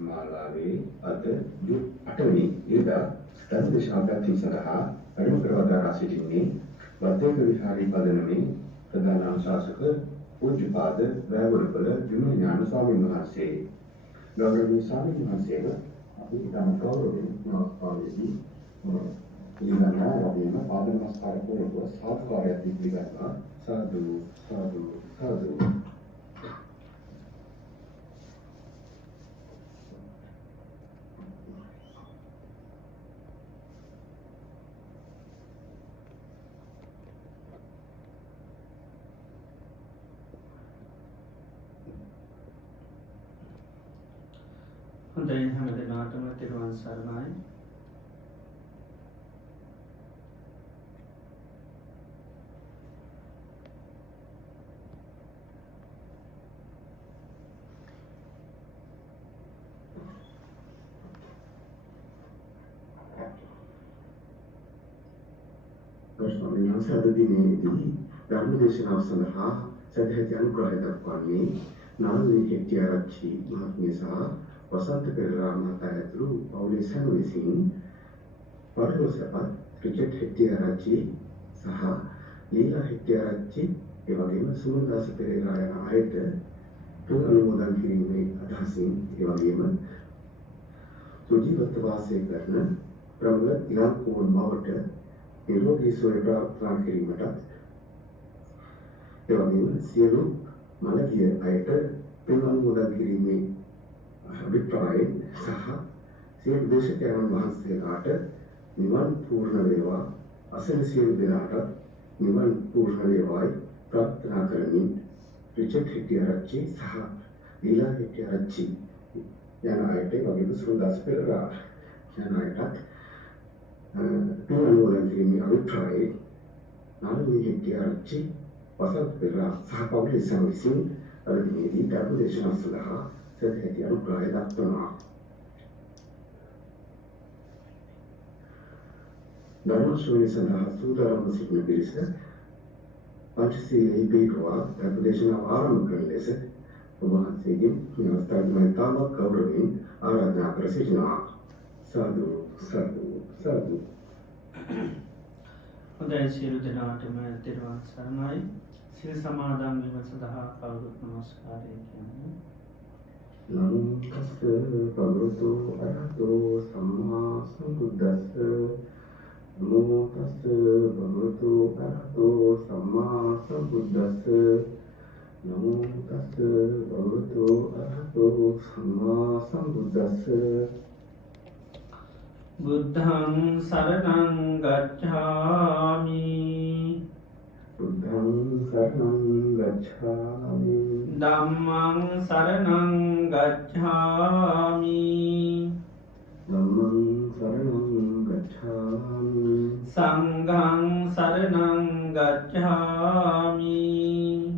මාලාවේ අද යුත් 8 වෙනි ඉරිදා ධර්මදේශනාපැවැත්වීම සඳහා වැඩම කරවදා සිටින්නේ වත්තේක විහාරී පදනමේ ප්‍රධාන අනුශාසක පූජ්‍යපාද වැවුරුපල විමල ඥාන ස්වාමීන් වහන්සේ. ගෞරවනීය ස්වාමීන් වහන්සේව අපි ඉතාම ගෞරවයෙන් නමස්කාරයේදී ඉරිදා වගේම පාද නමස්කාර පූර්වක සාදුකාරයක් පිළිගන්නවා. සාදු සාදු සාදු. හොඳයි හැම දෙනාටම තෙරුවන් සරණයි. ස්වාමීන් වහන්සේ අද දිනේදී ධර්ම දේශනාව සඳහා සදහැති අනුග්‍රහය දක්වන්නේ නාමයේ හෙට්ටිආරච්චි මහත්මිය සහ වසන්ත පෙරේරා මහතා ඇතුළු පවුලේ සැම විසින් පරිලෝසපත් රිචඩ් හෙට්ටිආරච්චි සහ ලීලා හෙට්ටිආරච්චි ඒ වගේම සුමන්දාස පෙරේරා යන අයට තුන් අනුමෝදන් කිරීමේ අදහසින් ඒ වගේම සුජීවත්ව වාසය කරන ප්‍රමුඛ ඉලක්කෝන් බවට නිරෝගී සුවය ප්‍රාර්ථනා කිරීමට ඒ වගේම සියලු මළගිය අයට පින් අනුමෝදන් කිරීමේ අභිප්‍රායයෙන් සහ සියලු දේශකයන් වහන්සේලාට නිවන් පූර්ණ වේවා අසල සියලු දෙනාට නිවන් පූර්ණ වේවායි ප්‍රාර්ථනා කරමින් රිචඩ් හෙට්ටිආරච්චි සහ ලීලා හෙට්ටිආරච්චි යන අයට වගේම සුන්දාස් පෙරේරා යන අයටත් පින් අනුමෝදන් කිරීමේ අභිප්‍රායයෙන් නාමයේ හෙට්ටිආරච්චි වසන්ත පෙරේරා සහ පවුලේ සැම විසින් අද දිනේදී ධර්ම දේශනාව සඳහා සදහැති අනුග්‍රහය දක්වනවා. ධර්ම ශ්‍රවණය සඳහා සූදානම් සිටින පිරිස පංචශීලයේ පිළිපදවා ධර්ම දේශනාව ආරම්භ කරන ලෙස ඔබ වහන්සේගෙන් මේ අවස්ථාවේ තාමත් ගෞරවයෙන් ආරාධනා කර සිටිනවා. සාදු සාදු සාදු. හොඳයි සියලු දෙනාටම තෙරුවන් සරණයි. සිල් සමාදන් වීම සඳහා කවුරුත් නමස්කාරය කියන්නේ. නමෝ තස්ස භගවතු අරහතෝ සම්මා සම්බුද්දස්ස නමෝ තස්ස භගවතු අරහතෝ සම්මා සම්බුද්දස්ස නමෝ තස්ස භගවතු අරහතෝ සම්මා සම්බුද්දස්ස බුද්ධං සරණං ගච්ඡාමි බුද්ධං සරණං ගච්ඡාමි ධම්මං සරණං ගච්ඡාමි ධම්මං සරණං ගච්ඡාමි සංඝං සරණං ගච්ඡාමි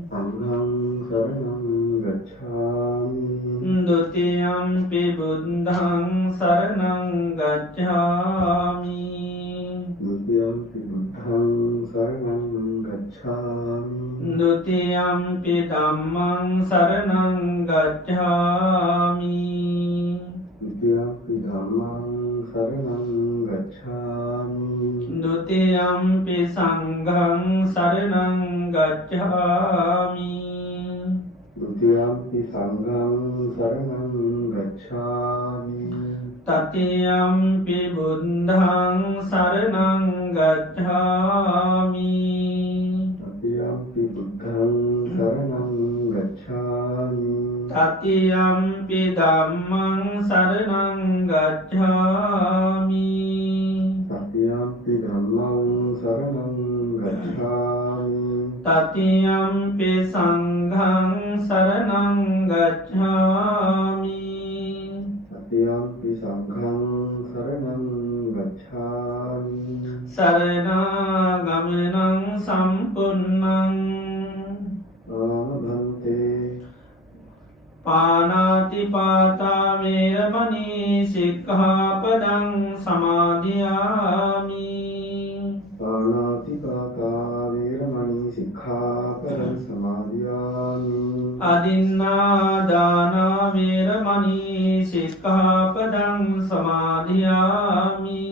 සංඝං සරණං ගච්ඡාමි ဒုတိယံ පි බුද්ධං සරණං ගච්ඡාමි ဒုတိယံ පි බුද්ධං සරණං ගච්ඡාමි ဒုတိယံ පි ධම්මං සරණං ගච්ඡාමි ဒုတိယံ පි ධම්මං සරණං ගච්ඡාමි ဒုတိယံ පි සංඝං සරණං ගච්ඡාමි ဒုတိယံ පි සංඝං සරණං ගච්ඡාමි တတိယံ පි බුද්ධං සරණං ගච්ඡාමි တတိယံ පි බුද්ධං සරණං ගච්ඡාමි တတိယံ පි ධම්මං සරණං ගච්ඡාමි တတိယံ පි ධම්මං සරණං ගච්ඡාමි တတိယံ පි සංඝං සරණං ගච්ඡාමි တတိယံ පි සංඝං සරණං ගච්ඡාමි สรณากมนังสัมปุณนัง ආමභන්තේ ปานาติปาตาเวรมณีสิกขาปดังสมาธิยามิ පාණාතිපාතා වේරමණී සික්ඛාපදං සමාදියාමි อดินนาดานาเวรมณี සික්ඛාපදං සමාදියාමි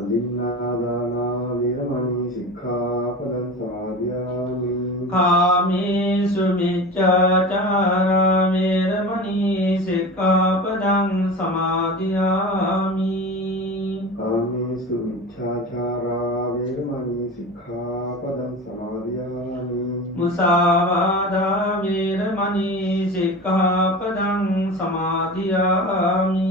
අදින්නාදානා වේරමණී සික්ඛාපදං සමාදියාමි කාමේසු මිච්ඡාචාරා වේරමණී සික්ඛාපදං සමාදියාමි කාමේසු මිච්ඡාචාරා වේරමණී සික්ඛාපදං සමාදියාමි මුසාවාදා වේරමණී සික්ඛාපදං සමාදියාමි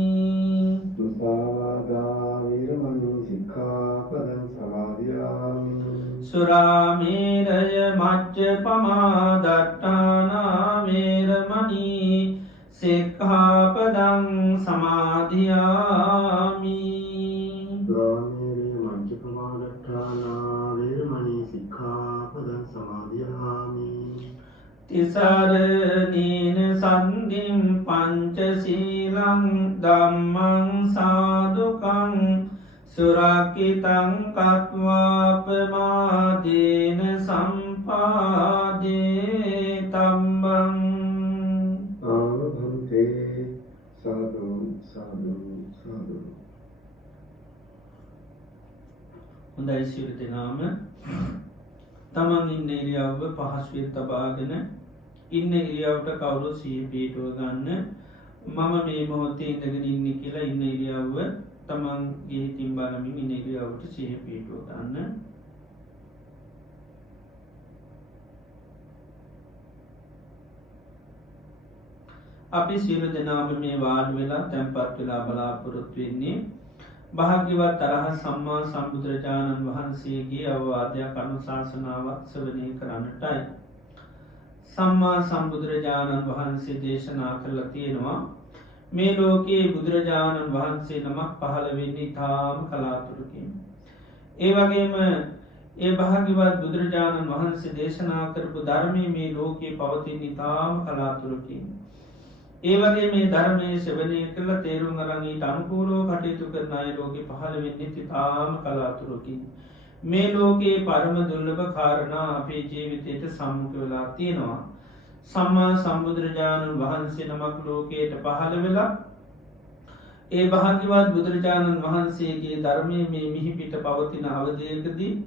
මුසාවාදා වේරමණී සික්ඛාපදං සමාදියාමි සුරාමේරය මච්චපමා දට්ඨානා වේරමණී සික්ඛාපදං සමාදියාමි සුරාමේරය මච්චපමා දට්ඨානා වේරමණී සික්ඛාපදං සමාදියාමි තිසරණේන සන්ධින් පංචශීලං ධම්මං සාදුකං සුරක්ඛිතං කତ୍වාපමාදේන සම්පාදේ තම්බං ආභන්තේ සාදු සාදු සාදු. හොඳයි සියලු දෙනාම තමන් ඉන්න ඉරියව්ව පහසුවෙන් තබාගෙන ඉන්න ඉරියව්වට කවුරු සිහිය පිහිටුව ගන්න. මම මේ මොහොතේ ඉඳගෙන ඉන්නේ කියලා ඉන්න ඉරියව්ව තමන්ගේ හිතින් බලමින් ඉන්න ඉරියව්වට සිහිය පිහිටුව ගන්න. අපි සියලු දෙනාම මේ වාඩි වෙලා තැන්පත් වෙලා බලාපොරොත්තු වෙන්නේ භාග්‍යවත් අරහත් සම්මා සම්බුදුරජාණන් වහන්සේගේ අවවාදයක් අනුශාසනාවක් ශ්‍රවණය කරන්නටයි. සම්මා සම්බුදුරජාණන් වහන්සේ දේශනා කරලා තියෙනවා මේ ලෝකයේ බුදුරජාණන් වහන්සේ නමක් පහළ වෙන්නේ ඉතාම කලාතුරකින්. ඒ වගේම ඒ භාග්‍යවත් බුදුරජාණන් වහන්සේ දේශනා කරපු ධර්මය මේ ලෝකයේ පවතින ඉතාම කලාතුරකින්. ඒ වගේ මේ ධර්මය ශ්‍රවණය කරලා තේරුම් අරන් ඊට අනුකූලව කටයුතු කරන අය ලෝකෙ පහළ වෙන්නේ ඉතාම කලාතුරකින්. මේ ලෝකයේ පරම දුර්ලභ කාරණා අපේ ජීවිතයට සම්මුඛ වෙලා තියෙනවා. සම්මා සම්බුදුරජාණන් වහන්සේ නමක් ලෝකයට පහළ වෙලා ඒ භාග්‍යවත් බුදුරජාණන් වහන්සේගේ ධර්මය මේ මිහිපිට පවතින අවධයකදී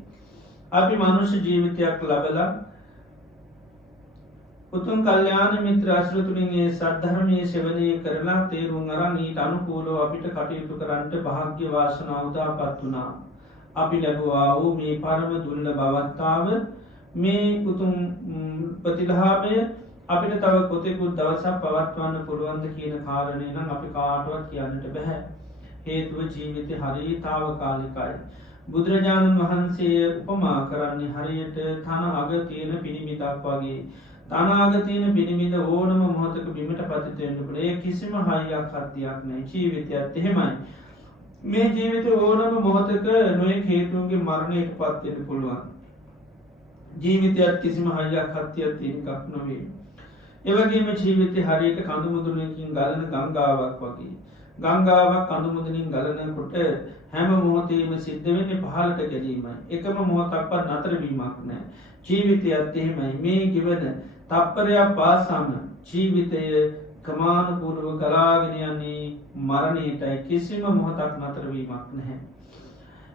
අපි මනුෂ්‍ය ජීවිතයක් ලබලා උතුම් කල්්‍යාන මිත්‍ර අශ්‍රතුරින්ගේ සද්ධර්මය ශ්‍රවණය කරලා තේරුම් අරන් ඊට අනුකූලව අපිට කටයුතු කරන්නට භාග්‍ය වාසනාව උදාපත් වුණා. අපි ලැබුවා වූ මේ පරම දුර්ලභ අවස්ථාව මේ උතුම් ප්‍රතිලාභය අපිට තව කොතෙකුත් දවසක් පවත්වන්න පුළුවන්ද කියන කාරණය නම් අපි කාටවත් කියන්නට බැහැ. හේතුව ජීවිතය හරි තාවකාලිකයි. බුදුරජාණන් වහන්සේ උපමා කරන්නේ හරියට තන අග තියෙන පිණිමිතක් වගේ. තනාගතියන පිණිමිද ඕනම මොහොතක බිමට පතිතයෙන්ටකට ඒ කිසිම හයියක් හත්තියක් නෑ ජීවිතයත් එහෙමයි. මේ ජීවිත ඕනම මොහොතක නොයෙක් හේතුන්ගේ මරණයට පත්වෙන පුළුවන්. ජීවිතයත් කිසිම හයියක් හත්තියක් තියෙනකක් නොවේ. එවගේම ජීවිතය හරියට කඳුමුදුනකින් ගලන ගංගාවක් වගේ. ගංගාවක් කඳුමුදනින් ගලනකොට හැම මොහොතේම සිද්ධ වෙන්නේ පහලට ගැලීමයි. එකම මොහොතක්වත් නතරවීමක් නෑ. ජීවිතයත් එහෙමයි මේ ගෙවන තප්පරයක් පාසාම ජීවිතය කමානුකූලව ගලාගෙන යන්නේ මරණයටයි කිසිම මොහොතක් නතරවීමක් නැහැ.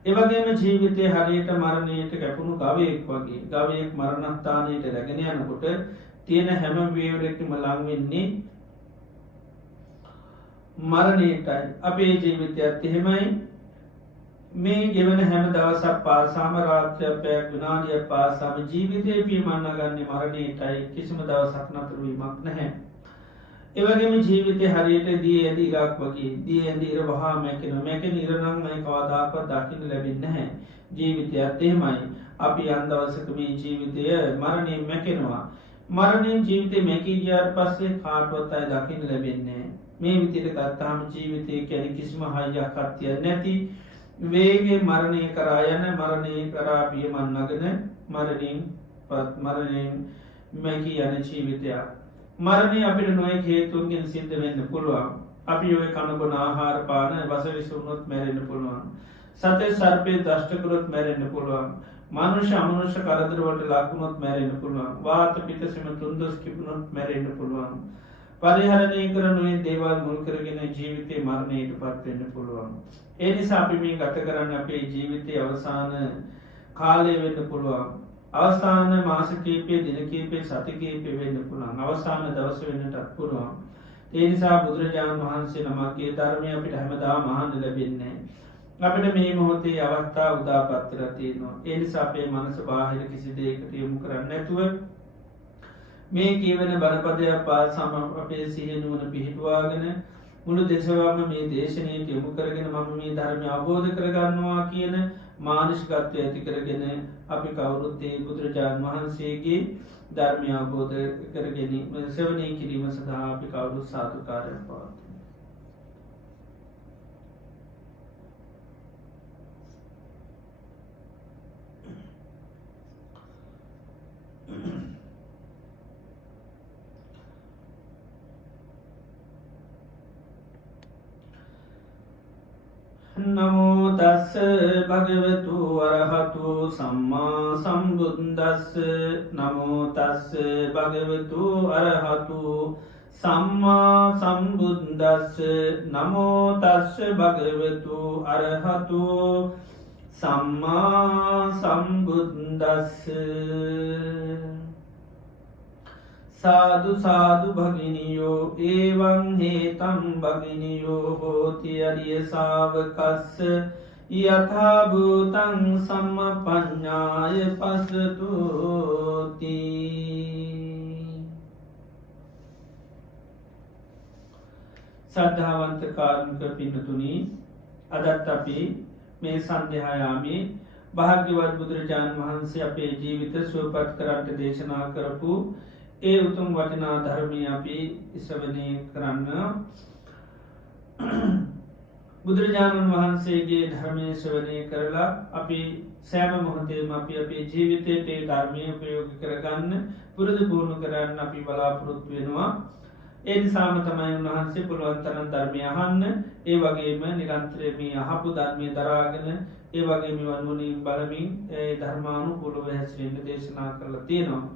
එවගේම ජීවිතය හරියට මරණයට කැපුණු ගවයෙක් වගේ ගවයෙක් මරණස්ථානයට රැගෙන යනකොට තියෙන හැම වේවරෙක්ම ලංවෙන්නේ මරණයටයි. අපේ ජීවිතයත් එහෙමයි මේ ගෙවන හැම දවසක් පාසාම රාත්‍රයපයක් විනාඩිය පාසාම ජීවිතය පියමන්න ගන්න මරණයටයි කිසිම දවසක් නතුරුවීමක් නැහැ. එවගේම ජීවිතය හරියට දී ඇද ඉරක් වගේ දී ඇදීර වහා මැකෙන මැක නිරනම් මයි කවාදාපත් දකින ලැබෙන්න හැ. ජීවිතයත් එහෙමයි අපි අන්දවසක මේ ජීවිතය මරණයෙන් මැකෙනවා. මරණයෙන් ජීවිතය මැකී ගියාට පස්සේ කාටවත් අය දකින ලැබෙන්නේ. මේ විතිර ගත්තාම ජීවිතය කැන කිසිම හයියක් කත්තිය නැති වේගේ මරණය කරා යන මරණය කරා පියමන්නගෙන මරණයෙන් මැකී යන ජීවිතයක්. මරණය අපිට නොය හේතුන්ගෙන් සිද්ධ වෙන්න පුළුවන්. අපි ඔය කණබොන ආහාර පාන වසවිසුන්නොත් මැරෙන්න්න පුළුවන්. සතේ සර්පය දෂ්ටකරොත් මැරෙන්න්න පුළුවන්. මනුෂ්‍ය අමනුෂ්‍ය කරදරවට ලකුණොත් මැරෙන්න්න පුළුවන්. වාත පිතසම තුන්දොස් කිපුණොත් මැරෙන්න්න පුළුවන්. පරිහරණය කරනුවේ දේවල් මුල් කරගෙන ජීවිතය මරණයට පත්වෙන්න පුළුවන්. ඒ නිසා අපි මේ ගත කරන්න අපේ ජීවිතය අවසාන කාලය වෙන්න පුළුවන්. අවසාන මාසකීපය දිනකීපය සතිකීපය වෙන්න පුළන් අවසාන දවස වෙන්නටත් පුළුවන්. ඒ නිසා බුදුරජාණන් වහන්සේ නමක්ගේ ධර්මය අපිට හැමදා මහන්න ලැබෙන්නේ. අපිට මේ මොහොතේ අවස්ථා උදාපත්තර තියෙනවා. ඒ නිසා අපේ මනස බාහිර කිසි දෙයකට යොමු කරන්න නැතුව මේ කියවන බරපදයක් පාත් සම අපේ සිහනුවන පිහිටවාගෙන මුළු දෙසවම මේ දේශනයට යොමු කරගෙන මම මේ ධර්මය අවබෝධ කරගන්නවා කියන මානෂිකත්වය ඇති කරගෙන අපි කවුරුත්තේ බුදුරජාණන් වහන්සේගේ ධර්මය අවබෝධ කරගෙන සෙවනය කිරීම සඳහා අපි කවුරුත් සාතුකාරය පවත්ත. නමෝ තස්ස භගවතු වරහතු සම්මා සම්බුද්දස්ස නමෝ තස්ස භගවතු අරහතු සම්මා සම්බුද්දස්ස නමෝ තස්ස භගවතු අරහතු සම්මා සම්බුද්දස්ස සාදු සාදු භගිනියෝ ඒවං හේතම් භගිනියෝ හෝති අරිය ශාවකස්ස යථාභූතං සම්මපඤ්ඤාය පස්සතුති. සද්ධාවන්ත කාරුණික පින්නතුනි, අදත් අපි මේ සන්ධ්‍යායාමේ භාග්‍යවත් බුදුරජාණන් වහන්සේ අපේ ජීවිත සුවපත් කරන්නට දේශනා කරපු ඒ උතුම් වටිනා ධර්මය අපි ඉස්සවනය කරන්න. බුදුරජාණන් වහන්සේගේ ධර්මය ශ්‍රවණය කරලා අපි සෑම මොහොතේම අපි අපේ ජීවිතයට ඒ ධර්මය උපයෝග කරගන්න පුරුදු පුහුණු කරන්න අපි බලාපොරොත්තු වෙනවා. ඒ නිසාම තමයි උන්වහන්සේ පුළුවන් තරම් ධර්මය අහන්න, ඒ වගේම නිරන්තරයෙන් මේ අහපු ධර්මය දරාගෙන ඒ වගේම වනුවණින් බලමින් ඒ ධර්මානුකූලව හැසිරෙන්න දේශනා කරලා තියෙනවා.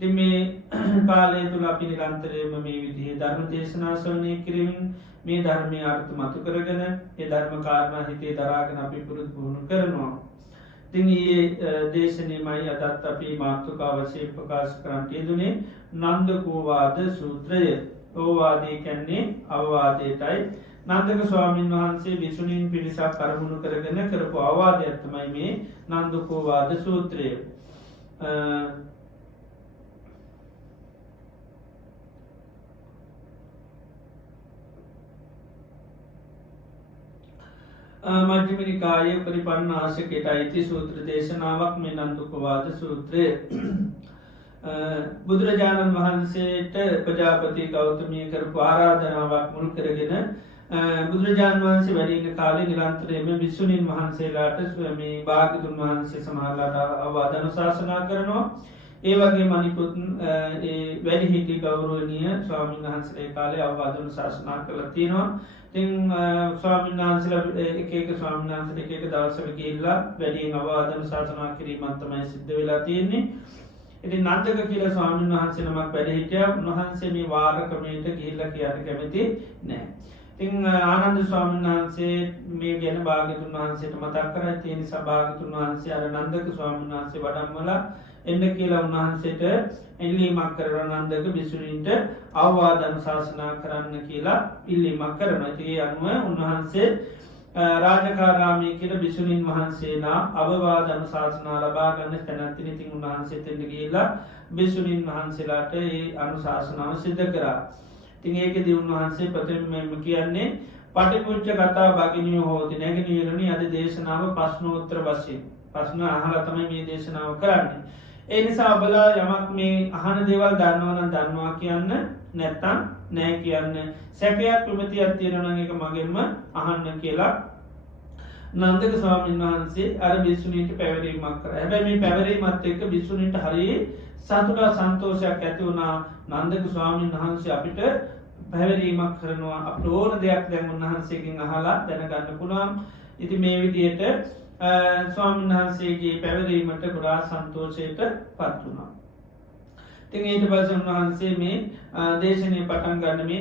ඉතින් මේ කාලය තුළ අපි නිරන්තරයෙන්ම මේ විදිහේ ධර්ම දේශනා ශ්‍රවණය කිරීමෙන් මේ ධර්මය අර්ථ මතු කරගෙන ඒ ධර්ම කාරණා හිතේ දරාගෙන අපි පුරුදු පුහුණු කරනවා. ඉතින් මේ දේශනයමයි අදත් අපි මාතෘකාව වශයෙන් ප්‍රකාශ කරන්නට යෙදුනේ නන්දකෝවාද සූත්‍රය. ඕවාදය කියන්නේ අවවාදයටයි. නන්දක ස්වාමීන් වහන්සේ භික්ෂුණීන් පිරිසක් අරමුණු කරගෙන කරපු අවවාදයක් තමයි මේ නන්දකෝවාද සූත්‍රය. මජ්ක්‍ධිම නිකායේ පරිපන්නාසකයට අයිති සූත්‍ර දේශනාවක් මේ නන්දකෝවාද සූත්‍රය. බුදුරජාණන් වහන්සේට ප්‍රජාපති ගෞතමිය කරපු ආරාධනාවක් මුල් කරගෙන බුදුරජාණන් වහන්සේ වැඩින්න කාලේ නිරන්තරයම භික්ෂුණීන් වහන්සේලාට ස්වමී භාග්‍යවතුන් වහන්සේ සමහරලාට අවවාදන ශාසනා කරනවා. ඒ වගේ මනිකුත් වැඩිහිටි ගෞරවනීය ස්වාමීන් වහන්සේ කාලේ අවවාදන ශාසනා කරලා තියෙනවා. ඉතින් ස්වාමීන් වහන්සේලා එක ස්වාමීන් වහන්සේට එක දවසක ගිහිල්ලා වැඩියෙන් අවවාදන ශාසනා කිරීමක් තමයි සිද්ධ වෙලා තියෙන්නේ. ඉතින් නන්දක කියලා ස්වාමීන් වහන්සේ නමක් වැඩ හිටියා. උන්වහන්සේ මේ වාර ක්‍රමයට ගිහිල්ලා කියන්න කැමති නෑ. ඉතින් ආනන්ද ස්වාමීන් වහන්සේ මේ ගැන භාග්‍යවතුන් වහන්සේට මතක් කරා. ඒ නිසා භාග්‍යවතුන් වහන්සේ අර නන්දක ස්වාමීන් වහන්සේ වඩම්මලා එන්න කියලා උන්වහන්සේට ඉල්ලීමක් කරනවා. නන්දක භික්ෂුණීන්ට අවවාදන ශාසනා කරන්න කියලා ඉල්ලීමක් කරනවා. ඉතින් ඒ අනුව උන්වහන්සේ රාජකාරාමයේ කියලා භික්ෂුණීන් වහන්සේලා අවවාදන ශාසනා ලබා ගන්න තැනැත්තින්. ඉතින් උන්වහන්සේ එතෙන්ට ගිහිල්ලා භික්ෂුණීන් වහන්සේලාට ඒ අනුශාසනාව සිද්ධ කරා. ඉතින් ඒකෙදී උන්වහන්සේ ප්‍රථමයෙන්ම කියන්නේ පටිපුච්ච කතා භගිනියෝ හෝති. නැගණියනි අද දේශනාව ප්‍රශ්නෝත්තර වශයෙන් ප්‍රශ්න අහලා තමයි මේ දේශනාව කරන්නේ. ඒ නිසා ඔබලා යමක් මේ අහන දේවල් දන්නවා නම් දන්නවා කියන්න, නැත්තම් නෑ කියන්න. සැකයක් ප්‍රමිතියක් තියෙනවා නම් ඒක මගෙන්ම අහන්න කියලා නන්දක ස්වාමීන් වහන්සේ අර භික්ෂුණීන්ට පැවරීමක් කරා. හැබැයි මේ පැවරීමත් එක්ක භික්ෂුණීන්ට හරිය සතුට සන්තෝෂයක් ඇති වුණා. නන්දක ස්වාමීන් වහන්සේ අපිට පැවරීමක් කරනවා. අපිට ඕන දෙයක් දැන් උන්වහන්සේගෙන් අහලා දැනගන්න පුළුවන්. ඉතින් මේ විදිහට ස්වාමීන් වහන්සේගේ පැවරීමට ගොඩාක් සන්තෝෂයට පත් වුණා. ඉතින් ඊට පස්සේ උන්වහන්සේ මේ දේශනය පටන් ගන්න මේ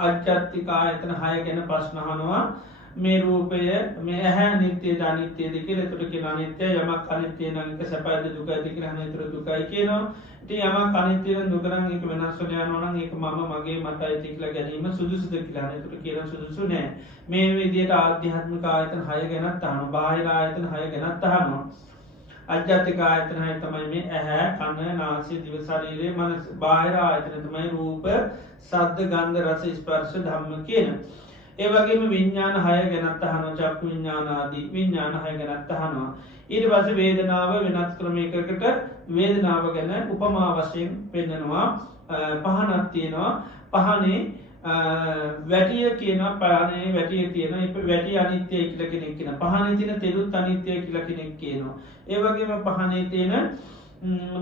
අජ්ජත්තික ආයතන 6 ගැන ප්‍රශ්න අහනවා. මේ රූපය මේ ඇහැ නිත්‍යද අනිත්‍යද කියලා. එතකොට කියන අනිත්‍ය යමක් අනිත්‍ය නම් ඒක සැපද දුකද කියලා අහන. ඒතර දුකයි කියනවා. ඉතින් යමක් අනිත්‍ය නම් දුක නම් ඒක වෙනස් වෙලා යනවා නම් ඒක මම මගේ මතයි කියලා ගැනීම සුදුසුද කියලා අහන. ඒතර කියන සුදුසු නෑ. මේ විදිහට ආධ්‍යාත්මික ආයතන 6 ගැනත් අහනවා. බාහිර ආයතන 6 ගැනත් අහනවා. අජ්ජත්තික ආයතන 6 තමයි මේ ඇහැ කන නාසය දිව ශරීරය මනස. බාහිර ආයතන තමයි රූප ශබ්ද ගන්ධ රස ස්පර්ශ ධම්ම කියන. ඒ වගේම විඥාන 6 ගැනත් අහනවා. චක්කු විඥාන ආදී විඥාන 6 ගැනත් අහනවා. ඊට පස්සේ වේදනාව වෙනත් ක්‍රමයකට වේදනාව ගැන උපමා වශයෙන් පෙන්නනවා. පහනක් තියෙනවා. පහනේ වැටිය කියන පහනේ වැටිය තියෙන වැටිය අනිත්‍යයි කියලා කෙනෙක් කියනවා. පහනේ තියෙන තෙලුත් අනිත්‍යයි කියලා කෙනෙක් කියනවා. ඒ වගේම පහනේ තියෙන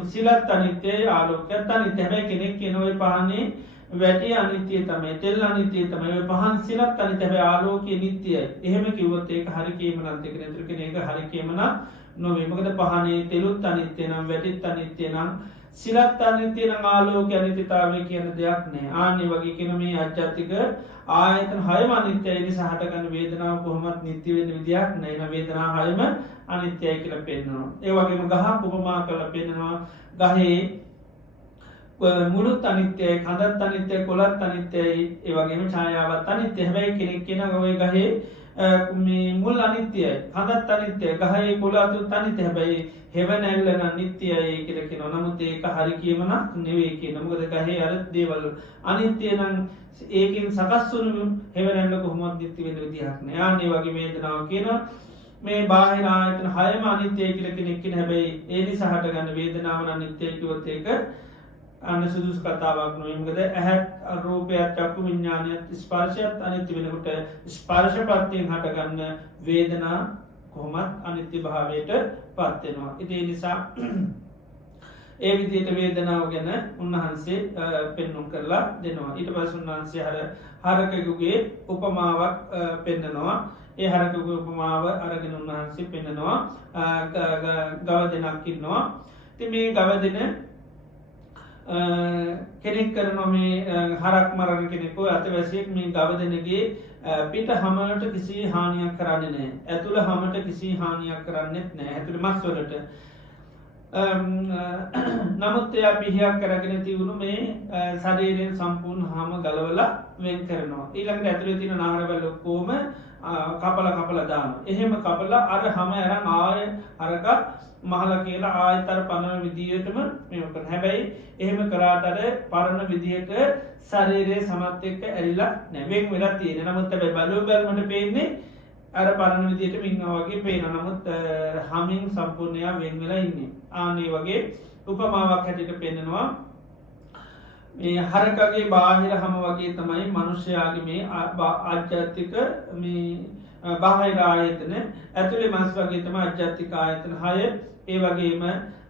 සිලත් අනිත්‍යයි ආලෝකයත් අනිත්‍යයි. හැබැයි කෙනෙක් කියනවා ඔය පහනේ වැටිය අනිත්‍යය තමයි තෙල් අනිත්‍යය තමයි ඔය පහන් සිලත් අනිත්‍යයි. හැබැයි ආලෝකය නිට්ටයයි. එහෙම කිව්වොත් ඒක හරි කේමනක් දෙක නතර කෙනෙක් ඒක හරි කේමනක් නොවේ. මොකද පහනේ තෙලුත් අනිත්‍ය නම් වැටිත් අනිත්‍ය නම් සිලත් අනිත්‍ය නම් ආලෝක අනිත්‍යතාවය කියන දෙයක් නෑ. ආන්නේ වගේ කියන මේ අජ්ජත්තික ආයතන 6ම අනිත්‍යයි. නිසා හටගන්න වේදනාව කොහොමත් නිට්ටය වෙන්න විදියක් නෑ. එන වේදනාව 6ම අනිත්‍යයි කියලා පෙන්නනවා. ඒ වගේම ගහක් උපමා කරලා පෙන්නනවා. ගහේ මුළුත් අනිත්‍යයි කඳත් අනිත්‍යයි කොළත් අනිත්‍යයි. ඒ වගේම ඡායාවත් අනිත්‍යයි. හැබැයි කෙනෙක් කියනවා ඔය ගහේ මේ මුල් අනිත්‍යයි කඳත් අනිත්‍යයි ගහේ කොළත් අනිත්‍යයි. හැබැයි හෙවණැල්ල නම් නිට්ටයයි කියලා කියනවා. නමුත් ඒක හරි කියමනක් නෙවෙයි කියනවා. මොකද ගහේ අර දේවල් අනිත්‍ය නම් ඒකෙන් සකස් වුණු හෙවණැල්ල කොහොමද නිට්ටය වෙන්න විදිහක් නෑ. ආන්නේ වගේ වේදනාව කියනවා. මේ බාහිර ආයතන 6ම අනිත්‍යයි කියලා කෙනෙක් කියන. හැබැයි ඒ නිසා හටගන්න වේදනාව නම් නිට්ටයයි කිව්වොත් ඒක අන්න සුදුසු කතාවක් නොවේ. මොකද ඇහත් රූපයත් චක්කු විඥානයත් ස්පර්ශයත් අනිත්‍ය වෙනකොට ස්පර්ශ ප්‍රත්‍යයෙන් හටගන්න වේදනා කොහොමත් අනිත්‍ය භාවයට පත් වෙනවා. ඒ නිසා ඒ විදිහට වේදනාව ගැන උන්වහන්සේ පෙන්වුම් කරලා දෙනවා. ඊට පස්සේ උන්වහන්සේ හරකෙකුගේ උපමාවක් පෙන්නනවා. ඒ හරකෙකුගේ උපමාව අරගෙන උන්වහන්සේ පෙන්නනවා ගව දෙනක් ඉන්නවා. ඉතින් මේ ගව දෙන කෙනෙක් කරනවා මේ හරක් මරණ කෙනෙකු අතවැසියෙක් මේ ගව දෙනගේ පිට හමලට කිසි හානියක් කරන්නේ නෑ. ඇතුළ හමට කිසි හානියක් කරන්නෙත් නෑ. ඇතුළ මස් වලට නමුත් එයා පිහියක් කරගෙන තිවුණු මේ ශරීරයෙන් සම්පූර්ණ හාම ගලවලා වෙන් කරනවා. ඊළඟට ඇතුළේ තියෙන නාරවල ඔක්කොම කපල දානවා. එහෙම කපලා අර හැම අරන් ආය අරක මහලා කියලා ආයතර පරණ විදියටම මේක කරනවා. හැබැයි එහෙම කරාට අර පරණ විදියට ශරීරයේ සමත් එක්ක ඇරිලා නැහැ. වෙන් වෙලා තියෙන. නමුත් හැබැයි බලුවල්මට පේන්නේ අර පරණ විදියට ඉන්නවා වගේ පේනවා. නමුත් හැමින් සම්පූර්ණයෙන් වෙන් වෙලා ඉන්නේ. ආන්නේ වගේ උපමාවක් හැටියට පෙන්නනවා. මේ හරකගේ බාහිර හැම වගේ තමයි මිනිස්යාගේ මේ ආධ්‍යාත්මික මේ බාහිර ආයතන ඇතුලේ මනස වගේ තමයි ආධ්‍යාත්මික ආයතන 6. ඒ වගේම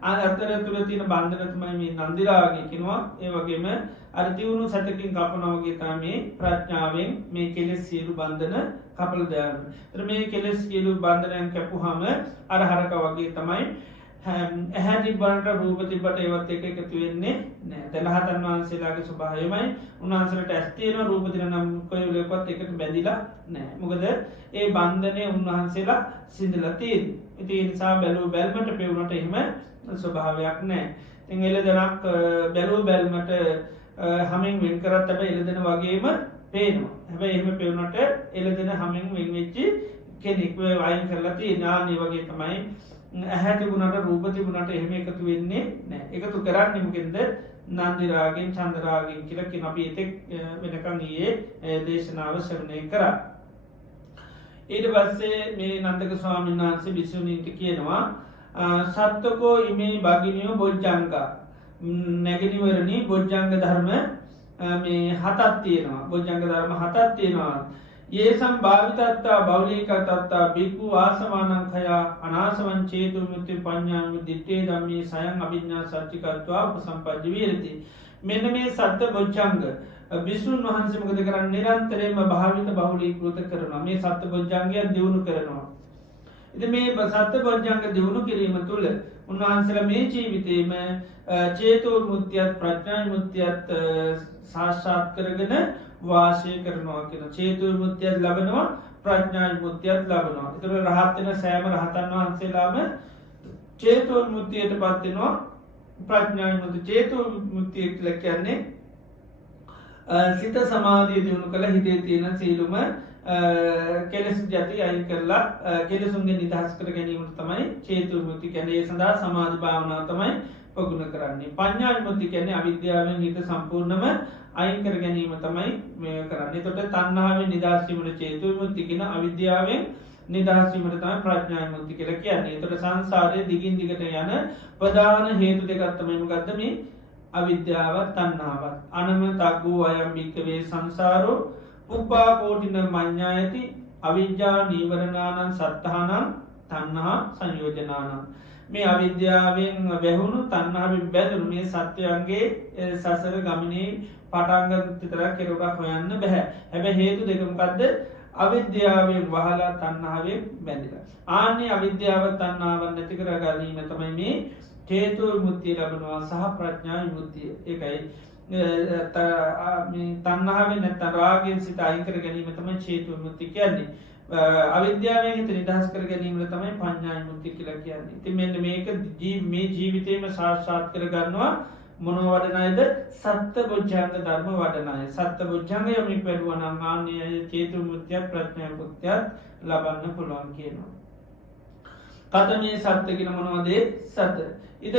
අතර තුල තියෙන බන්ධන තමයි මේ නන්දිරාගය කියනවා. ඒ වගේම අර දියුණු සතකින් කපනවා වගේ තමයි ප්‍රඥාවෙන් මේ කෙලෙස් සියලු බන්ධන කපලා දානවා. ඒතර මේ කෙලෙස් සියලු බන්ධනයන් කැපුවාම අර හරක වගේ තමයි ඇහැ තිබ්බට රූප තිබ්බට ඒවත් එක එකතු වෙන්නේ නෑ. රහතන් වහන්සේලාගේ ස්වභාවයමයි. උන්වහන්සේලාට ඇස් තියෙනවා රූප තියෙනවා නම් කොහෙලකවත් එකට බැඳිලා නෑ. මොකද ඒ බන්ධනය උන්වහන්සේලා සිඳලා තියෙන්නේ. ඉතින් ඒ නිසා බැලුව බැල්මට පෙවුනට එහෙම ස්වභාවයක් නෑ. ඉතින් එළදෙනක් බැලුව බැල්මට හැමෙන් වෙන් කරත් හැබැයි එළදෙන වගේම පේනවා. හැබැයි එහෙම පෙවුනට එළදෙන හැමෙන් වෙන් වෙච්ච කෙනෙක් වයින් කරලා තියෙනවා. ඒ වගේ තමයි ඇහැ තිබුණට රූප තිබුණට එහෙම එකතු වෙන්නේ නෑ. එකතු කරන්නේ මොකෙන්ද? නන්දිරාගෙන් චන්දරාගෙන් කියලා කියන අපි එතෙක් වෙනකන් ඊයේ දේශනාව ශ්‍රවණය කරා. ඊට පස්සේ මේ නන්දක ස්වාමීන් වහන්සේ භික්ෂුණීන්ට කියනවා සත්තකෝ ඉමේ භගිනියෝ බොජ්ජංගා නැගිනිවරණි බොජ්ජංග ධර්ම මේ හතක් තියෙනවා. බොජ්ජංග ධර්ම හතක් තියෙනවා. ඒසම් භාවිතත්තා බෞලීකතත්තා බික්කු ආසමානංකයා අනාසවන් චේතු මුත්ති පඤ්ඤාම දිත්තේ ධම්මේ සයං අභිඥා සච්චිකත්වා උපසම්පජ්ජ විහෙරති. මෙන්න මේ සත්ත බොජ්ජංග විසුණු වහන්සේ මොකද කරන්නේ? නිරන්තරයෙන්ම භාවිත බහුලීකృత කරනවා. මේ සත්ත බොජ්ජංගය දියුණු කරනවා. ඉතින් මේ සත්ත බොජ්ජංග දියුණු කිරීම තුළ උන්වහන්සේලා මේ ජීවිතේම චේතෝ විමුක්තියත් ප්‍රඥා විමුක්තියත් සාක්ෂාත් කරගෙන වාසය කරනවා කියන චේතෝ විමුක්තියත් ලබනවා ප්‍රඥා විමුක්තියත් ලබනවා. ඒතර රහත් වෙන සෑම රහතන් වහන්සේලාම චේතෝ විමුක්තියට පත් වෙනවා ප්‍රඥා විමුක්තිය. චේතෝ විමුක්තිය කියලා කියන්නේ සිත සමාධිය දියුණු කළ හිතේ තියෙන සීලුම කෙලෙස් ජති අයින් කරලා කෙලෙසුන්ගේ නිදහස් කර ගැනීමට තමයි චේතෝ විමුක්තිය කියන්නේ. ඒ සඳහා සමාධි භාවනාව තමයි ප්‍රගුණ කරන්නේ. පඤ්ඤා විමුක්තිය කියන්නේ අවිද්‍යාවෙන් හිත සම්පූර්ණම අයින් කර ගැනීම තමයි මේ කරන්නේ. එතකොට තණ්හාවෙන් නිදහස් වීමට චේතෝ විමුක්තිය කියන, අවිද්‍යාවෙන් නිදහස් වීමට තමයි ප්‍රඥා විමුක්තිය කියලා කියන්නේ. එතකොට සංසාරයේ දිගින් දිගට යන ප්‍රධාන හේතු දෙකක් තමයි මොකද්ද? මේ අවිද්‍යාවත් තණ්හාවත්. අනම තග්ගෝ අයම් භික්ඛවේ සංසාරෝ උප්පා කෝටින මඤ්ඤායති අවිජ්ජා නීවරණානං සත්තානං තණ්හා සංයෝජනානං. මේ අවිද්‍යාවෙන් වැහුණු තණ්හාවෙන් බැඳුණු මේ සත්‍යයන්ගේ සසර ගමනේ පටන් ගන්න විතරක් කෙරුවක් හොයන්න බෑ. හැබැයි හේතු දෙක මොකද්ද? අවිද්‍යාවෙන් වහලා තණ්හාවෙන් බැඳිලා. ආන්නේ අවිද්‍යාව තණ්හාව නැති කර ගැනීම තමයි මේ චේතෝ විමුක්තිය ලැබෙනවා සහ ප්‍රඥා විමුක්තිය. ඒකයි තණ්හාවෙන් නැත්නම් රාගයෙන් සිත අයින් කර ගැනීම තමයි චේතෝ විමුක්තිය කියන්නේ. අවිද්‍යාවෙන් හිත නිදහස් කර ගැනීම තමයි පඤ්ඤා විමුක්තිය කියලා කියන්නේ. ඉතින් මෙන්න මේක මේ ජීවිතේම සාක්ෂාත් කර ගන්නවා මොන වඩනයිද? සත්බොජ්ජංග ධර්ම වඩනයි. සත්බොජ්ජංග යමින් පෙරුවා නම් ආන්නේ චේතෝ විමුක්තිය ප්‍රඥා විමුක්තිය ලබන්න පුළුවන් කියනවා. කතමේ සත්‍ය කියන මොනවද? සත ඉද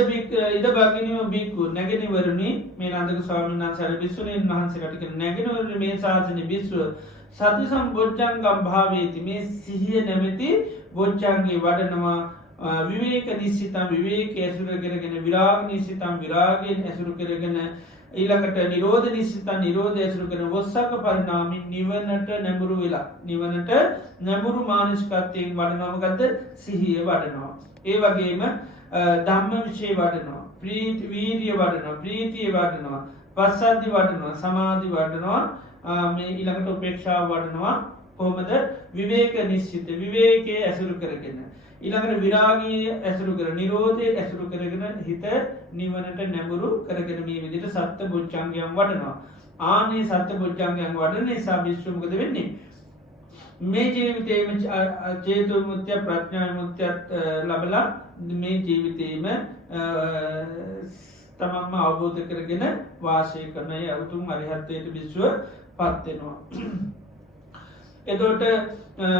භගිනියෝ බික්කු නැගෙනවරුනි මේ නන්දක ස්වාමීන් වහන්සේ බිස්සුණීන් වහන්සේලාට කියන නැගෙනවරුනි මේ ශාසනයේ බිස්සුව සති සම්බොජ්ජංගම් භාවේති මේ සිහිය නැමැති බොජ්ජංගේ වඩනවා විවේක නිස්සිතං විවේකයේ ඇසුර කරගෙන විරාග නිස්සිතං විරාගයෙන් ඇසුරු කරගෙන ඊළඟට නිරෝධ නිස්සිතං නිරෝධය ඇසුරු කරගෙන වස්සක පරිණාමින් නිවනට නැඹුරු වෙලා නිවනට නැඹුරු මානසිකත්වයෙන් වඩනවා. මොකද්ද? සිහිය වඩනවා. ඒ වගේම ධම්ම විශේෂ වඩනවා, වීර්ය වඩනවා, ප්‍රීතිය වඩනවා, පස්සද්ධි වඩනවා, සමාධි වඩනවා, මේ ඊළඟට උපේක්ෂාව වඩනවා. කොහොමද? විවේක නිස්සිත විවේකයේ ඇසුරු කරගෙන ඊළඟට විරාගී ඇසුරු කර නිරෝධය ඇසුරු කරගෙන හිත නිවනට නැඹුරු කරගෙන මේ විදිහට සත්‍ය බොජ්ජංගයන් වඩනවා. ආනේ සත්‍ය බොජ්ජංගයන් වඩන නිසා විශ්ව මොකද වෙන්නේ? මේ ජීවිතේම චේතෝ විමුක්තිය ප්‍රඥා විමුක්තිය ලැබලා මේ ජීවිතේම තමන්ම අවබෝධ කරගෙන වාසය කරන යතුම් අරිහත්ත්වයට විශ්ව පත් වෙනවා. එතකොට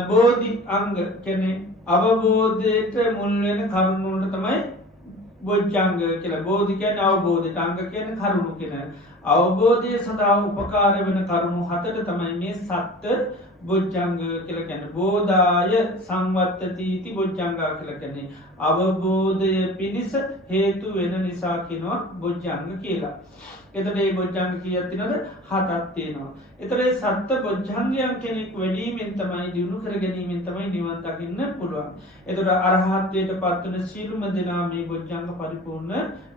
බෝධි අංග කියන්නේ අවබෝධයට මුල් වෙන කරුණු වලට තමයි බොජ්ජංග කියලා. බෝධි කියන්නේ අවබෝධයට, අංග කියන්නේ කරුණු කියන. අවබෝධය සඳහා උපකාර වෙන කරුණු හතට තමයි මේ සත්‍ය බොජ්ජංග කියලා කියන්නේ. බෝධාය සංවත්තතිති බොජ්ජංගා කියලා කියන්නේ. අවබෝධය පිණිස හේතු වෙන නිසා කියනවා බොජ්ජංග කියලා. එතකොට මේ බොජ්ජංග කීයක් තියෙනවද? 7ක් තියෙනවා. එතකොට මේ සත්‍ය බොජ්ජංගයන් කෙනෙක් වැඩිමින් තමයි දිනු කර ගැනීමෙන් තමයි නිවන් දකින්න පුළුවන්. එතකොට අරහත්ත්වයට පත් වෙන සීලුම දෙනා මේ බොජ්ජංග පරිපූර්ණ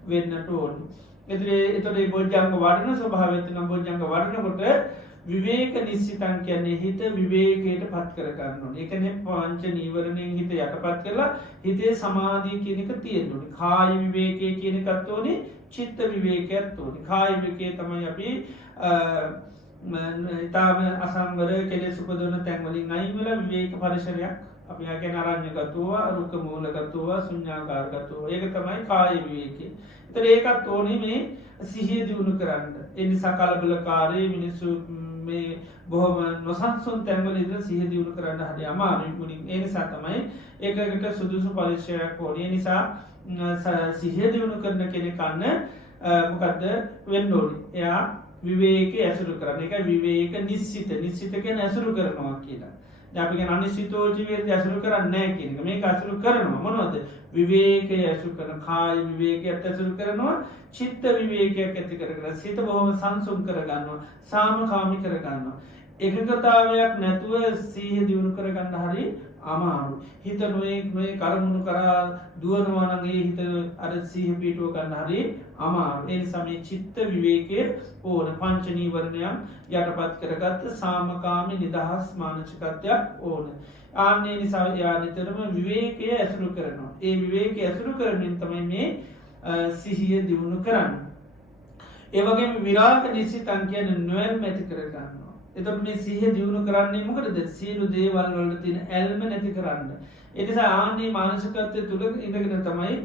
වෙන්නට ඕනේ. එතකොට මේ බොජ්ජංග වඩන ස්වභාවය තියෙන බොජ්ජංග වඩනකොට විවේක නිස්සිතං කියන්නේ හිත විවේකයට පත් කර ගන්න ඕනේ. ඒ කියන්නේ පංච නීවරණයෙන් හිත යටපත් කරලා හිතේ සමාධිය කියන එක තියෙන්න ඕනේ. කාය විවේකයේ කියන එකත් ඕනේ, චිත්ත විවේකයත් ඕනේ. කාය විවේකයේ තමයි අපි ඊටාම අසංවර කෙලෙස් උපදවන තැන් වලින් අයින් වෙලා විවේක පරිසරයක් අපි යකෙන අරඤ්‍යගතව, රුක්ක මූලගතව, ශුන්‍යාකාරගතව. ඒක තමයි කාය විවේකය. ඒතර ඒකත් ඕනේ මේ සිහිය දිනු කරන්න. ඒ නිසා කලබලකාරී මිනිස්සු මේ බොහොම නොසන්සුන් තැන්වල ඉඳලා සිහිය දිනු කරන්න හරි අමාරුයි මුලින්. ඒ නිසා තමයි ඒකකට සුදුසු පරිශ්‍රයක් ඕනේ. ඒ නිසා සිහිය දිනු කරන කෙනෙක් අන්න මොකද්ද වෙන්න ඕනේ? එයා විවේකයේ ඇසුරු කරන්න. ඒක විවේක නිස්සිත. නිස්සිත කියන්නේ ඇසුරු කරනවා කියලා. දැන් අපි කියන අනිශ්චිතෝ ජීවිතය ඇසුරු කරන්නේ නැහැ කියන එක. මේක ඇසුරු කරනවා මොනවද? විවේකයේ ඇසුරු කරන, කාය විවේකයට ඇසුරු කරනවා, චිත්ත විවේකයක් ඇති කරගෙන සිත බොහොම සංසුන් කර ගන්නවා, සාමකාමී කර ගන්නවා. එකගතාවයක් නැතුව සිහිය දියුණු කර ගන්න හරි අමාරු හිත නොයෙක් මේ කරමුණු කරා දුවනවානගේ හිත අර සීහ පිටුව ගන්න හරි අමාරු ඒ සමේ චිත්ත විවේකය ඕන පංචනීවරණයක් යටපත් කරගත්ත සාමකාමි නිදහස් මානසිකත්වයක් ඕන ආන්නේ නිසා යා නිතරම විවේකය ඇසුරු කරනවා ඒ විවේක ඇසුරු කරමින් තමයි මේ සිහිය දියුණු කරන්න ඒවගේ විරාග නිසිතන් කියන නොවැල්ම ඇති කරගන්නවා එතට මේ සිහ දියුණු කරන්නේ මොකටද සියලු දේවල් වලට තියෙන ඇල්ම නැති කරන්න එනිසා ආන්නේ මානසිකත්වය තුළ ඉඳගෙන තමයි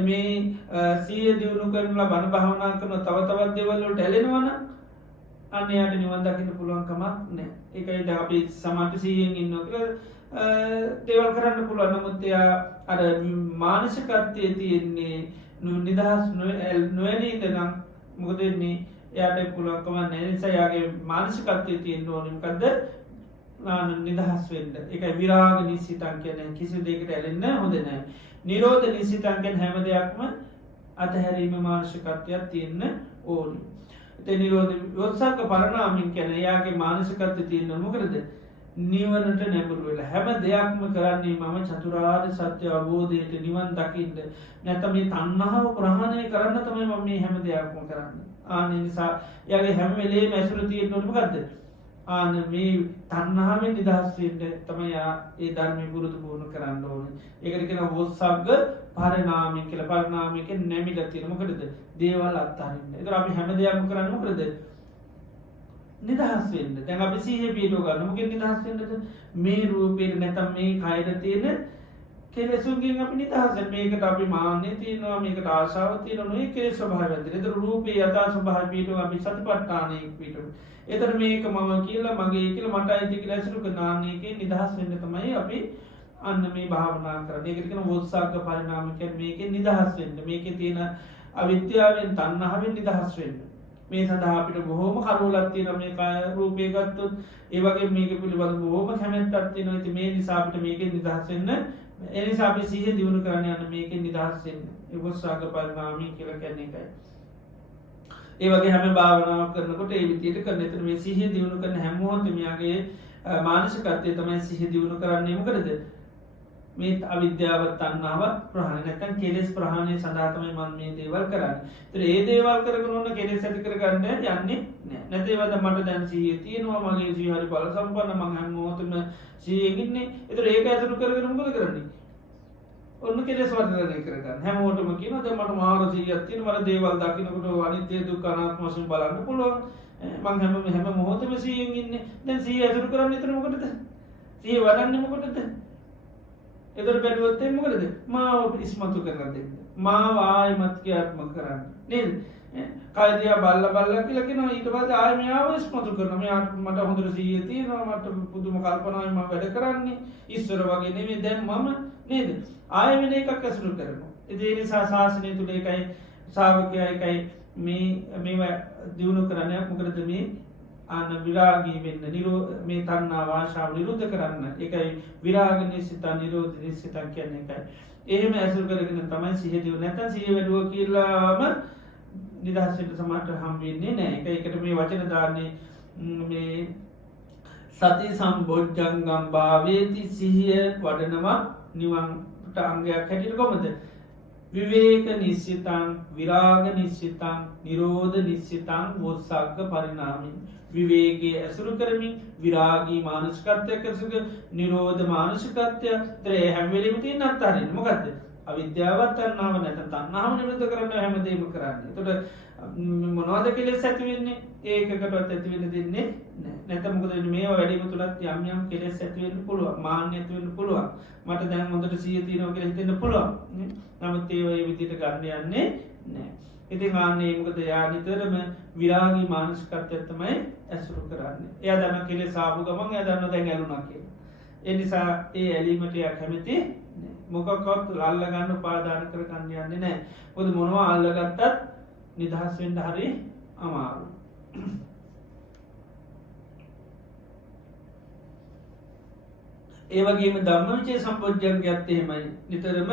මේ සිය දියුණු කරනලා බණ භාවනා කරන තව තවත් දේවල් වලට ඇලෙනවන අන්නයාට නිවන් දකින්න පුළුවන්කමක් නෑ ඒකයි ද අපි සමට සීයෙන් ඉන්න කර දේවල් කරන්න පුළුවන් නමුත්තයා අර මානසිකත්වය තියෙන්නේ නිදහස් නොවැනීද නම් මොකදන්නේ යාට පුළුවන්කම නැනිසායාගේ මානසිකත්වය තියෙන්න්න ඕනමකක්ද නිදහස් වෙන්ඩ එක විරාග නිසිතන් කියන කිසි දෙකට ඇලෙන්න හොඳනෑ නිරෝධ නිසිතන්ගෙන් හැම දෙයක්ම අතහැරීම මානසිකත්වයක් තියෙන්න ඕනි එත නිරෝධ යොත්සක්ක පරණාමින් කැන යාගේ මානසිකත්ව තියෙන්න්න මොකරද නිවනට නැබුරු වෙලා හැම දෙයක්ම කරන්නේ මම චතුරාර් සත්‍ය අවබෝධයට නිවන් දකිින්ට නැතම මේ තන්නහාව ප්‍රහණය කරන්න තමයි මම මේ හැම දෙයක්ම කරන්න ආන නිසා යගේ හැමවෙලේ මැසුර තියෙන් නොටමකක්ද ආන මේ තන්නහාවෙන් නිදහස්වයට තමයා ඒ ධර්මය පුරුදු පුහුණු කරන්න ඕන ඒකරකෙන හොස්සක්ග පරනාමින් කියල පරනාමික නැමිට තිරමකටද දේවල් අත්තාරන්න එතර අපි හැම දෙයක්ම කරන්න කරද නිදහස් වෙන්න දැන් අපි සීහ පිටෝ ගන්න මොකෙන් නිදහස් වෙන්නද මේ රූපේ නැතම් මේ කයද තියෙන කෙලෙසුන්ගෙන් අපි නිදහස් මේකට අපි මාන්නේ තියෙනවා මේකට ආශාව තියෙනවා මේ කෙලෙස් ස්වභාවයෙන් ඒතර රූපේ යථා ස්වභාවය පිටෝ අපි සතිපට්ඨානෙ පිටෝ ඒතර මේක මම කියලා මගේ කියලා මට අයිති කියලා අසුරු කරනාන්නේකේ නිදහස් වෙන්න තමයි අපි අන්න මේ භාවනා කරන්නේ ඒකට කියන වෝත්සාහක පරිණාමිකයන් මේකේ නිදහස් වෙන්න මේකේ තියෙන අවිද්‍යාවෙන් තණ්හාවෙන් නිදහස් වෙන්න මේ සඳහා අපිට බොහෝම කරුලක් තියෙන මේ රූපය ගත්තොත් ඒ වගේ මේක පිළිබඳ බොහෝම කැමැත්තක් තියෙනවා ඉතින් මේ නිසා අපිට මේකෙන් නිදහස් වෙන්න ඒ නිසා අපි සිහිය දියුණු කරන්න යන මේකෙන් නිදහස් වෙන්න ඒ වස්සාක පරිණාමී කියලා කියන්නේ ඒකයි ඒ වගේ හැම භාවනාවක් කරනකොට ඒ විදිහට කරන එතන මේ සිහිය දියුණු කරන හැම මොහොතෙම යාගේ මානසිකත්වය තමයි සිහිය දියුණු කරන්නේ මොකද මේ අවිද්‍යාවත් තණ්හාවත් ප්‍රහාණය නැත්නම් කෙලෙස් ප්‍රහාණය සඳහා තමයි මම මේ දේවල් කරන්නේ. ඒතර ඒ දේවල් කරගෙන ඕන කෙලෙස් ඇති කරගන්න යන්නේ නැහැ. නැතේවද මට දැන් සීයේ තියෙනවා මගේ සීය හරි බල සම්පන්න මම හැම මොහොතෙම සීයෙන් ඉන්නේ. ඒතර ඒක ඇතුළු කරගෙන මොකද කරන්නේ? ඔන්න කෙලෙස් වර්ධනය කරගන්න. හැමෝටම කියනවා දැන් මට මාර සීයක් තියෙනවා මට දේවල් දකින්නකොට අනිත්‍ය දුක්ඛ අනාත්ම වශයෙන් බලන්න පුළුවන්. මම හැම මොහොතෙම සීයෙන් ඉන්නේ. දැන් සීය ඇතුළු කරන්නේ එතන මොකටද? සීය වඩන්නේ මොකටද? එදර බැලුවත්තේ මොකද මාව ඉස්මතු කරන්න දෙන්න මාව ආයමත් ක්‍රියාත්මක කරන්න නේද කයිදය බල්ල කියලකෙන ඊට පස්ස ආයමයාව ඉස්මතු කරන මෙයාට මට හොඳර සීය තියෙනවා මට පුදුම කල්පනාවම වැඩ කරන්නේ ඉස්සර වගේ නෙමේ දැම් මම නේද ආයමන එකක් ඇසුරු කරනවා එදේ නිසා ශාසනය තුළ එකයි සාාවකය එකයි මේ දියුණු කරන්නයක් මොකරද මේ අන්න විරාගී වෙන්න මේ තන්නා වාශාව නිරුද්ධ කරන්න එකයි විරාගනය සිතා නිරෝධ නිසිතන් කියන්නේ එකයි එහෙම ඇසුර කරගෙන තමයි සිහදිව නැත සිය වැඩුව කියලාම නිදහසට සමට හම්බවෙන්නේ නෑ එක එකට මේ වචන දාන්නේ මේ සති සම්බෝජ්ජංගම් භාවේති සිහිය වඩනවා නිවන්ට අංගයක් හැටිට කොමද විවේක නිශ්චිතං විරාග නිශ්චිතං නිරෝධ නිශ්චිතං වොත්සක්ක පරිනාමින් විවේගේ ඇසුරු කරමින් විරාගී මානසිකත්වයක් ඇසුක නිරෝධ මානසිකත්වය ත්‍රේ හැම්වෙලිමති නත්තාරන්න මොකක්ද අවිද්‍යාවත් තන්නාව නැත තන්නාව නිරුද්ධ කරන්න හැමදේම කරන්න තොට මොනවාද කෙලෙස් ඇතිවෙන්නේ ඒකටත් ඇතිවෙන දෙන්නේ නැත මොකද මේ වැඩීම තුළත් යම්යම් කෙලෙස් ඇතිවෙන්න පුළුව මාන්‍ය ඇතිවෙන්න පුළුවන් මට දැන් මොදට සිය තියනව කෙ හිතන්න පුළුවන් නමුත් ඒවයි විදිට ගන්න යන්නේ නෑ ඉති ආන්නේ මොකද යානිතරම විරාගී මානස්කත්යත්තමයි ඇසුරු කරන්න එය දන්න කෙලෙ සාපු ගමන් ය දන්න දැන් ඇලුනා කිය එනිසා ඒ ඇලීමටයක් කැමති මොකකොත් අල්ලගන්න පාදාන කර කන්න යන්නේ නෑ පොද මොනවා අල්ලගත්තත් නිදහස් වෙන්ඩ හරි අමාරු ඒවගේම ධම්ම විචේ සම්පෝජ්ජන් ගත්තහෙමයි නිතරම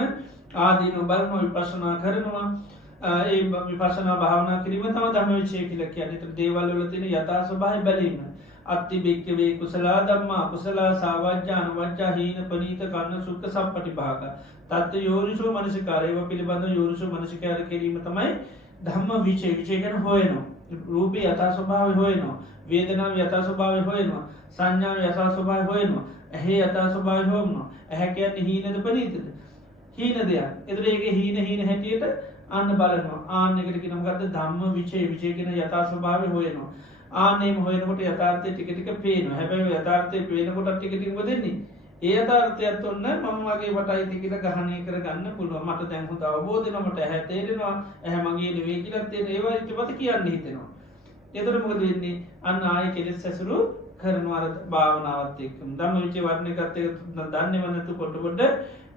ආදීන බලම විපශනා කරනවා ඒ විපශනා භාවනා කිරීම තම ධම විචය කියල කියනට දේවල්ල තින යථ ස්වභාය බැලීම අත්ති භික්කවේ කුසලා ධම්මා කුසලා සාවජ්‍ය අනවජ්‍ය හීන පනීත කන්න සුක්ඛ සප්පටිභාග තත් යෝනිසෝ මනසිකාරය පිළිබඳ යෝනිසෝ මනසිකාර කිරීම තමයි ධම්ම විචේ විචේ ගැන හොයනවා රූපී යථා ස්වභාවය හොයනවා වේදනාව යථා ස්වභාවය හොයනවා සංඥාව යථා ස්වභාවය හොයනවා ඇහි යථා ස්වභාවය හොයනවා ඇහැ කියන්නේ හීනද පනීතද හීන දෙයක් එතකොට ඒකේ හීන හැටියට අන්න බලනවා ආන්න එකට කියනවා මොකද්ද ධම්ම විචේ විචේ කියන යථා ස්වභාවය හොයනවා ආන්නේම හොයනකොට යථාර්ථය ටික ටික පේනවා හැබැයි යථාර්ථය පේනකොට ටික ටික මොදෙන්නේ ඒ යථාර්ථයත් ඔන්න මම වගේ වටයි කියලා ග්‍රහණය කරගන්න පුළුවන් මට දැන් හොඳ අවබෝධ වෙනවා මට ඇහැ තේරෙනවා ඇහැ මගේ නෙවෙයි කියලා තේරෙන ඒවා ඊට පස්සේ කියන්න හිතෙනවා එතකොට මොකද වෙන්නේ අන්න ආයෙ කෙලෙස් ඇසුරු කරනවා අර භාවනාවත් එක්කම ධම්ම විචේ වර්ණිකත් එක දන්නේම නැතු පොඩ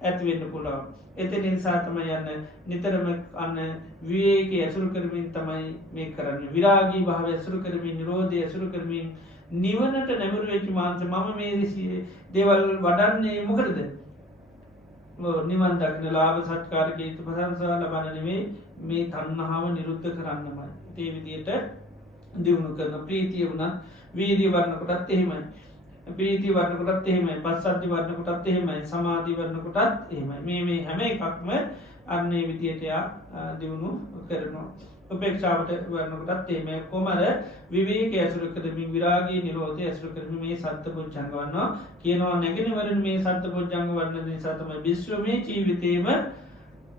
ඇති වෙන්න පුළුවන් එතන නිසා තමයි යන්නේ නිතරම අන්න විවේකයේ ඇසුරු කරමින් තමයි මේ කරන්නේ විරාගී භාවය ඇසුරු කරමින් නිරෝධය ඇසුරු කරමින් නිවනට නැඹුරු වෙච්ච මානස මම මේ දේවල් වඩන්නේ මොකටද නිවන් දකින්න ලාභ සත්කාර කීර්ති ප්‍රශංසා ලබන්න නෙමෙයි මේ තණ්හාව නිරුද්ධ කරන්නමයි ඒ විදිහට දියුණු කරන ප්‍රීතිය වුණත් වීර්ය වර්ණ කොටත් එහෙමයි ප්‍රීති වර්ණ කොටත් එහෙමයි පස්සද්ධි වර්ණ කොටත් එහෙමයි සමාධි වර්ණ කොටත් එහෙමයි මේ හැම එකක්ම අන්නේ විදියට දියුණු කරනවා උපේක්ෂාවට වර්ණ කොටත් එහෙමයි කොමර විවේකයේ ඇසුරු කරමින් විරාගී නිරෝධය ඇසුරු කරමින් මේ සත්පුරුෂංග වන්නවා කියනවා නැගිනවරින් මේ සත්පුරුෂංග වර්ණ නිසා තමයි විශ්වමේ ජීවිතේම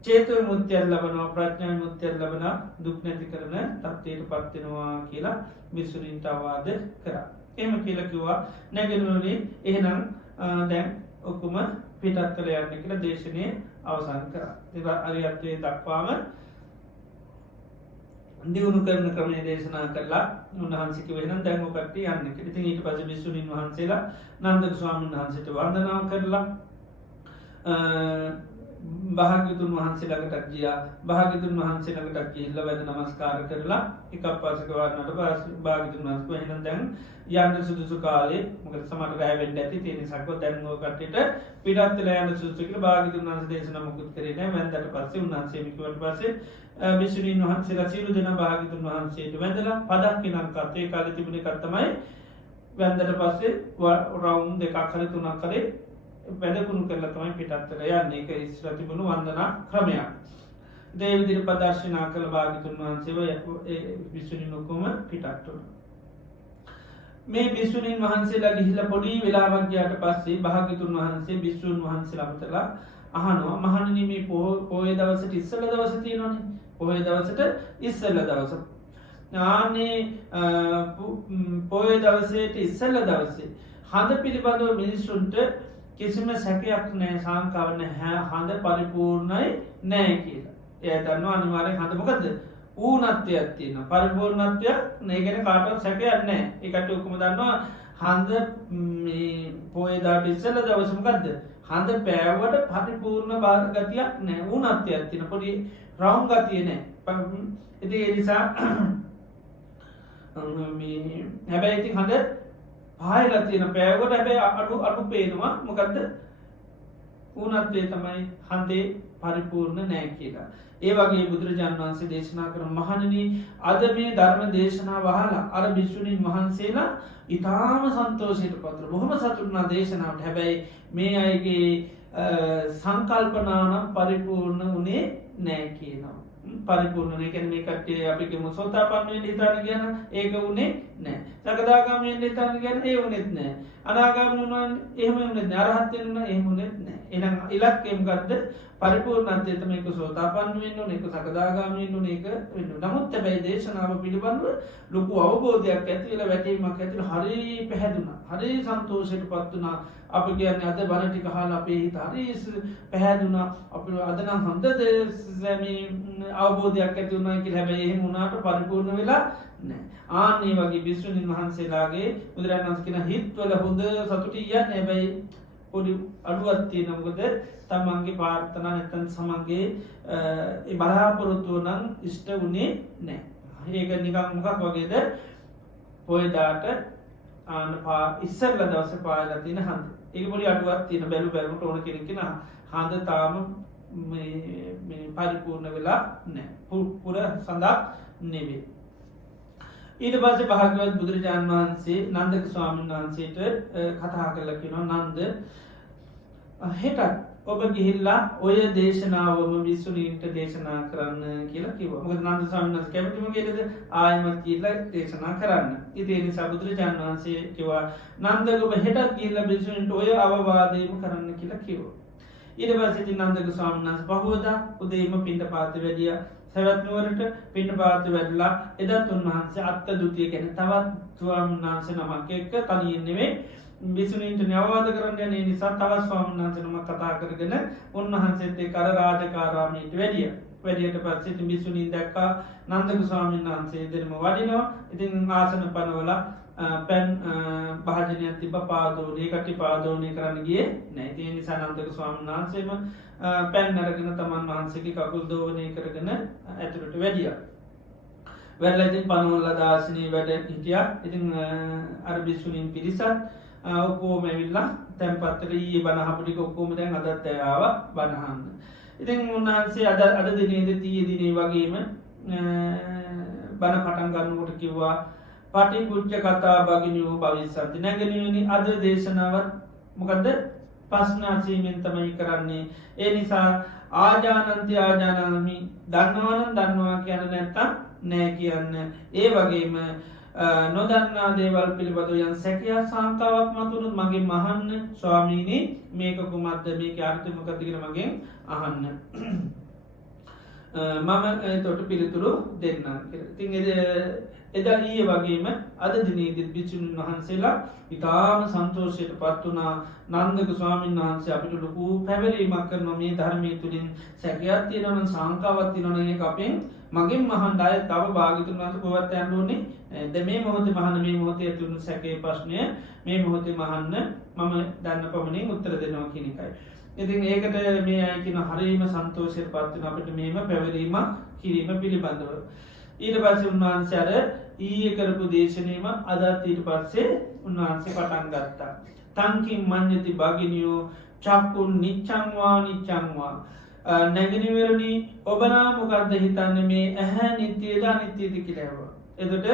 චේතෝ මුක්තිය ලැබෙනවා ප්‍රඥා මුක්තිය ලැබෙනවා දුක් නැති කරන තත්ත්වයට පත් වෙනවා කියලා විසුරින්ට අවවාද කරා එහෙම කියලා කිව්වා නැගෙනවනේ එහෙනම් දැන් ඔක්කොම පිටත් කර යන්න කියලා දේශනේ අවසන් කරා. ඒක අරියත්වයේ දක්වාම දියුණු කරන ක්‍රමයේ දේශනා කළා. උන්වහන්සේ කිව්ව එහෙනම් දැන් ඔය කට්ටිය යන්න කියලා. ඉතින් ඊට පස්සේ විසුණින් වහන්සේලා නන්දක ස්වාමීන් වහන්සේට වන්දනා කරලා භාග්‍යවතුන් වහන්සේ ළඟට ගියා. භාග්‍යවතුන් වහන්සේ ළඟට ගිහිල්ලා වැඳ නමස්කාර කරලා එකක් පාසක වරනට පස්සේ භාග්‍යවතුන් වහන්සේ එහෙනම් දැන් යන්න සුදුසු කාලේ මොකද සමහර රැය වෙන්න ඇති ඒ නිසා කො දැන් ඔය කට්ටියට පිටත් වෙලා යන්න සුදුසු කියලා භාග්‍යවතුන් වහන්සේ දේශනා මුකුත් කරේ නැහැ. වැඳලා පස්සේ උන්වහන්සේ කිව්වට පස්සේ විසුණීන් වහන්සේලා සියලු දෙනා භාග්‍යවතුන් වහන්සේට වැඳලා පදක් කිනක්වත් ඒ කාලේ තිබුණ එකක් තමයි වැඳලා පස්සේ රවුම් දෙකක් හරි තුනක් හරි වැඩකුණු කරලා තමයි පිටත් වෙලා යන්නේ. ඒක ඉස්සර තිබුණු වන්දනා ක්‍රමයක්. ඒ විදිහට ප්‍රදර්ශනා කළ භාග්‍යවතුන් වහන්සේව ඒ විසුණීන් ඔක්කොම පිටත් වුණා. මේ විසුණීන් වහන්සේලා ගිහිල්ලා පොඩි වෙලාවක් ගියාට පස්සේ භාග්‍යවතුන් වහන්සේ විසුණීන් වහන්සේලා අමතලා අහනවා මහණෙනි මේ පොයේ දවසට ඉස්සෙල්ලා දවස තියෙනවනේ. පොයේ දවසට ඉස්සෙල්ලා දවස. ආනේ පොයේ දවසේට ඉස්සෙල්ලා දවසේ හඳ පිළිබඳව මිනිසුන්ට කිසිම සැකයක් නෑ සංකාව නැහැ හඳ පරිපූර්ණයි නෑ කියලා. එයා දන්නවා අනිවාර්යෙන් හඳ මොකද්ද? ඌනත්වයක් තියෙනවා. පරිපූර්ණත්වයක් නෑ කියන කාටවත් සැකයක් නෑ. ඒකට ඔක්කොම දන්නවා හඳ මේ පොයේ දාට ඉස්සෙල්ලා දවස මොකද්ද? හඳ පෑවුවට පරිපූර්ණ බාර ගතියක් නෑ. ඌනත්වයක් තියෙන පොඩි රවුම් ගතිය නෑ. ඉතින් ඒ නිසා මේ හැබැයි ඉතින් හඳ පායලා තියෙන පෑවුවට හැබැයි අඩු පේනවා. මොකද්ද? ඌනත්වය තමයි හඳේ පරිපූර්ණ නෑ කියලා. ඒ වගේ බුදුරජාණන් වහන්සේ දේශනා කරන මහණෙනි අද මේ ධර්ම දේශනාව අහලා අර භික්ෂුණීන් වහන්සේලා ඊටාම සන්තෝෂයට පතර බොහොම සතුටු වුණා දේශනාවට. හැබැයි මේ අයගේ සංකල්පනා නම් පරිපූර්ණ උනේ නෑ කියනවා. පරිපූර්ණ නෑ කියන්නේ මේ කට්ටිය අපි කියමු සෝතාපන්න වෙන්න හිතාන කියන ඒක උනේ නෑ. සකදාගාමී වෙන්න හිතාන කියන ඒ උනේත් නෑ. අනාගාමී වුණා එහෙම උනේ නෑ. අරහත් වෙනවා එහෙම උනේත් නෑ. එහෙනම් ඉලක්කය මොකද්ද? පරිපූර්ණත්වය තමයි ඒක සෝතාපන්න වෙන්න ඕනේ, ඒක සකදාගාමී වෙන්න ඕනේ, ඒක වෙන්න. නමුත් හැබැයි දේශනාව පිළිබඳව ලොකු අවබෝධයක් ඇති වෙලා වැටීමක් ඇති වෙලා හරි පැහැදුනා. හරි සන්තෝෂයටපත් වුණා. අපි කියන්නේ අද බණ ටික අහලා අපේ හිත හරි පැහැදුනා. අපි අද නම් හොඳ මේ අවබෝධයක් ඇති වුණා කියලා. හැබැයි එහෙම වුණාට පරිපූර්ණ වෙලා නැහැ. ආන්නේ වගේ විසුණුන් වහන්සේලාගේ බුදුරජාණන් වහන්සේ කියන හිත්වල හොඳ සතුටින් යන්නේ. හැබැයි පොඩි අඩුවක් තියෙනවා. මොකද තමන්ගේ ප්‍රාර්ථනා නැත්නම් සමන්ගේ ඒ බලාපොරොත්තු නම් ඉෂ්ට වුණේ නැහැ. ඒක නිකන් මොකක් වගේද? පොයේ දාට ඉස්සෙල්ලා දවසේ පායලා තියෙන හඳ. ඒක පොඩි අඩුවක් තියෙන බැලුමට ඕන කෙනෙක් කියන හඳ තාම මේ පරිපූර්ණ වෙලා නැහැ. පුර සඳක් නෙවෙයි. ඊට පස්සේ භාග්‍යවත් බුදුරජාණන් වහන්සේ නන්දක ස්වාමීන් වහන්සේට කතා කරලා කියනවා නන්ද හෙටත් ඔබ ගිහිල්ලා ඔය දේශනාවම විසුණීන්ට දේශනා කරන්න කියලා කිව්වා. මොකද නන්ද ස්වාමීන් වහන්සේ කැමතිම කේද ආයමත් ගිහිල්ලා දේශනා කරන්න. ඉතින් ඒ නිසා බුදුරජාණන් වහන්සේ කිව්වා නන්දක ඔබ හෙටත් ගිහිල්ලා විසුණීන්ට ඔය අවවාදයම කරන්න කියලා කිව්වා. ඊට පස්සේ ඉතින් නන්දක ස්වාමීන් වහන්සේ පහවදා උදේම පිණ්ඩපාත වැඩියා. සවැත් නුවරට පිණ්ඩපාත වැඩලා එදත් උන්වහන්සේ අත්ත දුතිය ගැන තවත් ස්වාමීන් වහන්සේ නමක් එක්ක තනියෙන් නෙවෙයි විසුණීන්ට අවවාද කරන්න යන නිසා තවත් ස්වාමීන් වහන්සේ නමක් කතා කරගෙන උන්වහන්සේත් එක්ක අර රාජකාරාමයට වැඩියට පස්සේ ඉතින් විසුණීන් දැක්කා නන්දක ස්වාමීන් වහන්සේ දෙනම වඩිනවා. ඉතින් ආසන පනවලා පැන් භාජනයක් තිබ්බ පාදෝනේ කටි පාදෝනේ කරන්න ගියේ නැහැ. ඒ නිසා නන්දක ස්වාමීන් වහන්සේම පැන් අරගෙන තමන් වහන්සේගේ කකුල් දෝවනය කරගෙන ඇතුළට වැඩියා. වැඩලා ඉතින් පනවලා දාසනේ වැඩ හිටියා. ඉතින් අර විසුණීන් පිරිසත් ඔක්කොම ඇවිල්ලා තැන්පත්තට ඊයේ බණ අහපු ටික ඔක්කොම දැන් අදත් ආවා බණ අහන්න. ඉතින් උන්වහන්සේ අද දිනේද 30 දිනේ වගේම බණ පටන් ගන්නකොට කිව්වා පටිපුච්ච කතා භගිනියෝ භවිස්සන්ති. නැගණියනි අද දේශනාවත් මොකද්ද ප්‍රශ්න අසීමෙන් තමයි කරන්නේ. ඒ නිසා ආජානන්ති ආජානමි දන්නවනම් දන්නවා කියන නැත්තම් නෑ කියන්න. ඒ වගේම නොදන්නා දේවල් පිළිබඳව යම් සැකයක් සංකාවක් මතුනොත් මගෙන් අහන්න ස්වාමීනි මේක කුමක්ද මේකේ අර්ථය මොකක්ද කියලා මගෙන් අහන්න. මම එතකොට පිළිතුරු දෙන්නම් කියලා. ඉතින් එදා ඊයේ වගේම අද දිනේදී භික්ෂුන් වහන්සේලා ඉතාම සන්තෝෂයට පත් වුණා. නන්දක ස්වාමීන් වහන්සේ අපිට ලොකු පැවරීමක් කරනවා මේ ධර්මයේ තුලින් සැකයක් තියෙනවා නම් සංකාවක් තියෙනවා නම් ඒක අපෙන් මගෙන් අහන්න ආයෙත් තව භාග්‍යතුන් වහන්සේ කොහොමද යන්න ඕනේ. දැන් මේ මොහොතේ අහන්න මේ මොහොතේ තුන සැකේ ප්‍රශ්නය මේ මොහොතේ අහන්න මම දන්න පමණින් උත්තර දෙනවා කියන එකයි. ඉතින් ඒකට මේ අය කියන හරියම සන්තෝෂයට පත් වෙන අපිට මේම පැවරීමක් කිරීම පිළිබඳව. ඊට පස්සේ උන්වහන්සේ අර ඊයේ කරපු දේශනාවම අදත් ඊට පස්සේ උන්වහන්සේ පටන් ගත්තා. තංකින් මඤ්ඤති භගිනියෝ චක්කුන් නිච්ඡං වා නැගණිවරණි ඔබලා මොකද්ද හිතන්නේ මේ ඇහැ නිට්ටියද අනිත්‍යද කියලා. එතකොට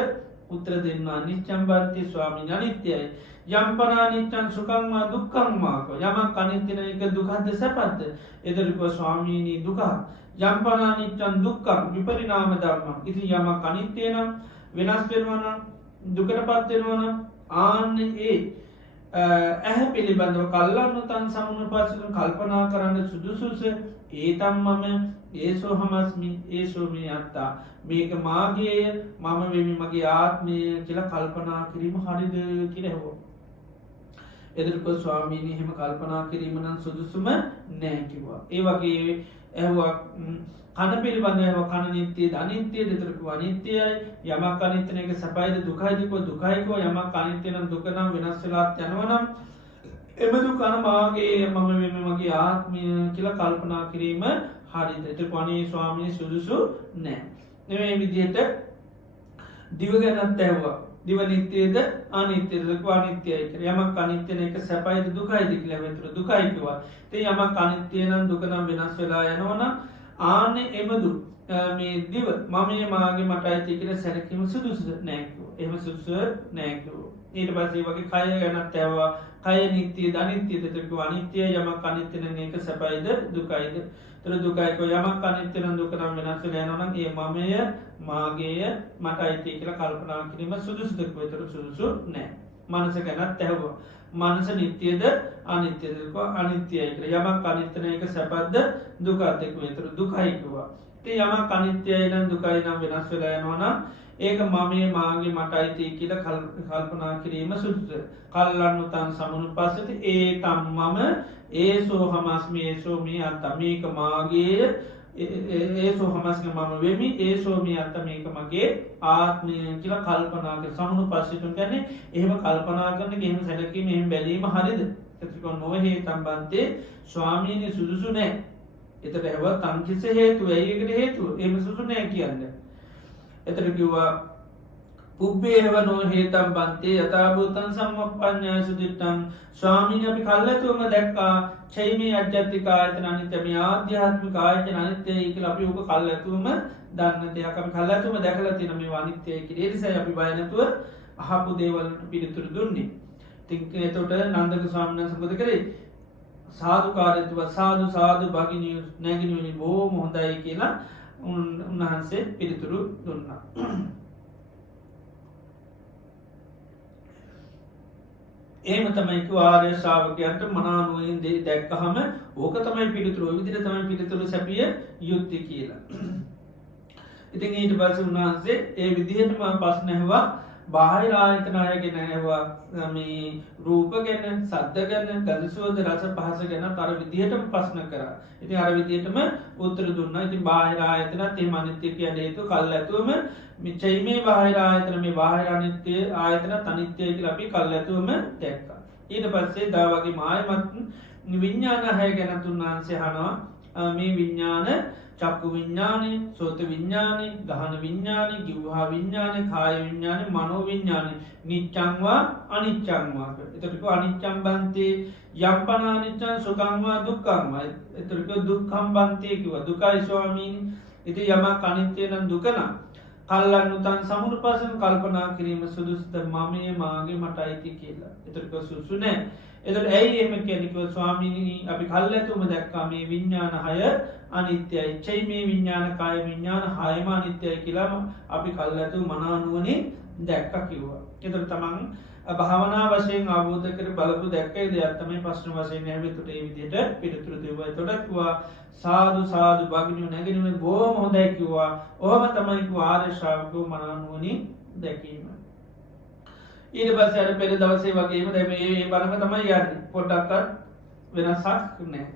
උත්තර දෙන්නවා නිච්ඡං බන්ති ස්වාමීන් අනිත්‍යයි. යම්පනා නිච්ඡං සුඛං වා දුක්ඛං වා යමක් අනිත්‍ය එක දුකද සැපද. එතකොට ස්වාමීනි දුක. යම්පනා නිච්ඡං දුක්ඛං විපරිණාම ධර්මං. ඉතින් යමක් අනිත්‍ය නම් වෙනස් වෙනවා නම් දුකටපත් වෙනවා නම් ආන්නේ ඒ ඇහැ පිළිබඳව කල්ලන්නතන් සමුනුපස්සන කල්පනා කරන්න සුදුසුස ඒතම් මම ඒසෝ හමස්මි ඒසෝ මේ අත්තා මේක මාගේය මම වෙමි මගේ ආත්මය කියලා කල්පනා කිරීම හරිද කියලා ඇහුවා. එදිරිපත් ස්වාමීනි එහෙම කල්පනා කිරීම නම් සුදුසුම නෑ කිව්වා. ඒ වගේ ඇහුවා කන පිළිබඳව කන නිත්‍යද අනිත්‍යද එතකොට අනිත්‍යයි. යමක් අනිත්‍ය නම් ඒක සැපයිද දුකයිද දුකයි කෝ යමක් අනිත්‍ය නම් දුක නම් වෙනස් වෙලා යනවා නම් එබඳු කන මාගේ මම වෙමි මගේ ආත්මය කියලා කල්පනා කිරීම හරිද. එතකොට අනේ ස්වාමීනි සුදුසු නෑ. මේ විදිහට දිව ගැනත් ඇහුවා. දිව නිත්‍යද අනිත්‍යද අනිත්‍යයි කියලා. යමක් අනිත්‍ය නම් ඒක සැපයිද දුකයිද කියලා වෙතර දුකයි කිව්වා. ඉතින් යමක් අනිත්‍ය නම් දුක නම් වෙනස් වෙලා යනවා නම් ආන්නේ එබඳු මේ දිව මමයේ මාගේ මට අයිති කියලා සැලකීම සුදුසුද නෑ කිව්වා. එහෙම සුදුසු නෑ කිව්වා. ඊට පස්සේ වගේ කය ගැනත් ඇහුවා. කය නිත්‍යද අනිත්‍යද කියලා. අනිත්‍යයි යමක් අනිත්‍ය නම් ඒක සැපයිද දුකයිද. ඒතර දුකයි කෝ යමක් අනිත්‍ය නම් දුක නම් වෙනස් වෙලා යනවා නම් ඒ මමය මාගේය මට අයිති කියලා කල්පනා කිරීම සුදුසුද කියලා. ඒතර සුදුසු නෑ. මනස ගැනත් ඇහුවා. මනස නිත්‍යද අනිත්‍යද අනිත්‍යයි කියලා. යමක් අනිත්‍ය නම් ඒක සැපද දුකද කියලා. ඒතර දුකයි කිව්වා. ඉතින් යමක් අනිත්‍යයි නම් දුකයි නම් වෙනස් වෙලා යනවා නම් ඒක මමයේ මාගේ මට අයිති කියලා කල්පනා කිරීම සුදුසුද. කල්ලන්නුතං සමුනුපස්සති ඒතම් මම ඒසෝ හමස්මි ඒසෝ මේ අත්ත මේක මාගේ ඒසෝ හමස්මි මම වෙමි ඒසෝ මේ අත්ත මේක මගේ ආත්මය කියලා කල්පනා කර සමුනුපස්සිතුන් කියන්නේ එහෙම කල්පනා කරන එක එහෙම සැලකීම එහෙම බැලීම හරියද. එතකොට නොවේ තම්බන්තේ ස්වාමීනි සුදුසු නෑ. එතකොට ඒව තංකිස හේතුව. ඒකට හේතුව එහෙම සුදුසු නෑ කියන්නේ. එතකොට කිව්වා පුබ්බේවනෝ හේතම් බන්තේ යථභූතන් සම්මප්පඤ්ඤා සුදිට්ඨං ස්වාමීනි අපි කල්ලාතුම දැක්කා චෛමේ අජ්ජත්තික ආයතන අනිත්‍ය මේ ආධ්‍යාත්මික ආයතන අනිත්‍යයි කියලා අපි ඔබ කල්ලාතුම දන්න දෙයක් අපි කල්ලාතුම දැකලා තියෙන මේ අනිත්‍යයි කියලා. ඒ නිසා අපි බය නැතුව අහපු දේවල් වලට පිළිතුරු දුන්නේ. ඉතින් එතකොට නන්දක ස්වාමීන් වහන්සේ මොකද කරේ? සාදුකාරයතුව සාදු සාදු භගිනිය නැගිනුනි බොහොම හොඳයි කියලා උන්වහන්සේ පිළිතුරු දුන්නා. එහෙම තමයි ආර්ය ශ්‍රාවකයන්ට මනානුවණින් දැක්කහම ඕක තමයි පිළිතුරු. ඔය විදිහට තමයි පිළිතුරු සැපිය යුත්තේ කියලා. ඉතින් ඊට පස්සේ උන්වහන්සේ ඒ විදිහටම ප්‍රශ්න ඇහුවා බාහිර ආයතන අය ගැන ඇහුවා මේ රූප ගැන, ශබ්ද ගැන, ගන්ධ සුවඳ රස පහස ගැන අර විදිහටම ප්‍රශ්න කරා. ඉතින් අර විදිහටම උත්තර දුන්නා. ඉතින් බාහිර ආයතනත් එහෙම අනිත්‍ය කියන්නේ හේතු කල්ැතුවම මිච්ඡයි මේ බාහිර ආයතන මේ බාහිර අනිත්‍ය ආයතනත් අනිත්‍යයි කියලා අපි කල්ැතුවම දැක්කා. ඊට පස්සේ දා වගේ මායමත් විඥාන හය ගැන තුන්වහන්සේ අහනවා මේ විඥාන චක්කු විඤ්ඥානය, සෝත විඤ්ඥානය, ගහන විඤ්ඥානය, ගිව්හා විඤ්ඥානය, කාය විඤ්ඥානය, මනෝ විඤ්ඥානය නිච්චංවා අනිච්චංවාක. එතටක අනිච්චම් බන්තේ යම්පනානිච්චන් සුකංවා දුක්කංවා. එතටක දුක්කම් බන්තයකිව දුකයි ස්වාමීනි. ඉති යමක් අනිත්‍යය නම් දුකනම්. කල්ලන්න උතන් සමුරු පසන කල්පනා කිරීම සුදුස්ත මමය මාගේ මට අයිති කියලා. එතටක සුසු නෑ. එතට ඇයි එම කෙනෙකව ස්වාමීනී අපි කල්ලඇතුම දැක්කා මේ විඤ්ඥාන හය අනිත්‍යයි චයි මේ විඤ්ඥාන කාය විඤ්ඥාන හයම අනිත්‍යයි කියලාම අපි කල්ලඇතු මනානුවනින් දැක්ක කිව්වා. එතට තමන් භාවනා වශයෙන් අවබෝධ කර බලපු දැක්කයි දෙයක්ත්තමයි ප්‍රශ්න වශයෙන් ඇවිතුට ඒ විදියට පිළිතුරු දෙවයි තොඩක්වා සාදු සාදු භගිනියු නැගෙනුව බෝම හොඳයි කිව්වා. ඕහම තමයිකු ආර්ය ශ්‍රාවකව මනානුවනින් දැකීම. ඊට පස්සේ අර පෙර දවසේ වගේම දැන් මේ බණම තමයි යන්නේ. පොඩ්ඩක්වත් වෙනසක් නැහැ.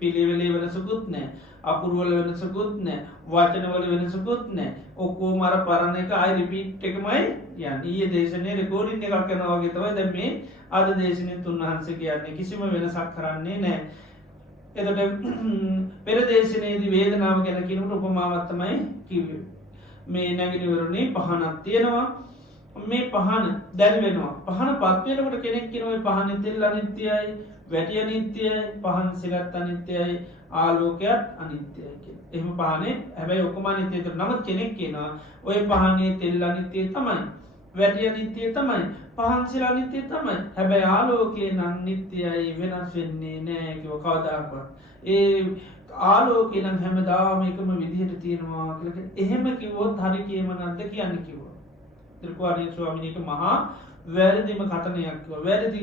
පිළිවෙලේ වෙනසකුත් නැහැ. අකුරු වල වෙනසකුත් නැහැ. වචන වල වෙනසකුත් නැහැ. ඔක්කොම අර පරණ එක ආයි රිපීට් එකමයි යන්නේ. ඊයේ දේශනේ රෙකෝඩින් එකක් කරනවා වගේ තමයි දැන් මේ අද දේශනේ තුන්වහන්සේ කියන්නේ. කිසිම වෙනසක් කරන්නේ නැහැ. එතකොට පෙර දේශනේදී වේදනාව ගැන කියනකොට උපමාවක් තමයි කිව්වේ. මේ නැගිටිවරුනේ පහනක් තියෙනවා. මේ පහන දැල්වෙනවා පහන පත්වයනකට කෙනෙක් කිනවේ පහන තෙල් අනිත්‍යයයි වැටිය අනිත්‍යයයි පහන් සිලත් අනිත්‍යයයි ආලෝකයක් අනිත්‍යයකි. එහම පහනේ හැබැයි ඔක්කොම අනිත්‍යයට නමුත් කෙනෙක් කියෙනවා ඔය පහනේ තෙල් අනිත්‍යය තමයි වැටිය අනිත්‍යය තමයි පහන් සිල අනිත්‍යය තමයි හැබැයි ආලෝකයේ නම් නිත්‍යයයි වෙනස් වෙන්නේ නෑකිව කවදාපත්. ඒ ආලෝකය නම් හැමදාම එකම විදිහට තියෙනවා කියලක එහෙම කිවොත් හරි කියම නන්ද කියන්න කිව. ත්‍රිපාණී ස්වාමිනීක මහා වැරදිම කතනයක්ව වැරදි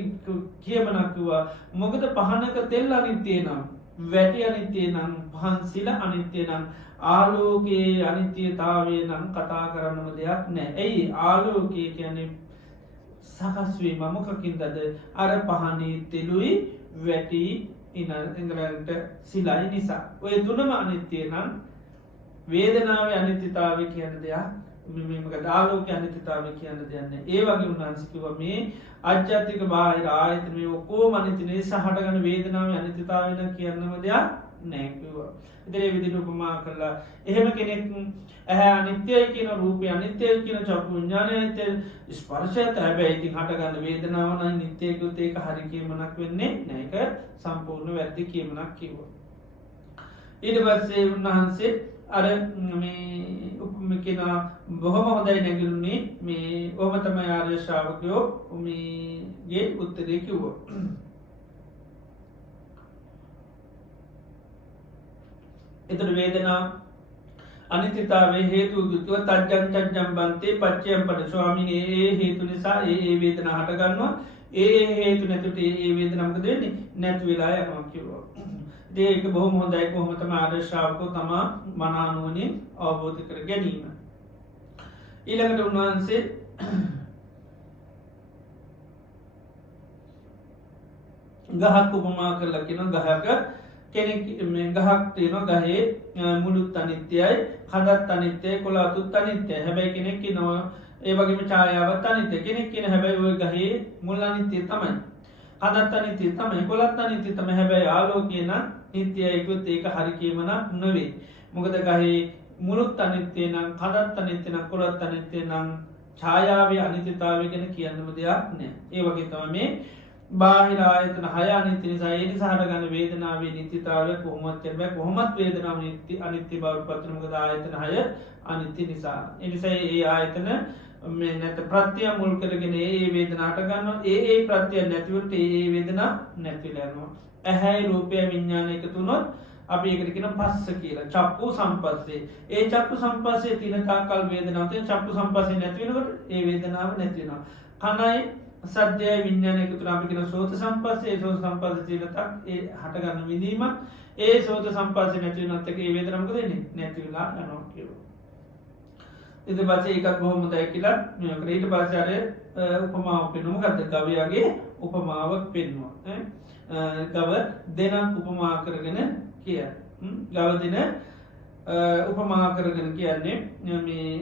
කියමනක්වා මොකද පහනක තෙල් අනිත්‍යය නම් වැටි අනිත්‍යය නම් පහන් සිල අනිත්‍යය නම් ආලෝකයේ අනිත්‍යතාවය නම් කතා කරන්නම දෙයක් නෑ. ඇයි ආලෝකය කියන්නේ සකස්වීම මොකකින්දද අර පහනේ තෙලුයි වැටි ඉංගලන්ට සිලයි නිසා ඔය තුනම අනිත්‍යය නම් වේදනාව අනිත්‍යතාවය කියන දෙයක් මෙමක දාලෝක අනිතතාව කියන්න දෙන්න ඒ වගේ උන්හන්සිකිව මේ අජ්‍යාතික බාහිර ආයතන මේ ඔකෝ මනිතිනේ සහටගන වේදනාව අනිතතාවන කියන්නම දෙයක් නෑකිවා. ඉදිරේ විදිට උපමා කරලා එහෙම කෙනෙක් ඇහැ අනිත්‍යය කියන රූපය අනිත්‍යය කියන චක්කු විඤ්ඥානය ස්පර්ශයත හැබැයි ඉතින් හටගන්න වේදනාවන නිත්‍යයකුත් ඒක හරි කියමනක් වෙන්නේ නෑක සම්පූර්ණ වැරදි කියමනක් කිව. ඊට පස්සේ උන්වහන්සේ අර මේ උපමකෙන බොහොම හොදයි නැගිරුණේ මේ ඕම තමයි ආර්ය ශ්‍රාවකයෝ මේගේ උත්තරය කිව්ව. එතට වේදනා අනිතිතාවේ හේතු ගුතුව තජ්ජන් ජම්බන්තේ පච්චයම් පට ස්වාමිනි ඒ හේතු නිසා ඒ වේදනා හටගන්නවා ඒ හේතු නැතුට ඒ වේදනම්ක දෙන්නේ නැතු වෙලා යනවා කිව්වා. ඒක බොහොම හොඳයි කොහොමතම ආදර්ශාවකෝ තමා මනානුවනින් අවබෝධ කර ගැනීම. ඊළඟට උන්වහන්සේ ගහක් උපමා කරලා කියන ගහක කෙනෙක් ගහක් තියෙන ගහේ මුළුත් අනිත්‍යයි හදත් අනිත්‍යය කොලාතුත් අනිත්‍යය හැබැයි කෙනෙක් නොව ඒ වගේම ඡායාවත් අනිත්‍ය කෙනෙක් කියන හැබැයි ඔය ගහේ මුල් අනිත්‍යය තමයි හදත් අනිත්‍යය තමයි කොලත් අනිත්‍යය තමයි හැබැයි ආලෝකය නම් නිත්‍යයකුත් ඒක හරි කියමනක් නොවේ. මොකද ගහේ මුළුත් අනිත්‍යය නම් හදත් අනිත්‍ය නම් කොලත් අනිත්‍යය නම් ඡායාවේ අනිත්‍යතාවය ගැන කියන්නම දෙයක් නෑ. ඒ වගේ තමයි මේ බාහිර ආයතන 6 අනිත්‍ය නිසා ඒ නිසා හටගන්න වේදනාවේ නිත්‍යතාවය කොහොමවත් කියන්න බෑ. කොහොමත් වේදනාව අනිත්‍ය බවට පත් වෙන මොකද ආයතන 6 අනිත්‍ය නිසා. ඒ නිසා ඒ ආයතන මේ නැත ප්‍රත්‍ය මුල් කරගෙන ඒ වේදනාට ගන්නවා. ඒ ප්‍රත්‍ය නැතිවට ඒ වේදනා නැතිලා යනවා. ඇහැයි රූපය විඥානය එකතු වුණොත් අපි ඒකට කියන පස්ස කියලා. චක්කු සම්පස්සේ. ඒ චක්කු සම්පස්සේ තියෙන තාක්කල් වේදනාව තියෙන චක්කු සම්පස්සේ නැති වෙනකොට ඒ වේදනාව නැති වෙනවා. කනයි සද්දයයි විඥානය එකතු වුණා අපි කියන සෝත සම්පස්සේ. ඒ සෝත සම්පස්සේ තියෙන තාක් ඒ හට ගන්න විඳීම ඒ සෝත සම්පස්සේ නැති වෙනත් එක ඒ වේදනාව මොකද වෙන්නේ? නැති වෙලා යනවා කියනවා. ඊට පස්සේ ඒකත් බොහොම හොඳයි කියලා මේ කරේ. ඊට පස්සේ අර උපමාවක් පෙන්වමු. මොකද්ද? ගවයාගේ උපමාවක් පෙන්වනවා. ගව දෙනක් උපමා කරගෙන කිය. ගව දෙන උපමා කරගෙන කියන්නේ මේ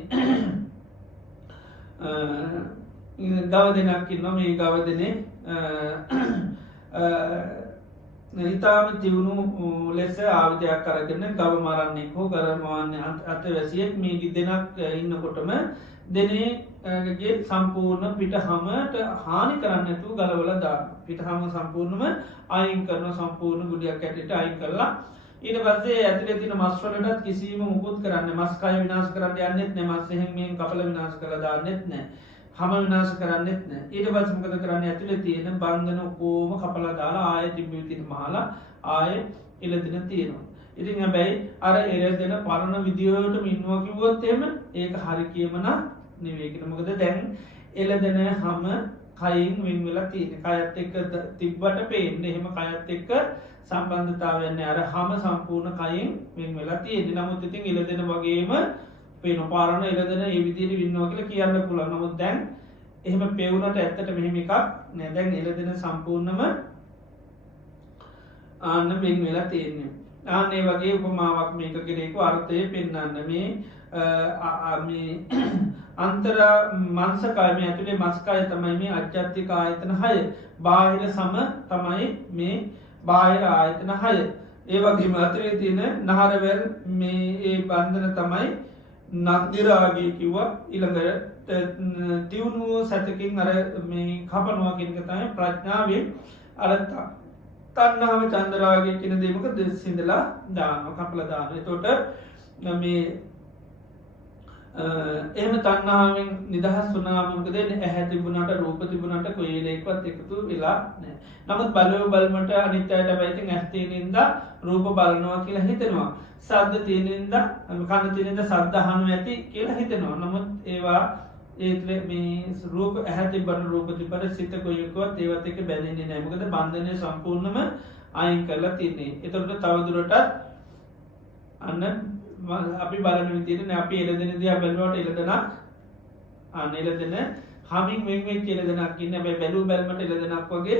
ගව දෙනක් ඉන්නවා. මේ ගව දෙනේ ඉතාම තිවුණු ලෙස ආයුධයක් අරගෙන ගව මරන්නෙක් හෝ ගරමාන්න අතවැසියෙක් මේ දෙනක් ඉන්නකොටම දෙනේගේ සම්පූර්ණ පිටහමට හානි කරන්නතු ගලවල දාන්න. පිටහම සම්පූර්ණම අයින් කරන සම්පූර්ණ ගුඩියක් ඇටට අයින් කරලා ඊට පස්සේ ඇතුලේ තියෙන මස් වලටත් කිසිම මුකුත් කරන්න මස්කය විනාශ කරන්න යන්නෙත් නෑ. මස් එහෙන් මෙහෙන් කපලා විනාශ කරලා දාන්නෙත් නෑ. හම විනාශ කරන්නෙත් නෑ. ඊට පස්සේ මොකද කරන්නේ? ඇතුලේ තියෙන බන්ධන ඔක්කොම කපලා දාලා ආයෙ තිබ්බේ තියෙන මහලා ආයෙ එළදෙන තියෙනවා. ඉතින් හැබැයි අර එළදෙන පරණ විදියටම ඉන්නවා කිව්වොත් එහෙම ඒක හරි කියමන නෙවෙයි කියලා. මොකද දැන් එළදෙන හැම කයින් වෙන් වෙලා තියෙන. කයත් එක්ක තිබ්බට පේන්නේ එහෙම කයත් එක්ක සම්බන්ධතාවයක් නැහැ. අර හැම සම්පූර්ණ කයින් වෙන් වෙලා තියෙන්නේ. නමුත් ඉතින් එළදෙන වගේම පේන පාරණ එළදෙන ඒ විදිහට වින්නවා කියලා කියන්න පුළුවන්. නමුත් දැන් එහෙම පෙවුනට ඇත්තට මෙහෙම එකක් නෑ. දැන් එළදෙන සම්පූර්ණම ආන්න වෙන් වෙලා තියෙන්නේ. ආන්න ඒ වගේ උපමාවක් මේක කෙරේක අර්ථය පෙන්වන්න මේ අන්තර මංසකය මේ ඇතුලේ මස්කය තමයි මේ අජ්ජත්තික ආයතන 6. බාහිර සම තමයි මේ බාහිර ආයතන 6. ඒ වගේම අතරේ තියෙන නහරවැල් මේ ඒ බන්ධන තමයි නන්දිරාගී කිව්වා. ඊළඟට තියුණුව සැතකින් අර මේ කපනවා කියන එක තමයි ප්‍රඥාවෙන් අර තණ්හාව චන්දරාගය කියන දේ මොකද සිඳලා දානවා කපලා දානවා. එතකොට මේ එහෙම තණ්හාවෙන් නිදහස් වුණාම මොකද වෙන්නේ? ඇහැ තිබුණාට රූප තිබුණාට කොයි එකක්වත් එකතු වෙලා නැහැ. නමුත් බලමට අනිත්‍යයට බයිතින් ඇස් තියෙනින්දා රූප බලනවා කියලා හිතෙනවා. ශබ්ද තියෙනින්දා කන තියෙනින්දා ශබ්ද අහනවා ඇති කියලා හිතෙනවා. නමුත් ඒවා මේ රූප ඇහැ තිබ්බට රූප තිබ්බට සිත කොයි එකවත් ඒවත් එක්ක බැඳෙන්නේ නැහැ. මොකද බන්ධනය සම්පූර්ණම අයින් කරලා තියෙන්නේ. ඒතකොට තවදුරටත් අන්න අපි බලන විදිහට නේ අපි එළදෙන දිහා බලනකොට එළදෙනක් අන්න එළදෙන හමින් වෙන් වෙච්ච එළදෙනක් ඉන්නේ. හැබැයි බැලු බැලමට එළදෙනක් වගේ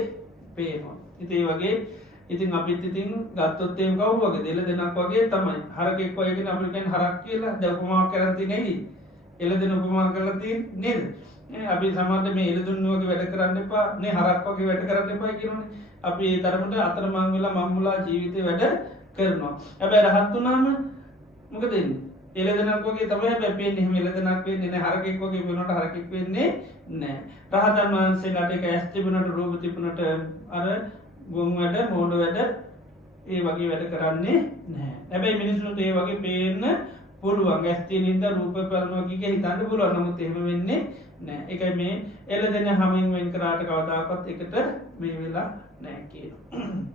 පේනවා. ඉතින් ඒ වගේ ඉතින් අපිත් ඉතින් ගත්තොත් එහෙම කවුරු වගේද? එළදෙනක් වගේ තමයි. හරකෙක් වගේ කියන අපිට කියන්නේ හරක් කියලා දැන් උපමාවක් කරන් තියෙන්නේ නේද? එළදෙන උපමා කරලා තියෙන්නේ නේද? අපි සමහරට මේ එළදුන් වගේ වැඩ කරන්න එපා නේ හරක් වගේ වැඩ කරන්න එපා කියනෝනේ. අපි ඒ තරමට අතරමං වෙලා මම්මුලා ජීවිතේ වැඩ කරනවා. හැබැයි රහත් වුණාම මොකද වෙන්නේ? එළදෙනක් වගේ තමයි හැබැයි පේන්නේ. එහෙම එළදෙනක් වෙන්නේ නැහැ. හරකෙක් වගේ වෙනකොට හරකෙක් වෙන්නේ නැහැ. රහතන් වහන්සේලාට ඒක ඇස් තිබුණට රූප තිබුණට අර ගොන් වැඩ මෝඩ වැඩ ඒ වගේ වැඩ කරන්නේ නැහැ. හැබැයි මිනිස්සුන්ට ඒ වගේ පේන්න පුළුවන්. ඇස් තියෙනින්ද රූප බලනවා කිය හිතන්න පුළුවන්. නමුත් එහෙම වෙන්නේ නැහැ. ඒකයි මේ එළදෙන හැමින් වෙන් කරාට කවදාකවත් එකට මේ වෙලා නැහැ කියනවා.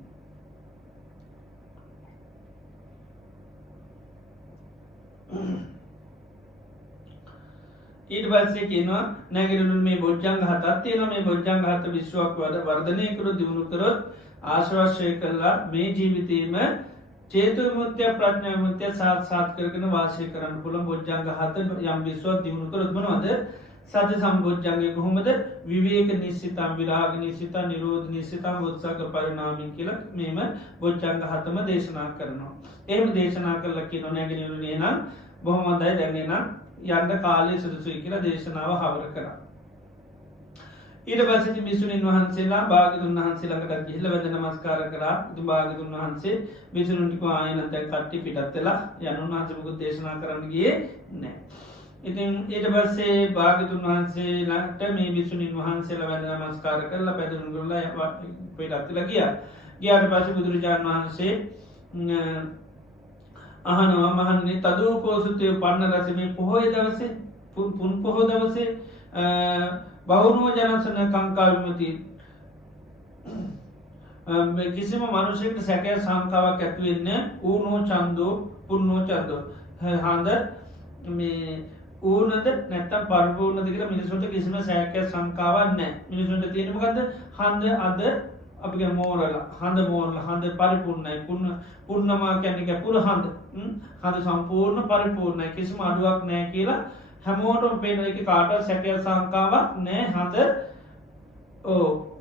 ඊට පස්සේ කියනවා නැගිටිනුල් මේ බොජ්ජංග 7ක් තියෙනවා. මේ බොජ්ජංග 7 විශ්වාවක් වර්ධනය කරොත් දිනු කරොත් ආශ්‍රවශය කළා මේ ජීවිතේම චේතු විමුක්තිය ප්‍රඥා විමුක්තිය සාක්ෂාත් කරගෙන වාසය කරන්න පුළුවන්. බොජ්ජංග 7 යම් විශ්වාවක් දිනු කරොත් මොනවද? සති සම්බොජ්ජංගේ කොහොමද? විවේක නිස්සිතං විරාග නිස්සිතං නිරෝධ නිස්සිතං උත්සාහ පරිණාමී කියලා මේම බොජ්ජංග 7ම දේශනා කරනවා. එහෙම දේශනා කළා කියනවා නැගිටිනුල් එහෙනම් බොහොම හොඳයි. දැන් එහෙනම් යන්න කාලය සුදුසුයි කියලා දේශනාව හවර කරා. ඊට පස්සේ මිසුණින් වහන්සේලා භාග්‍යතුන් වහන්සේ ළඟට ගිහිල්ලා වැඳ නමස්කාර කරා. ඉතින් භාග්‍යතුන් වහන්සේ මිසුණුන්ට කිව්වා ආයෙ නැත්නම් කට්ටි පිටත් වෙලා යන්න උන්වහන්සේ මොකද දේශනා කරන්න ගියේ නැහැ. ඉතින් ඊට පස්සේ භාග්‍යතුන් වහන්සේලාට මේ භික්ෂුණීන් වහන්සේලා වැඳ නමස්කාර කරලා පැදුම් කරලා පිටත්ලා ගියා. ගියාට පස්සේ බුදුරජාණන් වහන්සේ අහනවා මහන්නේ තදෝපෝසුතය පන්න රසමේ පොහොය දවසේ පුන් පොහෝ දවසේ බෞරුව ජනසන කංකා විමති කිසිම මනුෂ්‍යකට සැකය සංකාවක් ඇතිවෙන්න ඌනෝ චන්දෝ පුන්නෝ චන්දෝ හාන්ද මේ ඌනද නැත්තම් පරපූර්ණද කියලා මිනිසුන්ට කිසිම සැකය සංකාවක් නැහැ. මිනිසුන්ට තියෙන්නේ මොකද්ද? හන්ද අද අපිගේ මෝරලා හඳ මෝරලා හඳ පරිපූර්ණයි පුර්ණමා කියන්නේ පුර හඳ හඳ සම්පූර්ණ පරිපූර්ණයි කිසිම අඩුවක් නැහැ කියලා හැමෝටම පේන එක කාටවත් සැකය සංකාවක් නැහැ. හඳ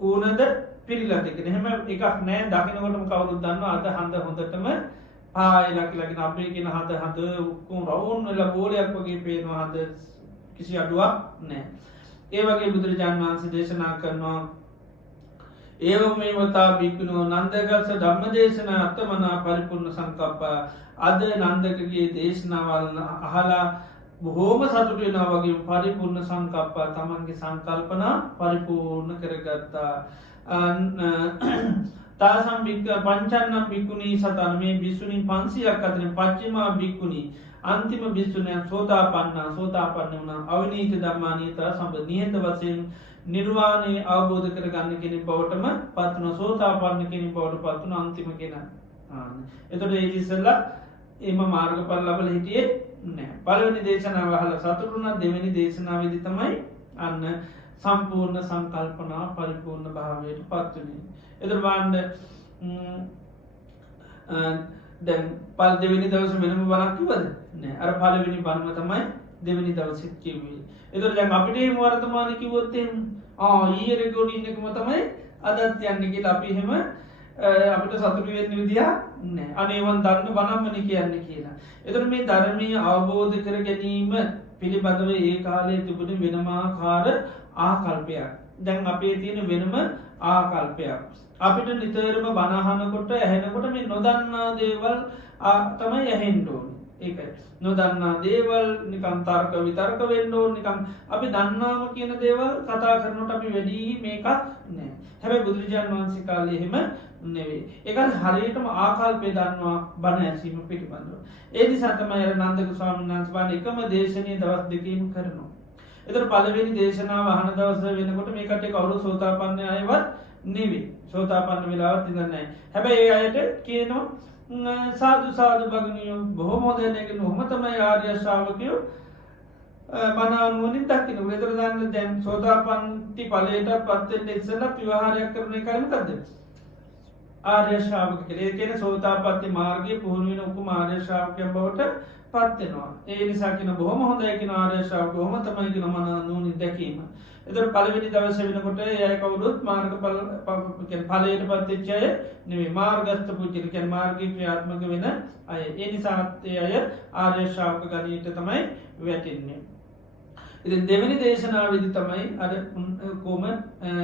ඌනද පිළිලා තියෙන හැම එකක් නැහැ. දකින්නකොටම කවුරුත් දන්නවා අද හඳ හොඳටම පායලා කියලාගෙන අපේ කියන හඳ ඔක්කොම රවුම් වෙලා බෝලයක් වගේ පේනවා. හඳ කිසි අඩුවක් නැහැ. ඒ වගේ බුදුරජාණන් වහන්සේ දේශනා කරනවා ඒවමේවතා භික්ඛුනෝ නන්දගස්ස ධම්ම දේශන අත්තමනා පරිපූර්ණ සංකප්ප. අද නන්දකගේ දේශනාවල් අහලා බොහෝම සතුට වෙනවා වගේ පරිපූර්ණ සංකප්ප තමන්ගේ සංකල්පනා පරිපූර්ණ කරගත්තා. තාසම් භික්ඛ පංචන්නම් භික්ඛුනී සතන් මේ භික්ෂුණී 500ක් අතරින් පච්චමා භික්ඛුනී අන්තිම භික්ෂුණියන් සෝතාපන්න වුණා. අවිනීත ධම්මානීතා සම්බ නියත වශයෙන් නිර්වාණය අවබෝධ කරගන්න කෙනෙක් බවටම පත්වන සෝතාපන්න කෙනෙක් බවට පත්වන අන්තිම කෙනා. එතකොට ඒ ඉස්සෙල්ලා එම මාර්ගඵල ලබලා හිටියේ නැහැ. පළවෙනි දේශනාව අහලා සතුටු වුණා. දෙවෙනි දේශනාවේදී තමයි අන්න සම්පූර්ණ සංකල්පනා පරිපූර්ණ භාවයට පත්වනේ. එතකොට බලන්න දැන් පල් දෙවෙනි දවසේ වෙනම බණක් කිව්වද? නෑ. අර පළවෙනි බණම තමයි දෙවෙනි දවසෙත් කිව්වේ. එතකොට දැන් අපිට මේ වර්තමාන කිව්වොත් එහෙම ඊයේ රෙකෝඩින් එකම තමයි අදත් යන්නේ කියලා අපි එහෙම අපිට සතුටු වෙන්න විදියක් නෑ. අනේ වන් දන්න බණම්මනේ කියන්නේ කියලා. එතකොට මේ ධර්මීය අවබෝධ කර ගැනීම පිළිබඳව ඒ කාලයේ තිබුණ වෙනමාකාර ආකල්පයක්. දැන් අපේ තියෙන වෙනම ආකල්පයක්. අපිට නිතරම බණහනකොට ඇහෙනකොට මේ නොදන්නා දේවල් තමයි ඇහෙන්න ඕනේ. ඒකයි. නොදන්නා දේවල් නිකන් තර්ක විතර්ක වෙන්න ඕනේ. නිකන් අපි දන්නාම කියන දේවල් කතා කරනකොට අපි වැඩි මේකක් නෑ. හැබැයි බුදුරජාණන් වහන්සේ කාලේ එහෙම නෙවෙයි. ඒකත් හරියටම ආකල්පය දන්නවා බණ ඇසීම පිළිබඳව. ඒ නිසා තමයි අර නන්දක ස්වාමීන් වහන්සේ බණ එකම දේශනේ දවස් දෙකකින් කරනවා. ඒතර පළවෙනි දේශනාව අහන දවස වෙනකොට මේ කටේ කවුරු සෝතාපන්න අයවත් නෙවෙයි. සෝතාපන්න වෙලාවත් ඉඳන් නැහැ. හැබැයි ඒ අයට කියනවා සාදු සාදු භගනියෝ බොහොම හොඳනේගෙන ඔහම තමයි ආර්ය ශ්‍රාවකයෝ මනානුවණින් දකින්න. ඒතර දැන් සෝතාපන්නටි ඵලයට පත් වෙන්න ඉස්සෙල්ලා විවහාරයක් කරන එකයි මොකද්ද? ආර්ය ශ්‍රාවක කියලා. ඒ කියන්නේ සෝතාපට්ටි මාර්ගයේ පුහුණු වෙන උකුම ආර්ය ශ්‍රාවකයන් බවට පත් වෙනවා. ඒ නිසා කියන බොහොම හොඳයි කියන ආර්ය ශ්‍රාවකවම තමයි කියන මනානුවණින් දැකීම. ඒතර පළවෙනි දවසේ වෙනකොට ඒ අය කවුරුත් මාර්ගඵල කියන්නේ ඵලයට පත් වෙච්ච අය නෙවෙයි. මාර්ගස්ත පුජ්‍යල කියන්නේ මාර්ගී ක්‍රියාත්මක වෙන අය. ඒ නිසා ඒ අය ආර්ය ශ්‍රාවක ගණයට තමයි වැටෙන්නේ. ඉතින් දෙවෙනි දේශනාවේදී තමයි අර කොම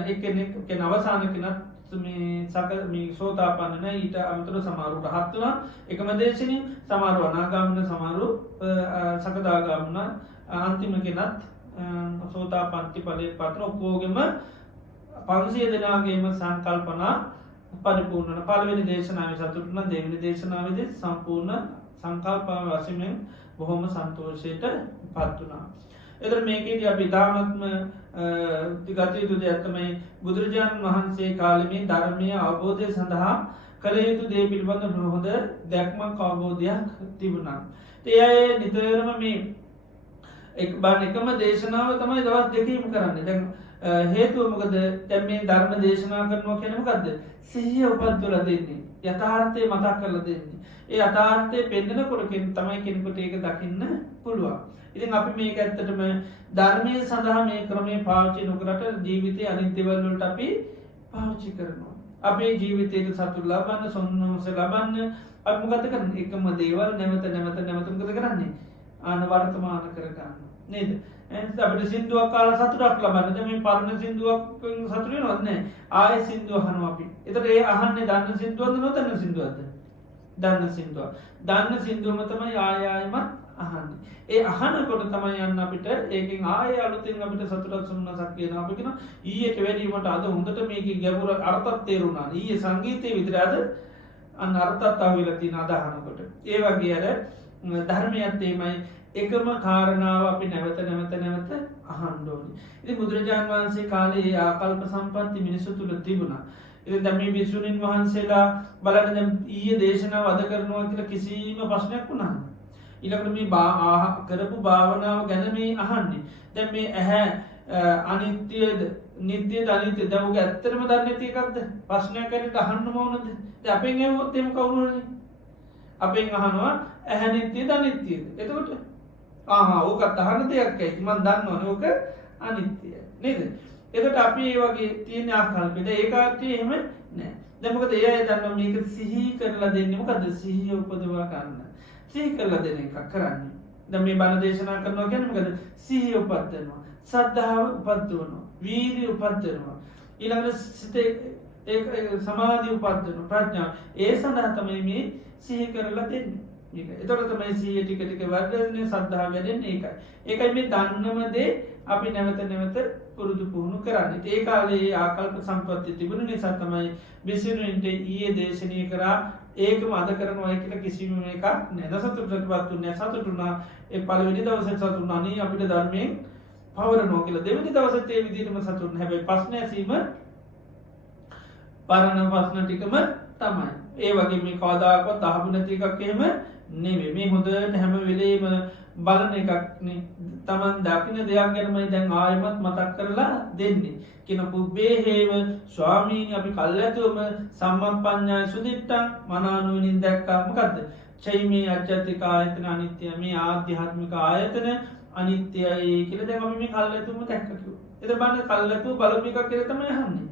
එක්කෙනෙක් කියන අවසාන කෙනත් මේ සෝතාපන්න නැහැ. ඊට අමතරව සමහරු රහත් වුණා එකම දේශනේ. සමහරු අනාගාමී, සමහරු සකදාගාමී. අන්තිම කෙනත් සෝතාපට්ටි ඵලයේ පතර ඔක්කොගෙම 500 දෙනාගේම සංකල්පනා පරිපූර්ණ. පළවෙනි දේශනාවේ සතුටුන, දෙවෙනි දේශනාවේදී සම්පූර්ණ සංකල්ප වශයෙන් බොහොම සන්තෝෂයට පත් වුණා. එතර මේකේදී අපි ඉතාමත්ම ගත යුතු දෙයක් තමයි බුදුරජාණන් වහන්සේ කාලේ ධර්මීය අවබෝධය සඳහා කළ යුතු දේ පිළිබඳ හොඳ දැක්මක් අවබෝධයක් තිබුණා. ඒ අය නිතරම මේ එකම දේශනාව තමයි දවස් දෙකීම කරන්නේ. දැන් හේතුව මොකද? දැන් මේ ධර්ම දේශනා කරනවා කියන්නේ මොකද්ද? සිහිය උපද්දවලා දෙන්නේ. යථාර්ථය මතක් කරලා දෙන්නේ. ඒ යථාර්ථය පෙන්නකොට තමයි කෙනෙකුට ඒක දකින්න පුළුවන්. ඉතින් අපි මේක ඇත්තටම ධර්මයේ සඳහා මේ ක්‍රමයේ පාවිච්චි නොකරට ජීවිතයේ අනිත් දේවල් වලට අපි පාවිච්චි කරනවා. අපේ ජීවිතයේ සතුට ලබන්න, සොම්නස ලබන්න අපි මොකද කරන්නේ? එකම දේවල් නැවත මොකද කරන්නේ? වර්තමාන කරගන්න නේද? අපිට සින්දුවක් කාලා සතුටක් ලබන්න. දැන් මේ පරණ සින්දුවක් සතුට වෙනවද නැහැ? ආයෙ සින්දුව අහනවා අපි. ඒතර ඒ අහන්නේ දන්න සින්දුවක්ද නොදන්න සින්දුවක්ද? දන්න සින්දුව. දන්න සින්දුවම තමයි ආයෙ ආයෙමත් අහන්න ඒ අහනකොට තමයි යන්න අපිට ඒකෙන් ආය අලුතින් අපිට සතුටක් සුන්නසක් කියන අපි කියන ඊයට වැඩීමට අද හොඳට මේක ගැඹුර අර්ථත් තේරුණා ඊයේ සංගීතයේ විතර අද අන්න අර්ථත් ආවිලා තියෙන අදහනකොට ඒ වගේ අර ධර්මයත් එමය එකම කාරණාව අපි නැවත අහන්න ඕනේ. ඉතින් බුදුරජාණන් වහන්සේ කාලේ ආකල්ප සම්පatti මිනිසු තුල තිබුණා. ඉතින් දැන් මේ විසුණුන් වහන්සේලා බලන්න දැන් ඊයේ දේශනාව අද කරනවා කියලා කිසිම ප්‍රශ්නයක් වුණා. ඊළඟට මේ කරපු භාවනාව ගැන මේ අහන්නේ. දැන් මේ ඇහැ අනිත්‍යද නිත්‍යද අනිත්‍යද දැන් ඔක ඇත්තටම දන්නේ නැති එකක්ද? ප්‍රශ්නයක් ඇරෙන්න අහන්නම ඕනද? දැන් අපෙන් ඇහුවොත් එහෙම කවුරු හරි අපෙන් අහනවා ඇහැ නිත්‍යද අනිත්‍යද? එතකොට ඕකත් අහන්න දෙයක් ඇයි මම දන්නවනේ ඕක අනිත්‍යයි නේද? එතකොට අපි මේ වගේ තියෙන ආකල්පෙද ඒ කාර්යය එහෙම නෑ. දැන් මොකද ඒ අය දන්නවා මේක සිහි කරලා දෙන්නේ මොකද? සිහිය උපදවා ගන්න. සිහි කරලා දෙන එකක් කරන්නේ. දැන් මේ බණ දේශනා කරනවා කියන්නේ මොකද? සිහිය උපදවනවා. සද්ධාව උපදවනවා. වීර්ය උපදවනවා. ඊළඟට සිතේ ඒක සමාධිය උපදවනවා. ප්‍රඥාව. ඒ සඳහා තමයි මේ සිහි කරලා දෙන්නේ. එතොට තමයි සිහිය ටික ටික වර්ධනය සද්ධා වැඩෙන්නේ ඒකයි. ඒකයි මේ දන්නම දේ අපි නැවත පුරුදු පුහුණු කරන්නේ. ඒ කාලේ ආකල්ප සම්පත්තිය තිබුණු නිසා තමයි විසුණුන්ට ඊයේ දේශනය කරා ඒකම අද කරනවා කියලා කිසිම එකක් නෑ. සතුටටපත් උන්නේ සතුටුනා ඒ පළවෙනි දවසේ සතුටුනා නේ අපිට ධර්මයෙන් පවරනවා කියලා. දෙවෙනි දවසෙත් ඒ විදිහටම සතුටුන. හැබැයි ප්‍රශ්න ඇසීම පරණ ප්‍රශ්න ටිකම තමයි. ඒ වගේ මේ කවදාකවත් අහපු නැති එකක් එහෙම නෙවෙයි. මේ හොඳට හැම වෙලේම බලන එකක් නේ. Taman දකින්න දෙයක් ගැනමයි දැන් ආයෙමත් මතක් කරලා දෙන්නේ. කින පුබ්බේ හේව ස්වාමීනි අපි කල්ැතුවම සම්මප්පඤ්ඤාය සුදිට්ඨං මනානුවණින් දැක්කා මොකද්ද? චෛමේ අජ්ජතික ආයතන අනිත්‍යයි. මේ ආධ්‍යාත්මික ආයතන අනිත්‍යයි කියලා දැන් අපි මේ කල්ැතුවම දැක්කා කිව්වා. එතන බලන්න කල්ැතුව බලපු එකක් කියලා තමයි අහන්නේ.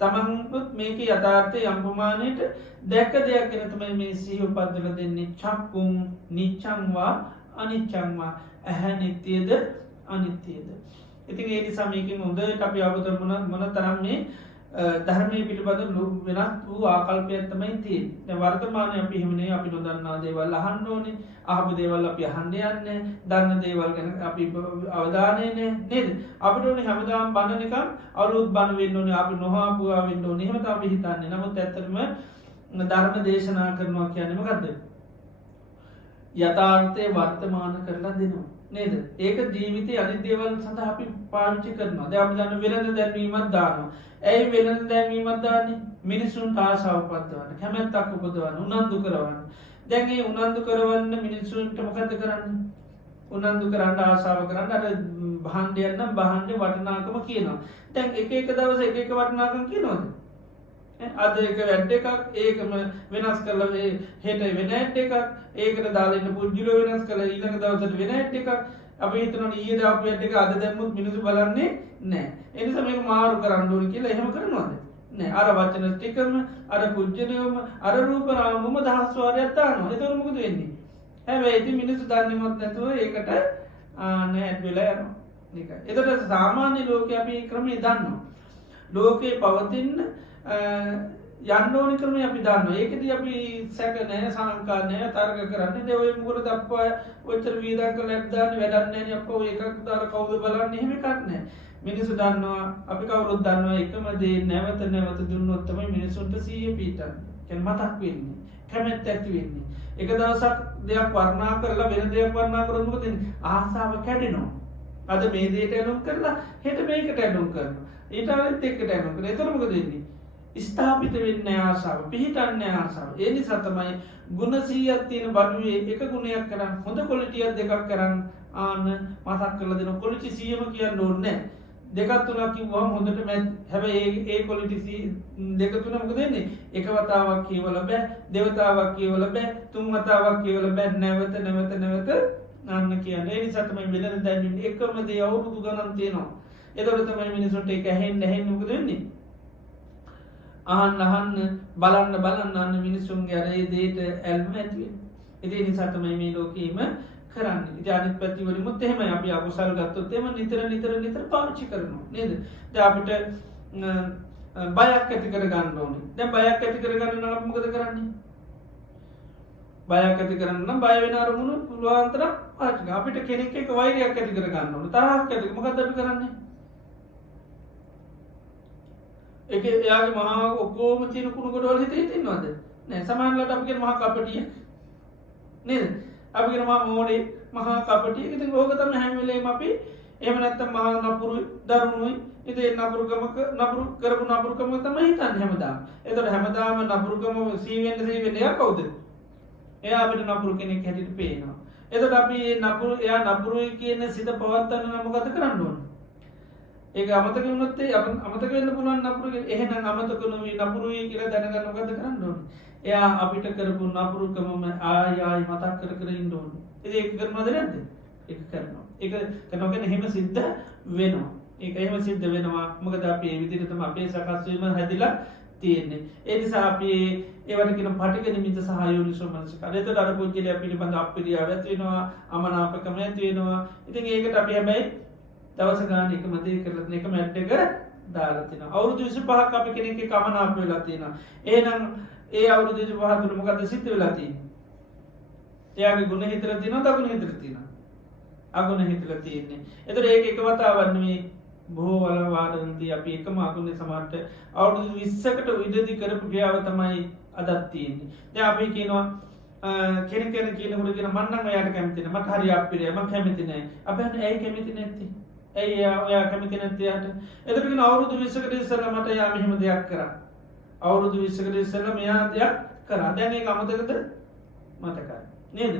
තමන්ත් මේක යථාර්ථය යම් ප්‍රමාණයට දැක්ක දෙයක් ගැන තමයි මේ සිහිය උපදවලා දෙන්නේ. චක්කුම් නිච්ඡංවා අනිච්ඡංවා ඇහැ නිට්ටියද අනිත්‍යද. ඉතින් ඒ නිසා මේකෙන් හොඳට අපි අවබෝධ මොන තරම් මේ ධර්මයේ පිළිබඳ වෙනස් වූ ආකල්පයක් තමයි තියෙන්නේ. දැන් වර්තමානයේ අපි හිමනේ අපි නොදන්නා දේවල් අහන්න ඕනේ. අහපු දේවල් අපි අහන්න යන්නේ. දන්න දේවල් ගැන අපි අවධානය නේද? අපිට ඕනේ හැමදාම බන නිකන් අලුත් බන වෙන්න ඕනේ. අපි නොහාපුවා වෙන්න ඕනේ. එහෙම තමයි හිතන්නේ. නමුත් ඇත්තටම ධර්ම දේශනා කරනවා කියන්නේ මොකද්ද? යථාර්ථය වර්තමාන කරලා දෙනවා. නේද? ඒක ජීවිතයේ අනිත් දේවල් සඳහා අපි පාවිච්චි කරනවා. දැන් අපි දන්න වෙනද දැන්වීමක් දානවා. ඇයි වෙනද දැන්වීමක් දාන්නේ? මිනිසුන්ට ආශාව උපදවන්න, කැමැත්තක් උපදවන්න, උනන්දු කරවන්න. දැන් මේ උනන්දු කරවන්න මිනිසුන්ට මොකද කරන්නේ? උනන්දු කරන්න ආශාව කරන්න අර භාණ්ඩයක් නම් භාණ්ඩේ වටිනාකම කියනවා. දැන් එක දවස් එක වටිනාකම් කියනවද? අද එක වැඩ එකක් ඒකම වෙනස් කරලා හෙට වෙන ඇඩ් එකක් ඒකට දාලා ඉන්න පුජ්ජිලෝ වෙනස් කරලා ඊළඟ දවසට වෙන ඇඩ් එකක් අපි හිතනවා ඊයේ දාපු ඇඩ් එක අද දැම්මොත් මිනිස්සු බලන්නේ නැහැ. ඒ නිසා මේක මාරු කරන්න ඕනේ කියලා එහෙම කරනවද? නැහැ. අර වචන ටිකම අර පුජ්ජලියම අර රූප රාමම දහස් වාරයක් දානවා. ඒතකොට මොකද වෙන්නේ? හැබැයි ඉතින් මිනිස්සු දන්නේවත් නැතුව ඒකට නැහැ වෙලා යනවා. නිකන්. ඒතකොට සාමාන්‍ය ලෝකේ අපි මේ ක්‍රමය දන්නවා. ලෝකේ පවතින යන්න ඕනි ක්‍රමය අපි දන්නවා. ඒකදී අපි සැක නැහැ, සංකා නැහැ, තර්ක කරන්නේ. ඒ ඔය මොකද අප්පා ඔච්චර වීදා කරලා ඇප් දාන්නේ වැඩක් නැහැ නේ අප්පා ඔය එකක් දාලා කවුද බලන්නේ එහෙම එකක් නැහැ. මිනිස්සු දන්නවා අපි කවුරුත් දන්නවා එකම දේ නැවත දුන්නොත් තමයි මිනිස්සුන්ට සිහිය පිටන්නේ. කියන්නේ මතක් වෙන්නේ. කැමැත්ත ඇති වෙන්නේ. එක දවසක් දෙයක් වර්ණනා කරලා වෙන දෙයක් වර්ණනා කරොත් මොකද වෙන්නේ? ආසාව කැඩෙනවා. අද මේ දෙයට ඇලුම් කරලා හෙට මේකට ඇලුම් කරනවා. ඊට අනිත් එකට ඇලුම් කරනවා. එතකොට මොකද වෙන්නේ? ස්ථාපිත වෙන්නේ ආසාව, පිහිටන්නේ ආසාව. ඒ නිසා තමයි ගුණ 100ක් තියෙන බඩුවේ එක ගුණයක් කරන් හොඳ ක්වොලිටියක් දෙකක් කරන් ආන්න මතක් කරලා දෙන ක්වොලිටි 100ම කියන්න ඕනේ නැහැ. දෙකක් තුනක් කිව්වම හොඳට හැබැයි ඒ ක්වොලිටි දෙක තුන මොකද වෙන්නේ? එක වතාවක් කියවලා බෑ, දෙවතාවක් කියවලා බෑ, තුන් වතාවක් කියවලා බෑ, නැවත ආන්න කියන්නේ. ඒ නිසා තමයි වෙනද දැනෙන්නේ එකම දේ අවුරුදු ගණන් තියෙනවා. ඒතකොට තමයි මිනිසුන්ට ඒක ඇහෙන්න මොකද වෙන්නේ? අහන්න බලන්න අන්න මිනිස්සුන්ගේ අර ඒ දෙයට ඇල්ම ඇති වෙනවා. ඒ නිසා තමයි මේ ලෝකෙම කරන්නේ. ඉතින් අනිත් පැති වලිමුත් එහෙමයි. අපි අකුසල් ගත්තොත් එහෙම නිතර පාවිච්චි කරනවා නේද? දැන් අපිට බයක් ඇති කර ගන්න ඕනේ. දැන් බයක් ඇති කර ගන්න නම් අපි මොකද කරන්නේ? බයක් ඇති කරන්න නම් බය වෙන අරමුණු පුළුවන් තරම් අපිට කෙනෙක් එක්ක වෛරයක් ඇති කර ගන්න ඕන තරහක් ඇති මොකක්ද අපි කරන්නේ ඒක එයාගේ මහා ඔක්කොම තියෙන කුණු ගොඩවල් හිතේ තියනවද නෑ සමහරවිට අපි කියන මහා කපටිය නේද අපි කියන මහා මෝඩේ මහා කපටිය ඉතින් ඕක තමයි හැම වෙලේම අපි එහෙම නැත්නම් මහා නපුරු දරුණුයි ඉතින් නපුරුකම නපුරු කරපු නපුරුකම තමයි හිතන්නේ හැමදාම එතකොට හැමදාම නපුරුකම සීවෙන්න එයා කවුද එයා අපිට නපුරු කෙනෙක් හැටියට පේනවා එතකොට අපි නපුරු එයා නපුරුයි කියන සිත පවත්වන්න නම් මොකද කරන්න ඕන ඒක අමතක වුණොත් අමතක වෙන්න පුළුවන් නපුරු එහෙනම් අමතක නොවි නපුරුයි කියලා දැනගන්න මොකද කරන්න ඕන එයා අපිට කරපු නපුරුකමම ආයි මතක් කර කර ඉන්න ඕන ඉතින් ඒක කරනවද නැද්ද ඒක කරනවා ඒක කරනවා කියන්නේ එහෙම සිද්ධ වෙනවා ඒක එහෙම සිද්ධ වෙනවා මොකද අපි මේ විදිහට තමයි අපේ සකස් වීම හැදිලා තියෙන්නේ ඒ නිසා අපි ඒවට කියන පටිඝ නිමිත්ත සහ යෝනිසෝ මනසිකාරය එතකොට අර පුජ්‍යලයා පිළිබඳ අප්‍රියාව ඇති වෙනවා අමනාපකම ඇති වෙනවා ඉතින් ඒකට අපි හැබැයි දවස ගාන එකම දේ කරලා තියෙන එකම ඇඩ් එක දාලා තියෙනවා අවුරුදු 25ක් අපි කෙනෙක් එක්ක අමනාප වෙලා තියෙනවා එහෙනම් ඒ අවුරුදු 25 තුළ මොකද සිද්ධ වෙලා තියෙන්නේ එයාගේ ගුණ හිතලා තියෙනවද අගුණ හිතලා තියෙනවද අගුණ හිතලා තියෙන්නේ එතකොට ඒක එක වතාවක් නෙමෙයි බොහෝ වල වාදන්ති අපි එකම අගුණේ සමහරට අවුරුදු 20කට විදදී කරපු ක්‍රියාව තමයි අදත් තියෙන්නේ දැන් අපි කියනවා කෙනෙක් කෙනෙකුට කියන මම නම් එයාට කැමති නැහැ මට හරි අප්පිරියයි මම කැමති නැහැ අපි හන්නේ ඇයි කැමති නැත්තේ ඇයි ඔයා කැමති නැත්තේ යාට එතකොට කියන අවුරුදු 20කට ඉස්සෙල්ලා මට යා මෙහෙම දෙයක් කරා අවුරුදු 20කට ඉස්සෙල්ලා මෙයා දෙයක් කරා දැන් ඒක අමතකද මතකයි නේද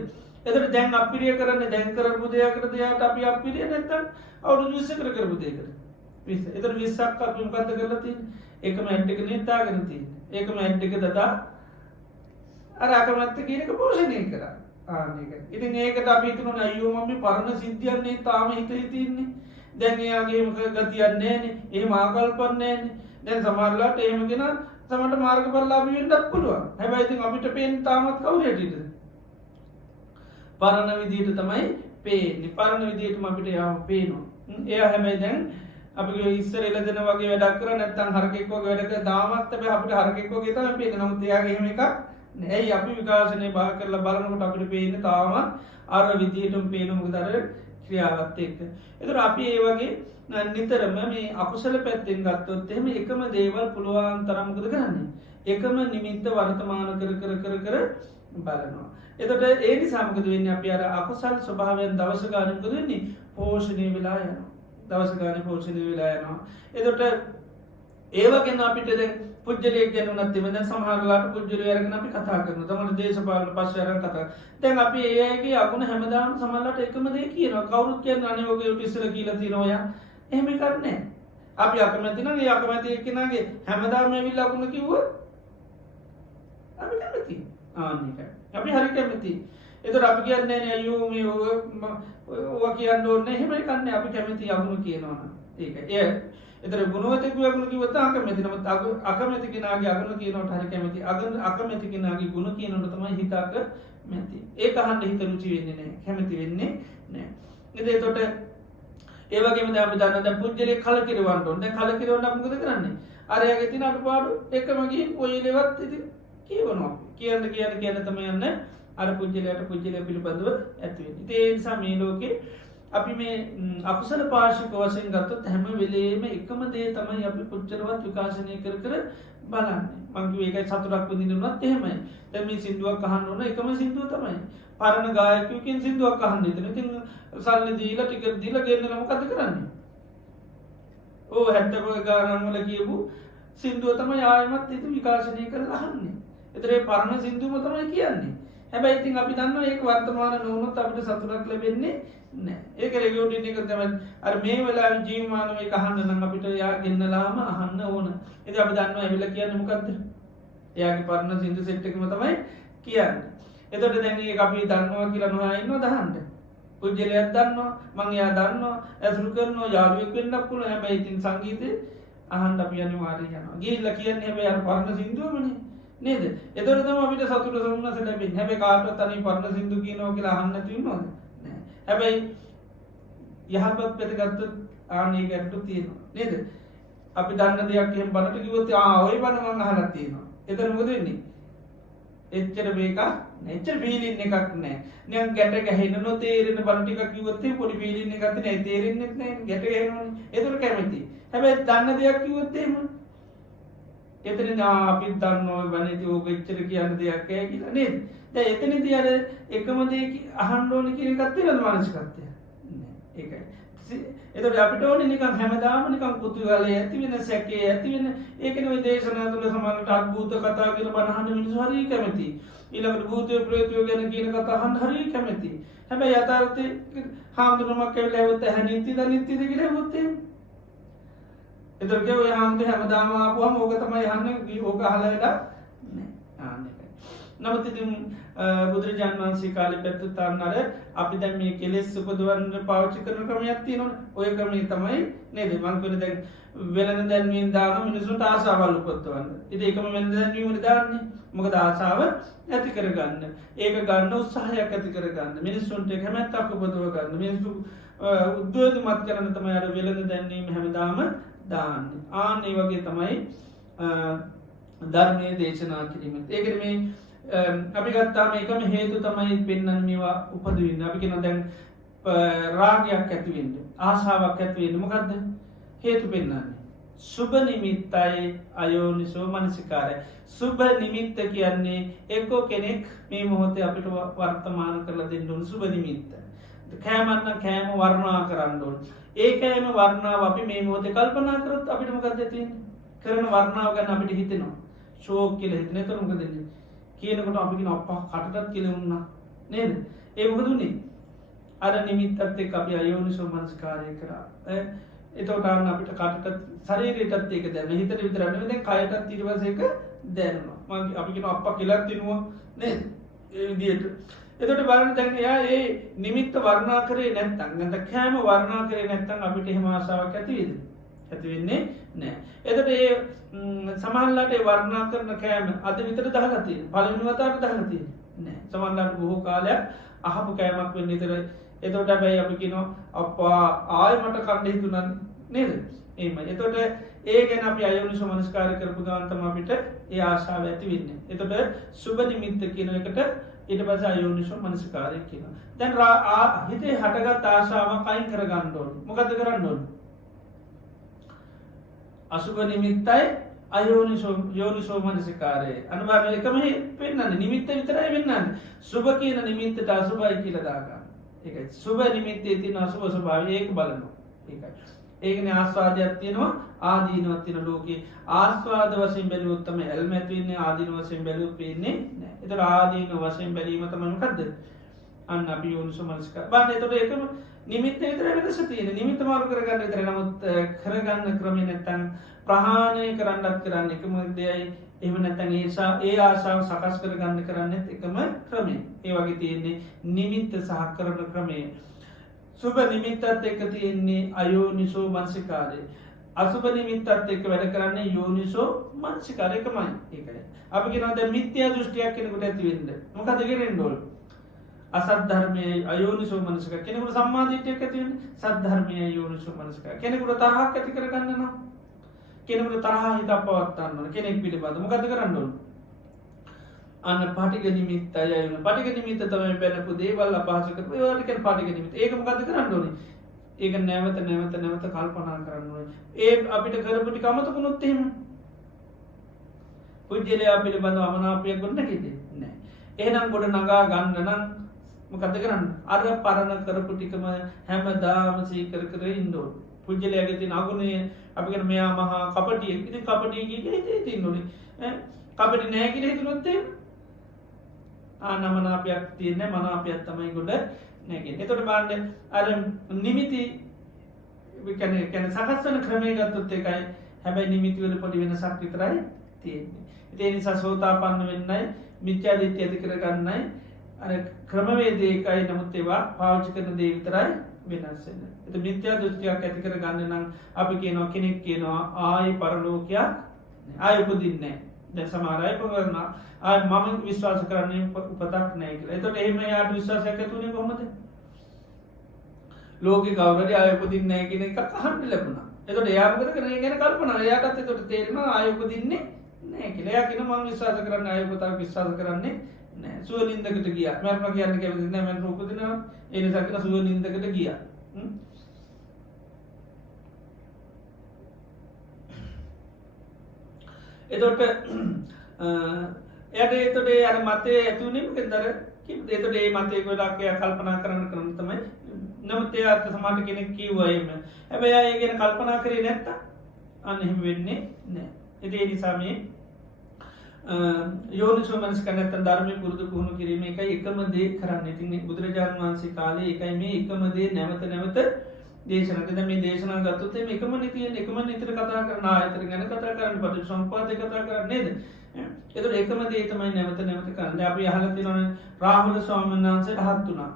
එතකොට දැන් අප්පිරිය කරන්නේ දැන් කරපු දෙයකට දෙයාට අපි අප්පිරිය නැත්තම් අවුරුදු 20කට කරපු දෙයකට 20 එතකොට 20ක් අපි මොකද්ද කරලා තියෙන්නේ ඒකම ඇඩ් එක නෙත්තාගෙන තියෙන්නේ ඒකම ඇඩ් එක දදා අර අකමැත්ත කියන එක පෝෂණය කරා ආන්නේක ඉතින් ඒකට අපි හිතනවා අයියෝ මම පරණ සිද්ධියක් නේ තාම හිතේ තින්නේ දැන් එයාගේ මොකද ගතියක් නැහැනේ එහෙම ආකල්පයක් නැහැනේ දැන් සමහරලාට එහෙම කෙන සමහරට මාර්ගඵලලාභී වෙන්නත් පුළුවන් හැබැයි ඉතින් අපිට පේන්නේ තාමත් කවුරු හැටියද පරණ විදියට තමයි පේන්නේ පරණ විදියටම අපිට යාම පේනවා එයා හැබැයි දැන් අපි ඉස්සර එළදෙන වගේ වැඩක් කරා නැත්නම් හරකෙක් වගේ වැඩ කරා දාමත් හැබැයි අපිට හරකෙක් වගේ තමයි පේන්නේ නමුත් එයාගේ එහෙම එකක් නෑ අපි විකාශනය බාහ කරලා බලනකොට අපිට පේන්නේ තාමත් අර විදියටම පේන මොකද අර ක්‍රියාවත් එක්ක ඒතර අපි ඒ වගේ නිතරම මේ අකුසල පැත්තෙන් ගත්තොත් එහෙම එකම දේවල් පුළුවන් තරම් මොකද කරන්නේ එකම නිමිත්ත වර්තමාන කර බලනවා එතකොට ඒ නිසා මොකද වෙන්නේ අපි අර අකුසල් ස්වභාවයෙන් දවස ගානේ මොකද වෙන්නේ පෝෂණය වෙලා යනවා දවස ගානේ පෝෂණය වෙලා යනවා එතකොට ඒ වගේම අපිට දැන් පුජ්‍යලයක් ගැන උනත් එමෙ දැන් සමහරලාට පුජ්‍යලය අරගෙන අපි කතා කරනවා තමයි දේශපාලන පස්සේ අරන් කතා දැන් අපි ඒ අයගේ අගුණ හැමදාම සමහරලාට එකම දේ කියනවා කවුරුත් කියන්නේ අනේ ඔගේ ඉස්සර කියලා තියෙනවා යා එහෙම එකක් නැහැ අපි අකමැති නම් ඒ අකමැති එක්කෙනාගේ හැමදාම ඇවිල්ලා අගුණ කිව්වොත් අපි කැමති ආන්නේක අපි හරි කැමති එතකොට අපි කියන්නේ නේ අයියෝ මේ ඔවා කියන්න ඕනේ එහෙම එකක් නැහැ අපි කැමති අගුණ කියනවා නම් ඒක එතර ගුණවතෙක් අගුණ කිව්වොත් අකමැති නමුත් අකමැති කෙනාගේ අගුණ කියනකොට හරි කැමති අකමැති කෙනාගේ ගුණ කියනකොට තමයි හිත අකමැති ඒක අහන්න හිත රුචි වෙන්නේ නැහැ කැමති වෙන්නේ නැහැ ඉතින් එතකොට ඒ වගේම දැන් අපි දන්නා දැන් පුජ්‍යලේ කලකිරවන්න ඕනේ දැන් කලකිරවන්න අපි මොකද කරන්නේ අරයාගේ තියෙන අඩුපාඩු එකම ගිහින් කොයිලෙවත් ඉතින් කියවනවා කියන්න තමයි යන්නේ අර පුජ්‍යලයට පුජ්‍යලය පිළිබඳව ඇති වෙන්නේ ඉතින් ඒ නිසා මේ ලෝකේ අපි මේ අකුසල පාර්ශවික වශයෙන් ගත්තොත් හැම වෙලේම එකම දේ තමයි අපි පුච්චරවත් විකාශනය කර බලන්නේ මං කිව්වේ ඒකයි සතුටක් විඳින්නුනත් එහෙමයි දැන් මේ සින්දුවක් අහන්න ඕන එකම සින්දුව තමයි පරණ ගායකයෙකුගෙන් සින්දුවක් අහන්න ඉතින් සල්ලි දීලා ටිකට් දීලා ගෙන්නලා මොකද කරන්නේ ඕ 70 ගානන් වල කියපු සින්දුව තමයි ආයෙමත් ඉතින් විකාශනය කරලා අහන්නේ ඒතර ඒ පරණ සින්දුවම තමයි කියන්නේ හැබැයි ඉතින් අපි දන්නවා ඒක වර්තමාන නොවුනොත් අපිට සතුටක් ලැබෙන්නේ නැහැ. ඒක රෙකෝඩින් එක තමයි අර මේ වෙලාවේ ජීවමානව ඒක අහන්න නම් අපිට යා ගෙන්නලාම අහන්න ඕන. ඉතින් අපි දන්නවා ඒ වෙලාව කියන්නේ මොකද්ද? එයාගේ පරණ සින්දු සෙට් එකම තමයි කියන්නේ. එතකොට දැන් ඒක අපි දන්නවා කියලා නොහා ඉන්නවද අහන්න? පුජ්‍යලයක් දන්නවා, මං එයා දන්නවා, ඇසුරු කරනවා, යාළුවෙක් වෙන්නත් පුළුවන්. හැබැයි ඉතින් සංගීතේ අහන්න අපි අනිවාර්යයෙන් යනවා. ගිහිල්ලා කියන්නේ හැබැයි අර පරණ සින්දුවමනේ. නේද? එතකොට තමයි අපිට සතුට සම්මත ලැබෙන්නේ. හැබැයි කාටවත් අනේ පරණ සින්දු කියනවා කියලා අහන්න නැති වෙනවද? නෑ. හැබැයි යහපත් පැත්ත ගත්තොත් ආන්නේ ගැටලු තියෙනවා. නේද? අපි දන්න දෙයක් එහෙම බනට කිව්වොත් ඔය බන මං අහලා තියෙනවා. එතන මොකද වෙන්නේ? එච්චර මේක එච්චර ෆීලින් එකක් නෑ නිකන් ගැට ගැහෙන්න නොතේරෙන බල ටිකක් කිව්වොත් පොඩි ෆීලින් එකක් නෑ තේරෙන්නේ නැහැ ගැට ගැහෙනවනේ ඒතර කැමති හැබැයි දන්න දෙයක් කිව්වොත් එහෙම එතන අපි දන්නවා බණේදී ඕක එච්චර කියන්න දෙයක් නැහැ කියලා නේද දැන් එතනදී අර එකම දේ අහන්න ඕනේ කියන එකත් තියෙනවද මානසිකත්වය නෑ ඒකයි එතකොට අපිට ඕනේ නිකන් හැමදාම නිකන් කුතුහලයේ ඇති වෙන සැකේ ඇති වෙන ඒකනේ ওই දේශනා තුළ සමහරවිට අద్భుත කතා කියන බණ අහන්න මිනිස්සු හරිය කැමති ඊළඟට භූතය ප්‍රේතය ගැන කියන කතා අහන්න හරිය කැමති හැබැයි යථාර්ථයේ හාමුදුරුවමක් කියලා ඇහුවොත් ඇහනිත්‍යද නිත්‍යද කියලා ඇහුවොත් එහෙම එතකොට ඔය හාමුදුරුවෝ හැමදාම ආපුවම ඕක තමයි අහන්නේ ඕක අහලා වෙලා නෑ නමුත් ඉතින් බුදුරජාණන් වහන්සේ කාලේ පැත්තට අන්නර අපි දැන් මේ කෙලෙස් උපදවන්න පාවිච්චි කරන ක්‍රමයක් තියෙනවනේ. ඔය ක්‍රමය තමයි නේද? මම කියන්නේ දැන් වෙනද දැන්වීම දාන මිනිසුන්ට ආසාවල් උපදවන්න. ඉතින් ඒකම වෙනද දැන්වීමට දාන්නේ. මොකද ආසාව ඇති කරගන්න. ඒක ගන්න උත්සාහයක් ඇති කරගන්න. මිනිසුන්ට කැමැත්තක් උපදව ගන්න. මිනිසු උද්වේගමත් කරන්න තමයි අර වෙනද දැන්වීම හැමදාම දාන්නේ. ආන් ඒ වගේ තමයි ධර්මයේ දේශනා කිරීම. ඒකනේ මේ අපි ගත්තාම එකම හේතු තමයි පෙන්වන්නේ මේවා උපදවින්න. අපි කියන දැන් රාගයක් ඇති වෙන්න, ආශාවක් ඇති වෙන්න මොකද්ද? හේතු පෙන්වන්නේ. සුබ නිමිත්තයි අයෝනිසෝ මනසිකාරය. සුබ නිමිත්ත කියන්නේ එක්කෝ කෙනෙක් මේ මොහොතේ අපිට වර්තමාන කරලා දෙන්න ඕන සුබ නිමිත්ත. කෑමක් නම් කෑම වර්ණනා කරන්න ඕන. ඒ කෑම වර්ණාව අපි මේ මොහොතේ කල්පනා කරොත් අපිට මොකක්ද තියෙන්නේ? කරන වර්ණාව ගැන අපිට හිතෙනවා. ෂෝක් කියලා හිතෙන. එතකොට මොකද වෙන්නේ? කියනකොට අපි කියන අප්පා කටටත් කියලා වුණා නේද? ඒ මොකද උනේ? අර නිමිත්තත් එක්ක අපි අයෝනිසෝ මනසිකාරය කරා. එතකොට අන්න අපිට කටට ශරීරයටත් ඒක දැනෙන. හිතට විතරක් නෙවෙයි දැන් කයටත් ඊට පස්සේ ඒක දැනෙනවා. මම අපි කියන අප්පා කියලා දිනුවා නේද? ඒ විදිහට. එතකොට බලන්න දැන් එයා ඒ නිමිත්ත වර්ණනා කරේ නැත්නම් නැත්නම් කෑම වර්ණනා කරේ නැත්නම් අපිට එහෙම ආසාවක් ඇති වෙයිද? ඇති වෙන්නේ නැහැ. එතකොට ඒ සමහරලාට ඒ වර්ණනා කරන කෑම අද විතර දාලා තියෙනවා. පළවෙනි වතාවට දාලා තියෙන්නේ නැහැ. සමහරලාට බොහෝ කාලයක් අහපු කෑමක් වෙන්න විතරයි. එතකොට හැබැයි අපි කියනවා අප්පා ආයෙ මට කන්න හිතුණා නේද? එහෙමයි. එතකොට ඒ ගැන අපි අයෝනිසෝ මනස්කාරය කරපු ගමන් තමයි අපිට ඒ ආශාව ඇති වෙන්නේ. එතකොට සුබ නිමිත්ත කියන එකට ඊට පස්සේ අයෝනිසෝ මනස්කාරය කියනවා. දැන් හිතේ හටගත් ආශාවක් අයින් කරගන්න ඕනේ. මොකද්ද කරන්න ඕනේ? අසුබ නිමිත්තයි යෝනිසෝ මනසිකාරය අනිවාර්යයෙන් එකම පෙන්නන්නේ නිමිත්ත විතරයි වෙන්නන්නේ සුබ කියන නිමිත්තට අසුබයි කියලා දාගන්න. ඒකයි සුබ නිමිත්තේ තියෙන අසුබ ස්වභාවය ඒක බලනවා. ඒකයි. ඒකනේ ආස්වාදයක් තියෙනවා ආදීනවක් තියෙන ලෝකේ ආස්වාද වශයෙන් බැලුවොත් තමයි එල්මැත් වෙන්නේ ආදීන වශයෙන් බැලුවොත් වෙන්නේ නැහැ. ඒතර ආදීන වශයෙන් බැලීම තමයි මොකද්ද? අන්න අපි යෝනිසෝ මනසිකාරය. බලන්න ඒතර ඒකම නිමිත්ත විතරයි වෙනස තියෙන්නේ. නිමිත්ත මාරු කරගන්න විතරයි. නමුත් කරගන්න ක්‍රමය නැත්තම් ප්‍රහාණය කරන්නත් කරන්න එකම දෙයයි. එහෙම නැත්තම් ඒ ආශාව සකස් කරගන්න කරන්නත් එකම ක්‍රමය. ඒ වගේ තියෙන්නේ නිමිත්ත සහ කරන ක්‍රමය. සුබ නිමිත්තත් එක්ක තියෙන්නේ අයෝනිසෝ මනසිකාරය. අසුබ නිමිත්තත් එක්ක වැඩ කරන්නේ යෝනිසෝ මනසිකාරය එකමයි. ඒකයි. අපි කියනවා දැන් මිත්‍යා දෘෂ්ටියක් කෙනෙකුට ඇති වෙන්න. මොකද කරෙන්න ඕන? අසත් ධර්මයේ අයෝනිසෝ මනසිකාරය. කෙනෙකුට සම්මා දිට්ඨියක් ඇති වෙන්නේ සත් ධර්මයේ අයෝනිසෝ මනසිකාරය. කෙනෙකුට තරහක් ඇති කරගන්න නම් කෙනෙකුට තරහ හිතක් පවත්වන්න ඕන. කෙනෙක් පිළිබඳ මොකද කරන්න ඕන? අන්න පටිඝ නිමිත්තයි අයෝන. පටිඝ නිමිත්ත තමයි බැනපු දේවල් අපහාස කරපු ඒවට කියන පටිඝ නිමිත්ත. ඒක මොකද කරන්න ඕනේ? ඒක නැවත කල්පනා කරන්න ඕනේ. ඒ අපිට කරපු ටික අමතකුනොත් එහෙම පුජ්‍යලයා පිළිබඳව අමනාපයක් ගොඩ නැගෙන්නේ නැහැ. එහෙනම් ගොඩ නගා ගන්න නම් මොකද කරන්නේ? අර පරණ කරපු ටිකම හැමදාම සීකර කර ඉන්න ඕනේ. පුජ්‍යලයාගේ තියෙන අගුණය අපි කියන මෙයා මහා කපටියෙක්. ඉතින් කපටිය කියන්නේ හිතේ තියෙන්න ඕනේ. කපටි නැහැ කියලා හිතුනොත් එහෙම ආනමනාපයක් තියෙන්නේ මනාපයක් තමයි ගොඩ නැගෙන්නේ. එතකොට බලන්න අර නිමිති කියන්නේ සකස් වෙන ක්‍රමය ගත්තොත් එකයි. හැබැයි නිමිති වල පොඩි වෙනසක් විතරයි තියෙන්නේ. ඒ නිසා සෝතාපන්න වෙන්නයි මිත්‍යා දිට්ඨිය ඇති කරගන්නයි අර ක්‍රමවේදය එකයි. නමුත් ඒවා පාවිච්චි කරන දේ විතරයි වෙනස් වෙන්නේ. ඒත් මිත්‍යා දෘෂ්ටියක් ඇති කරගන්න නම් අපි කියනවා කෙනෙක් කියනවා ආයි පරලෝකයක් ආයි උපදින්නේ නැහැ. දැන් සමහර අය කරනවා මම විශ්වාස කරන්නේ උපතක් නැහැ කියලා. එතකොට එහෙම යාට විශ්වාසයක් ඇති වුණේ කොහොමද? ලෝකේ කවුරු හරි ආයෙ උපදින්නේ නැහැ කියන එකක් අහන්න ලැබුණා. එතකොට එයා මොකද කරන්නේ? ගැන කල්පනා. එයාටත් එතකොට තේරෙනවා ආයෙ උපදින්නේ නෑ කියලා. එයා කියන මම විශ්වාස කරන්නේ ආයෙ පුතා විශ්වාස කරන්නේ නෑ. සුව නින්දකට ගියා. මරණ කියන්නේ කැමති නෑ මරණ උපදිනවා. ඒ නිසා කියන සුව නින්දකට ගියා. එතකොට එයට එතොටේ අර මතේ ඇතුවනීම කෙදර එතට ඒ මතේ ගොඩක්ය කල්පනා කරන්න කරන තමයි නමුත් ඒත් සමාට කෙනෙක් කිව්වයම හැබැයි ඒ ගැන කල්පනා කරේ නැත්ත අන්න එහෙම වෙන්නේ නෑ. එදේ නිසාමේ යෝනිසෝමනස් කනත ධර්මය පුරුදු පුහුණු කිරීම එකයි එකමදේ කරන්න ඉතින් බුදුරජාණන් වහන්සේ කාලේ එකයි මේ එකමදේ නැවත නැවත දේශනකද මේ දේශනා ගත්තොත් එකම නිතියෙන් එකම නිතර කතා කරන ආයතර ගැන කතා කරන්න පට සම්පාදය කතා කරන්නේද එතුට එකම දේ තමයි නැවත නැවත කරන්න අපි අහලතිනන රාහුල ස්වාමීන් වහන්සේ රහත් වුණා.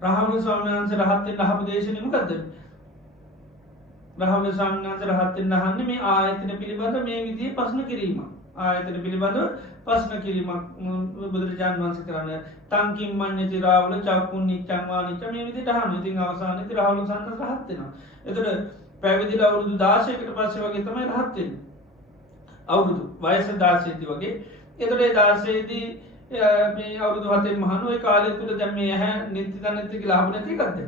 රාහුල ස්වාමීන් වහන්සේ රහත්තෙන් අහපු දේශනය මොකද්ද? රාහුල ස්වාමීන් වහන්සේ රහත්තෙන් අහන්නේ මේ ආයතන පිළිබඳ මේ විදිහේ ප්‍රශ්න කිරීම. ආයතන පිළිබඳව ප්‍රශ්න කිරීමක් බුදුරජාණන් වහන්සේ කරන්නේ. තංකින් මඤ්ඤති රාහුල චක්කුන් නිච්ඡං වා නිච්ඡ මේ විදිහට අහනවා. ඉතින් අවසානයේදී රාහුල සම්න්ත රහත් වෙනවා. එතකොට පැවිදිලා අවුරුදු 16කට පස්සේ වගේ තමයි රහත් වෙන්නේ. අවුරුදු වයස 16දී වගේ. එතකොට ඒ 16දී මේ අවුරුදු 7 මහණු ඒ කාලය තුල දැන් මේ ඇහැ නිත්‍ය තනිත්‍ය කියලා අහු නැති එකක්ද?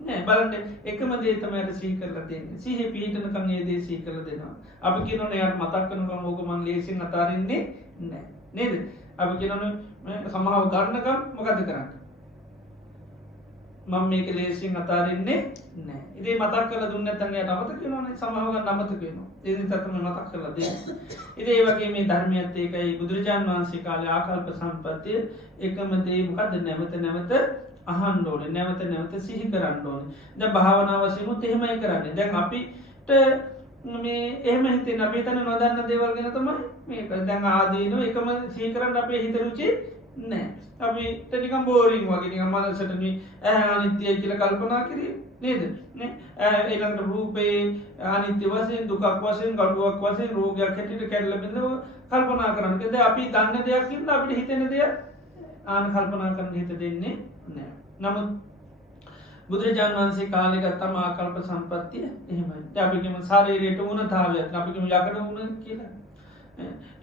නෑ බලන්න එකම දේ තමයි අර සිහි කරලා දෙන්නේ. සිහිය පිහිටනකම් ඒ දේ සිහි කරලා දෙනවා. අපි කියනෝනේ යාට මතක් කරනකම් ඕක මන් ලේසියෙන් අතාරින්නේ නෑ. නේද? අපි කියනෝනේ සමහරව ගන්නකම් මොකද කරන්නේ? මම මේක ලේසියෙන් අතාරින්නේ නෑ. ඉතින් මතක් කරලා දුන්නේ නැත්නම් එයාට අමතක වෙනවනේ. සමහරව ගන්න අමතක වෙනවා. ඒ නිසා තමයි මතක් කරලා දෙන්නේ. ඉතින් ඒ වගේ මේ ධර්මයත් ඒකයි බුදුරජාන් වහන්සේ කාලේ ආකල්ප සම්පත්තිය එකම දේ මොකද්ද නැවත නැවත අහන්න ඕනේ. නැවත නැවත සිහි කරන්න ඕනේ. දැන් භාවනාව වශයෙන්ුත් එහෙමයි කරන්නේ. දැන් අපිට මේ එහෙම හිතෙන අපි හිතන නොදන්න දේවල් ගැන තමයි මේක. දැන් ආදීනෝ එකම සිහි කරන්න අපේ හිත රුචි නෑ. අපිට නිකන් බෝරින් වගේ නිකන් මනසට මේ අනිත්‍යයි කියලා කල්පනා කිරීම නේද? නේ ඊළඟට රූපේ අනිත්‍ය වශයෙන් දුකක් වශයෙන් ගඩුවක් වශයෙන් රෝගයක් හැටියට කැඩලා බින්දව කල්පනා කරන්නේ. දැන් අපි දන්න දෙයක් ඉඳලා අපිට හිතෙන දෙයක් ආන කල්පනා කරන්න හිත දෙන්නේ නෑ. නමුත් බුදුරජාණන් වහන්සේ කාලේ ගත්තම ආකල්ප සම්පත්තිය එහෙමයි. දැන් අපි කියමු ශරීරයට උණතාවයක් අපි කියමු යකඩ උණ කියලා.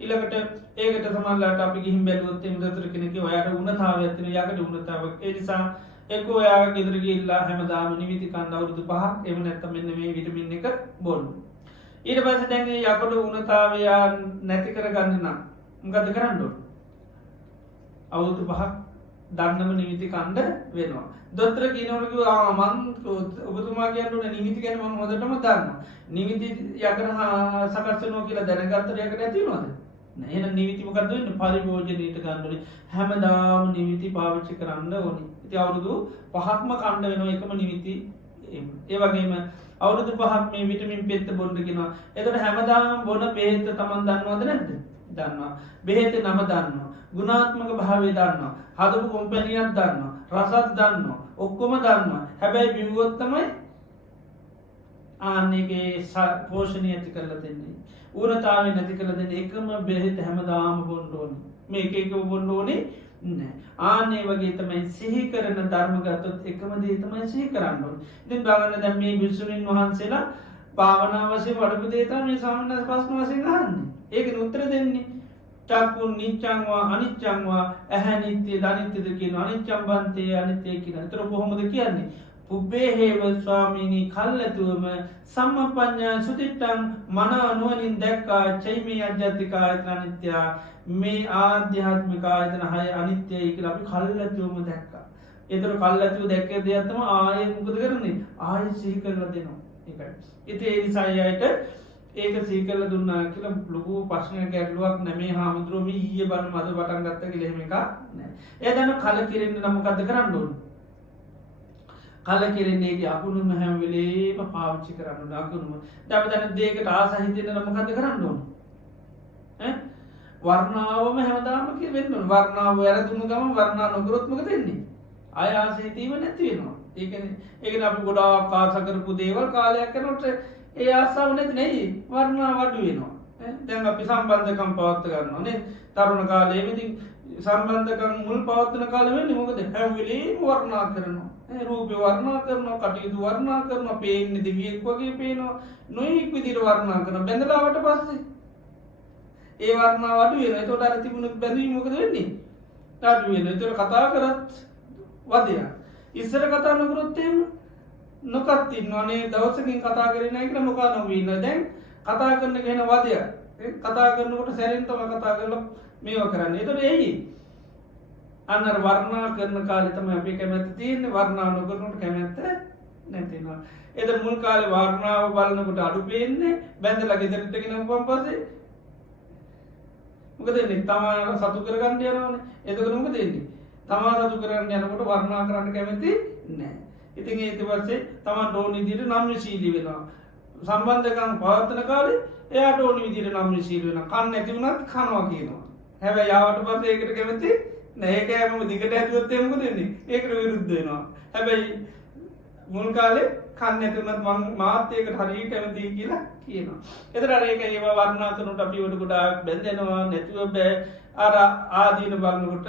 ඊළඟට ඒකට සමානලාට අපි ගිහින් බැලුවොත් එimhe දතර කෙනෙක්ගේ ඔයාට උණතාවයක් තියෙන යකඩ උණතාවක්. ඒ නිසා එක්ක ඔයා ගෙදර ගිහිල්ලා හැමදාම නිවිති කන්න අවුරුදු 5ක් එහෙම නැත්නම් මෙන්න මේ විටමින් එක බොන්න. ඊට පස්සේ දැන් මේ යකඩ උණතාවය නැති කරගන්න නම් මොකද කරන්න ඕන? අවුරුදු 5ක් දන්නම නිමිති කණ්ඩ වෙනවා. දොස්තර කියනවලු කිව්වා මං ඔබතුමා කියන්නේ නිමිති ගැන මම හොඳටම දන්නවා. නිමිති යකඩ සකස් වෙනවා කියලා දැනගත්තට යකඩ ඇති වෙනවද? නෑ. එහෙනම් නිමිති මොකද්ද වෙන්නේ? පරිභෝජනීයට ගන්න ඕනේ. හැමදාම නිමිති පාවිච්චි කරන්න ඕනේ. ඉතින් අවුරුදු 5ක්ම කණ්ඩ වෙනවා එකම නිමිති. ඒ වගේම අවුරුදු 5ක් මේ විටමින් පෙත්ත බොන්න කියනවා. එතකොට හැමදාම බොන බෙහෙත Taman දන්නවද නැද්ද? දන්නවා. බෙහෙතේ නම දන්නවා. ගුණාත්මක භාවය දන්නවා. හදපු කොම්පැනියක් දන්නවා. රසත් දන්නවා. ඔක්කොම දන්නවා. හැබැයි බිව්වොත් තමයි ආන්නේගේ පෝෂණය ඇති කරලා දෙන්නේ. ඌරතාවය නැති කරලා දෙන්නේ. එකම බෙහෙත හැමදාම බොන්න ඕනේ. මේක එක බොන්න ඕනේ නෑ. ආන්නේ වගේ තමයි සිහි කරන ධර්ම ගත්තොත් එකම දේ තමයි සිහි කරන්න ඕනේ. ඉතින් බලන්න දැන් මේ විසුණුන් වහන්සේලා භාවනා වශයෙන් වඩපු දේ තමයි මේ සාමාන්‍ය ප්‍රශ්න වශයෙන් අහන්නේ. ඒකේ උත්තර දෙන්නේ චක්කුන් නිච්ඡං වා අනිච්ඡං වා ඇහැ නිට්ටයද අනිත්‍යද කියන අනිච්ඡං බන්තේ අනිත්‍ය කියන. ඒතර කොහොමද කියන්නේ? පුබ්බේ හේව ස්වාමීනි කල්ලතුම සම්මප්පඤ්ඤා සුතිට්ඨං මන අනුවණින් දැක්කා චෛමේ අජ්ජත්තික ආයතන අනිත්‍ය මේ ආධ්‍යාත්මික ආයතන 6 අනිත්‍යයි කියලා අපි කල්ලතුම දැක්කා. ඒතර කල්ලතුම දැක්ක දෙයක් තමයි ආයෙත් මොකද කරන්නේ? ආයෙත් සිහි කරලා දෙනවා. ඒකයි. ඉතින් ඒ නිසා යට ඒක සිහි කරලා දුන්නා කියලා ලොකු ප්‍රශ්නයක් ගැටලුවක් නැමේ හාමුදුරුවෝ මේ ඊයේ බණ මද පටන් ගත්ත කියලා එහෙම එකක් නෑ. එයා දන්න කලකිරෙන්න නම් මොකද්ද කරන්න ඕනේ? කලකිරෙන්නේදී අකුණුම හැම වෙලේම පාවිච්චි කරන්න ඕනේ අකුණුම. දැන් අපි දැන් දෙයකට ආස හිතෙන්න නම් මොකද්ද කරන්න ඕනේ? වර්ණාවම හැමදාම වෙන්න ඕනේ. වර්ණාව වැරදුණු ගමන් වර්ණා නොකරොත් මොකද වෙන්නේ? ආය ආස හිතීම නැති වෙනවා. ඒ කියන්නේ අපි ගොඩාක් ආස කරපු දේවල් කාලයක් යනකොට ඒ ආසාව නැති නෙයි වර්ණා වඩු වෙනවා. දැන් අපි සම්බන්ධකම් පවත්ත ගන්නවා නේ. තරුණ කාලේ ඉතින් සම්බන්ධකම් මුල් පවත්වන කාලෙ වෙන්නේ මොකද? හැම වෙලේම වර්ණා කරනවා. රූපේ වර්ණා කරනවා, කටයුතු වර්ණා කරනවා, පේන්නේ දෙවියෙක් වගේ පේනවා. නොයෙක් විදිහට වර්ණා කරනවා. බැඳලාවට පස්සේ ඒ වර්ණාව අඩු වෙනවා. එතකොට අර තිබුණු බැඳීම මොකද වෙන්නේ? අඩු වෙනවා. එතකොට කතා කරත් වදයක්. ඉස්සර කතා නොකරොත් එහෙම නොකත් ඉන්නවනේ දවසකින් කතා කරේ නැහැ කියලා නොකා නොවී ඉන්න. දැන් කතා කරන කෙන වදයක්. කතා කරනකොට සැරෙන් තමයි කතා කරලා මේවා කරන්නේ. එතකොට එයි අන්න වර්ණා කරන කාලේ තමයි අපි කැමැත්ත තියෙන්නේ. වර්ණා නොකරනකොට කැමැත්ත නැතිනවා. එතකොට මුල් කාලේ වර්ණාව බලනකොට අඩු පේන්නේ. බැඳලා ගෙදරට ගෙනවපන් පස්සේ මොකද වෙන්නේ? තමා සතු කරගන්න යනවනේ. එතකොට මොකද වෙන්නේ? තමා සතු කරගන්න යනකොට වර්ණා කරන්න කැමති නැහැ. ඉතින් ඊට පස්සේ තමන් ඕන විදිහට නම්‍යශීලී වෙනවා. සම්බන්ධකම් පවත්වන කාලේ එයාට ඕන විදිහට නම්‍යශීලී වෙනවා. කන් නැති වුණත් කනවා කියනවා. හැබැයි යාවට පස්සේ ඒකට කැමති නැහැ. ඒක හැමෝම දිගට හැදුවොත් එහෙම මොකද වෙන්නේ? ඒකට විරුද්ධ වෙනවා. හැබැයි මුල් කාලේ කන් නැති වුණත් මම මාත් ඒකට හරියට කැමතියි කියලා කියනවා. එතන අර ඒක ඒව වර්ණනා කරනකොට අපි උඩ ගොඩාක් බැඳෙනවා නැතුව බෑ. අර ආදීන බලනකොට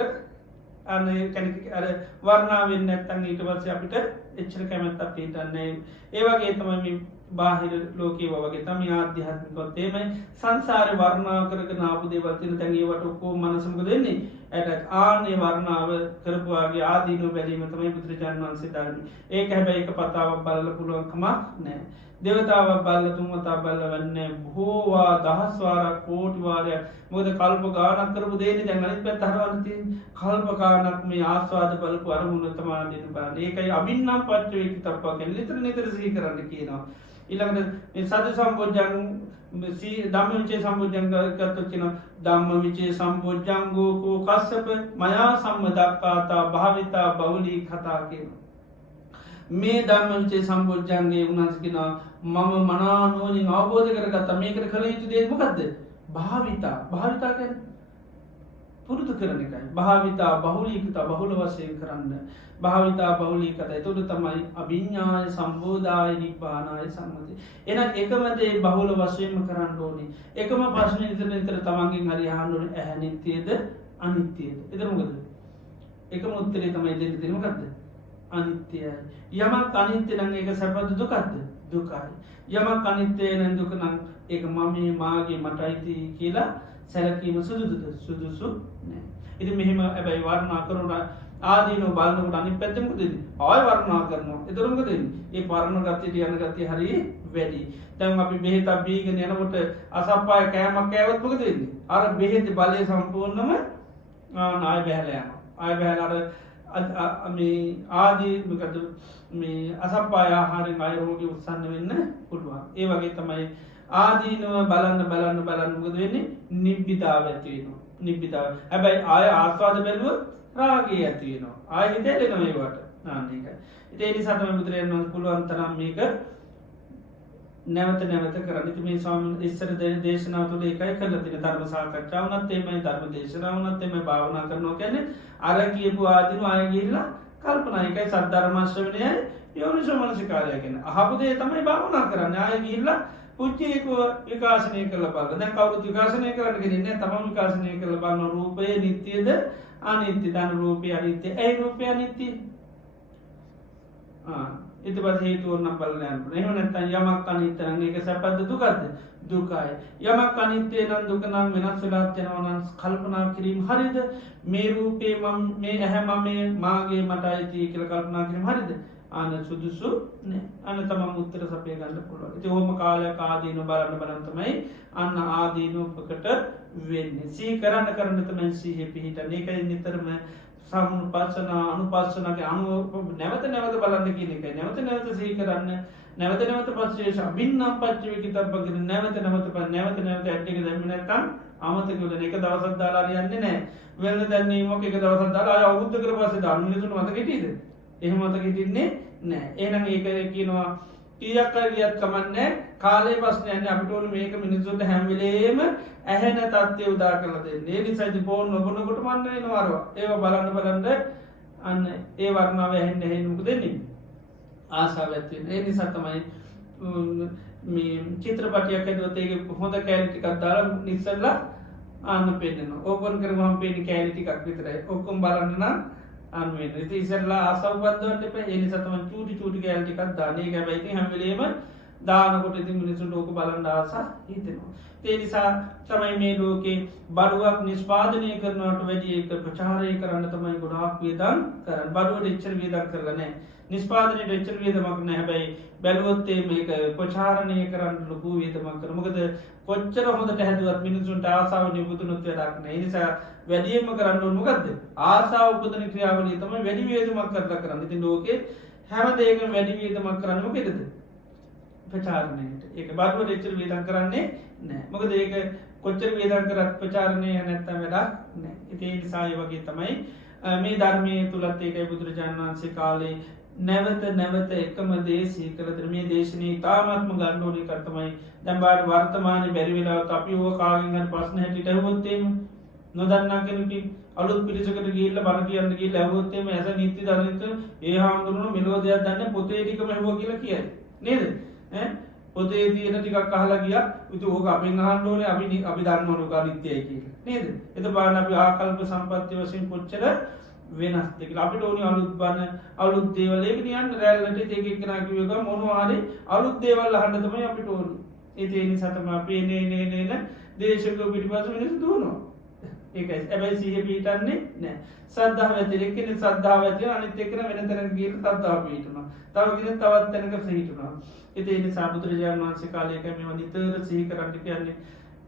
අනේ කෙනෙක් අර වර්ණා වෙන්නේ නැත්නම් ඊට පස්සේ අපිට එච්චර කැමැත්තක් පිටන්නේ. ඒ වගේ තමයි මේ බාහිර ලෝකේ වගේ තමයි ආධ්‍යාත්මිකවත් එහෙමයි සංසාරේ වර්ණා කරගෙන ආපු දේවල් තියෙන තැන් ඒවට ඔක්කොම මනස මොකද වෙන්නේ? ඇට ආන්නේ වර්ණාව කරපුවාගේ ආදීනෝ බැලීම තමයි බුදුරජාණන් වහන්සේ දාන්නේ. ඒක හැබැයි එක පතාවක් බලලා පුළුවන් කමක් නැහැ. දේවතාවක් බලලා තුන් වතාවක් බලලා වෙන්නේ බොහෝවා දහස් වාරයක් කෝටි වාරයක්. මොකද කල්ප ගානක් කරපු දෙන්නේ දැන් අනිත් පැත්ත හරවන්න තියෙන්නේ. කල්ප ගානක් මේ ආස්වාද බලපු අරමුණ තමයි දෙන්න බලන්නේ. ඒකයි අබින්නම් පච්ච වේකිතප්පා කියන්නේ නිතර සිහි කරන්න කියනවා. ඊළඟට මේ සති සම්පෝඥං ධම්මවිචේ සම්පෝඥං ගත්තොත් කියන ධම්මවිචේ සම්පෝඥංගෝ කෝ කස්සප මයා සම්මදක්කාතා භාවිතා බෞලී කතා කියනවා. මේ ධම්මවිචේ සම්පෝඥංගේ උන්වහන්සේ කියනවා මම මනානුවණින් අවබෝධ කරගත්තා. මේකට කළ යුතු දේ මොකද්ද? භාවිතා. භාවිතා කියන්නේ පුරුදු කරන එකයි. භාවිතා බහුලීකතා බහුල වශයෙන් කරන්න. භාවිතා බහුලීකතා. ඒතකොට තමයි අභිඥාය සම්බෝධාය නිබ්බානාය සම්මති. එහෙනම් එකම දේ බහුල වශයෙන්ම කරන්න ඕනේ. එකම ප්‍රශ්නේ නිතර තමන්ගෙන් හරි අහන්න ඕනේ. ඇහැ නිට්ටියද අනිත්‍යද? එතන මොකද? එකම උත්තරේ තමයි දෙන්න තියෙන්නේ මොකද්ද? අනිත්‍යයි. යමක් අනිත්‍ය නම් ඒක සැපද දුකද? දුකයි. යමක් අනිත්‍ය නම් දුක නම් ඒක මමේ මාගේ මටයි කියලා සැලකීම සුදුසුද? සුදුසු නෑ. ඉතින් මෙහෙම හැබැයි වර්ණනා කරනවා ආදීනෝ බලනකොට අනිත් පැත්තෙ මොකද වෙන්නේ? ආය වර්ණනා කරනවා. එතකොට මොකද වෙන්නේ? ඒ පරණ ගතියට යන ගතිය හරිය වැඩි. දැන් අපි බෙහෙතක් බීගෙන යනකොට අසප්පාය කෑමක් කෑවොත් මොකද වෙන්නේ? අර බෙහෙතේ බලය සම්පූර්ණම ආය බහැලා යනවා. ආය බහැලා අර මේ ආදී මොකද මේ අසප්පාය ආහාරයෙන් ආය රෝගී උත්සන්න වෙන්න පුළුවන්. ඒ වගේ තමයි ආදීනව බලන්න මොකද වෙන්නේ? නිබ්බිදාව ඇති වෙනවා. නිබ්බිදාව. හැබැයි ආය ආස්වාද බැලුවොත් රාගය ඇති වෙනවා. ආය හිතෙන්නේ ඒවට. අන්න ඒකයි. ඒ නිසා තමයි බුදුරජාණන් වහන්සේ පුළුවන් තරම් මේක නැවත කරන්න. ඉතින් මේ ස්වාමීන් ඉස්සර දේශනාව තුළ ඒකයි කරලා තියෙන ධර්ම සාකච්ඡාව උනත් එමය ධර්ම දේශනාව උනත් එමය භාවනා කරනවා කියන්නේ අර කියපු ආදීනව ආය ගිහිල්ලා කල්පනා. ඒකයි සද්ධර්ම ශ්‍රවණයයි යෝනිසෝ මනසිකාරය කියන්නේ. අහපු දේ තමයි භාවනා කරන්නේ. ආය ගිහිල්ලා පුච්චේක විකාශනය කරලා බලන්න. දැන් කවුරුත් විකාශනය කරන්න ගෙන්නේ නැහැ. තමන් විකාශනය කරලා බලන රූපය නිට්ටියද අනිත්‍යද? රූපය අනිත්‍ය. ඒ රූපය අනිත්‍ය. ඊට පස්සේ හේතුව නම් බලන්න යන්න. එහෙම නැත්නම් යමක් අනිත්‍ය නම් ඒක සැපද දුකද? දුකයි. යමක් අනිත්‍ය නම් දුක නම් වෙනස් වෙලා යනවා නම් කල්පනා කිරීම හරියද? මේ රූපේ මම මේ ඇහැ මම මාගේ මටයි කියලා කල්පනා කිරීම හරියද? ආන සුදුසු නෑ. අන්න තමන් උත්තර සපය ගන්න පුළුවන්. ඉතින් ඕම කාලයක් ආදීනව බලන්න තමයි අන්න ආදීනවකට වෙන්නේ. සිහි කරන්න තමයි සිහිය පිහිටන්නේ. ඒකයි නිතරම සම්පස්සනා අනුපස්සනාගේ අනුව නැවත බලන්න කියන එකයි. නැවත සිහි කරන්න. නැවත පස්සේ අභින්නම් පච්ච වේකිතබ්බගෙන නැවත ඇට් එක දැම්මේ නැත්නම් අමතක වෙන එක දවසක් දාලා හරියන්නේ නෑ. වෙන දැන්නේ මොකක් එක දවසක් දාලා ආය අවුරුද්ද කරපස්සේ දාන්න මිනිසුන් මතක හිටියද? එහෙම මතක හිටින්නේ නෑ. එහෙනම් ඒක කියනවා කීයක් හරි ගියත් කමන්නේ කාලේ ප්‍රශ්නයක් නෑ. අපිට ඕනේ මේක මිනිස්සුන්ට හැම වෙලේම ඇහෙන තත්ත්වය උදා කරලා දෙන්න. ඒ නිසා ඉතින් ෆෝන් නොබනකොට මන්න වෙනවා අරවා. ඒව බලන්න අන්න ඒ වර්ණාව ඇහෙන්න මොකද වෙන්නේ? ආසාව ඇති වෙනවා. ඒ නිසා තමයි මේ චිත්‍රපටයක් හදුවත් ඒක හොඳ කැලි ටිකක් දාලා ඉස්සෙල්ලා අන්න පෙන්නනවා. ඕපන් කරගමන් පෙන්නේ කැලි ටිකක් විතරයි. ඔක්කොම බලන්න නම් අන්න වෙන. ඉතින් ඉස්සෙල්ලා ආසාව වද්දවන්න එපා. ඒ නිසා තමයි චූටි කැලි ටිකක් දාන්නේ. ඒක හැබැයි ඉතින් හැම වෙලේම දානකොට ඉතින් මිනිසුන්ට ඕක බලන්න ආස හිතෙනවා. ඒ නිසා තමයි මේ ලෝකේ බඩුවක් නිෂ්පාදනය කරනවට වැඩි ඒක ප්‍රචාරය කරන්න තමයි ගොඩාක් වියදම් කරන්නේ. බඩුවට එච්චර වියදම් කරලා නැහැ. නිෂ්පාදනයට එච්චර වියදමක් නැහැ. හැබැයි බැලුවොත් මේක ප්‍රචාරණය කරන්න ලොකු වියදමක් කරනවා. මොකද කොච්චර හොඳට හැදුවත් මිනිසුන්ට ආසාව නිබුතුනොත් වැඩක් නැහැ. ඒ නිසා වැඩියෙන්ම කරන්න ඕන මොකද්ද? ආසාව උපදින ක්‍රියාවලිය තමයි වැඩි වියදමක් කරලා කරන්නේ. ඉතින් ලෝකේ හැම දෙයකම වැඩි වියදමක් කරන්නේ මොකේද? ප්‍රචාරණයට. ඒක බඩුවට එච්චර වියදම් කරන්නේ නැහැ. මොකද ඒක කොච්චර වියදම් කරත් ප්‍රචාරණය නැත්තම් වැඩක් නැහැ. ඉතින් ඒ නිසා ඒ වගේ තමයි මේ ධර්මයේ තුලත් ඒකයි බුදුරජාණන් වහන්සේ කාලේ නැවත නැවත එකම දේ සීකරතර මේ දේශනේ තාමත්ම ගන්න ඕනේ එකක් තමයි. දැන් බාහිර වර්තමානයේ බැරි වෙලාවට අපි ඕක කාගෙන් හරි ප්‍රශ්න හැටියට අහුවොත් එහෙම නොදන්නා කෙනෙකුට අලුත් පිළිසකට ගිහිල්ලා බණ කියන්න ගිහිල්ලා අහුවොත් එහෙම ඇස නිත්‍ය දනිත ඒ හාමුදුරුවෝ මෙලෝ දෙයක් දන්නේ පොතේ ටිකම අහුවා කියලා කියයි. නේද? පොතේ තියෙන ටිකක් අහලා ගියා. ඉතින් ඕක අපෙන් අහන්න ඕනේ අපි දන්නවලු අනිත්‍යයි කියලා. නේද? එතකොට බලන්න අපි ආකල්ප සම්පත්‍ය වශයෙන් කොච්චර වෙනස් දෙක අපිට ඕනි අලුත් බණ අලුත් දේවල් ඒක නියන්න රැල්ලට ඒක එක්කනා කිව්ව ගමන් මොනවා හරි අලුත් දේවල් අහන්න තමයි අපිට ඕනි. ඒ නිසා තමයි අපි එනේ දේශක පිටිපස්ස මිනිස්සු දුවනවා. ඒකයි. හැබැයි සිහිය පිටන්නේ නැහැ. ශ්‍රද්ධාව ඇති එක්කෙනෙක් ශ්‍රද්ධාව ඇති අනිත් එක්කෙනා වෙන තැනක ගිහින් ශ්‍රද්ධාව පිටනවා. තව කෙනෙක් තවත් තැනක පිටනවා. ඒ නිසා බුදුරජාණන් වහන්සේ කාලයක මේව නිතර සිහි කරන්න කියන්නේ.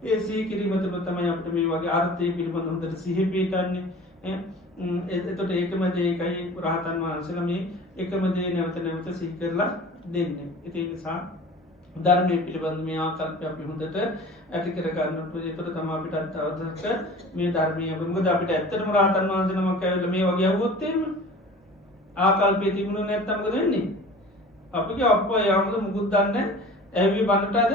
ඒ සිහි කිරීම තුළ තමයි අපිට මේ වගේ අර්ථය පිළිබඳව හොඳට සිහි පිටන්නේ. එතකොට ඒකම දේ ඒකයි රහතන් වහන්සේලා මේ එකම දේ නැවත නැවත සිහි කරලා දෙන්නේ. ඒ නිසා ධර්මයේ පිළිබඳ මේ ආකල්පය අපි හොඳට ඇති කර ගන්න ඕනේ. ඒකට තමයි අපිට අවශ්‍ය මේ ධර්මයේ මොකද අපිට ඇත්තටම රහතන් වහන්සේ නමක් ඇවිල්ලා මේ වගේ අහුවොත් එහෙම ආකල්පයේ තිබුණේ නැත්තම් මොකද වෙන්නේ? අපිගේ අප්පා යාමද මුකුත් දන්නේ ඇවි බන්නටද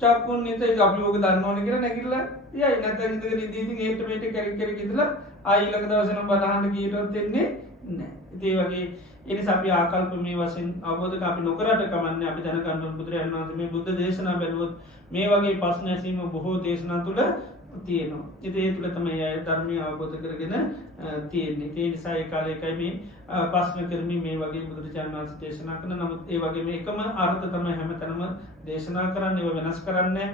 චක්කුන් නිත අපි ඕක දන්නවනේ කියලා නැගිටලා යයි නැත්නම් ඉඳගෙන ඉඳී ඒට මේට කැරි ඉඳලා ආයි ඊළඟ දවසේ නම් බලහන්න ගියොත් දෙන්නේ නැහැ. ඒ වගේ ඒ නිසා අපි ආකල්ප මේ වශයෙන් අවබෝධ අපි නොකරට කමන්නේ අපි දැනගන්න ඕන බුදුරජාණන් වහන්සේ මේ බුද්ධ දේශනා බැලුවොත් මේ වගේ ප්‍රශ්න ඇසීම බොහෝ දේශනා තුළ තියෙනවා. ඉතින් ඒ තුළ තමයි අය ධර්මය අවබෝධ කරගෙන තියෙන්නේ. ඒ නිසා ඒ කාලේකයි මේ ප්‍රශ්න කරමින් මේ වගේ බුදුරජාණන් වහන්සේ දේශනා කරන නමුත් ඒ වගේ මේ එකම අර්ථ තමයි හැමතැනම දේශනා කරන්නේ. ඒව වෙනස් කරන්නේ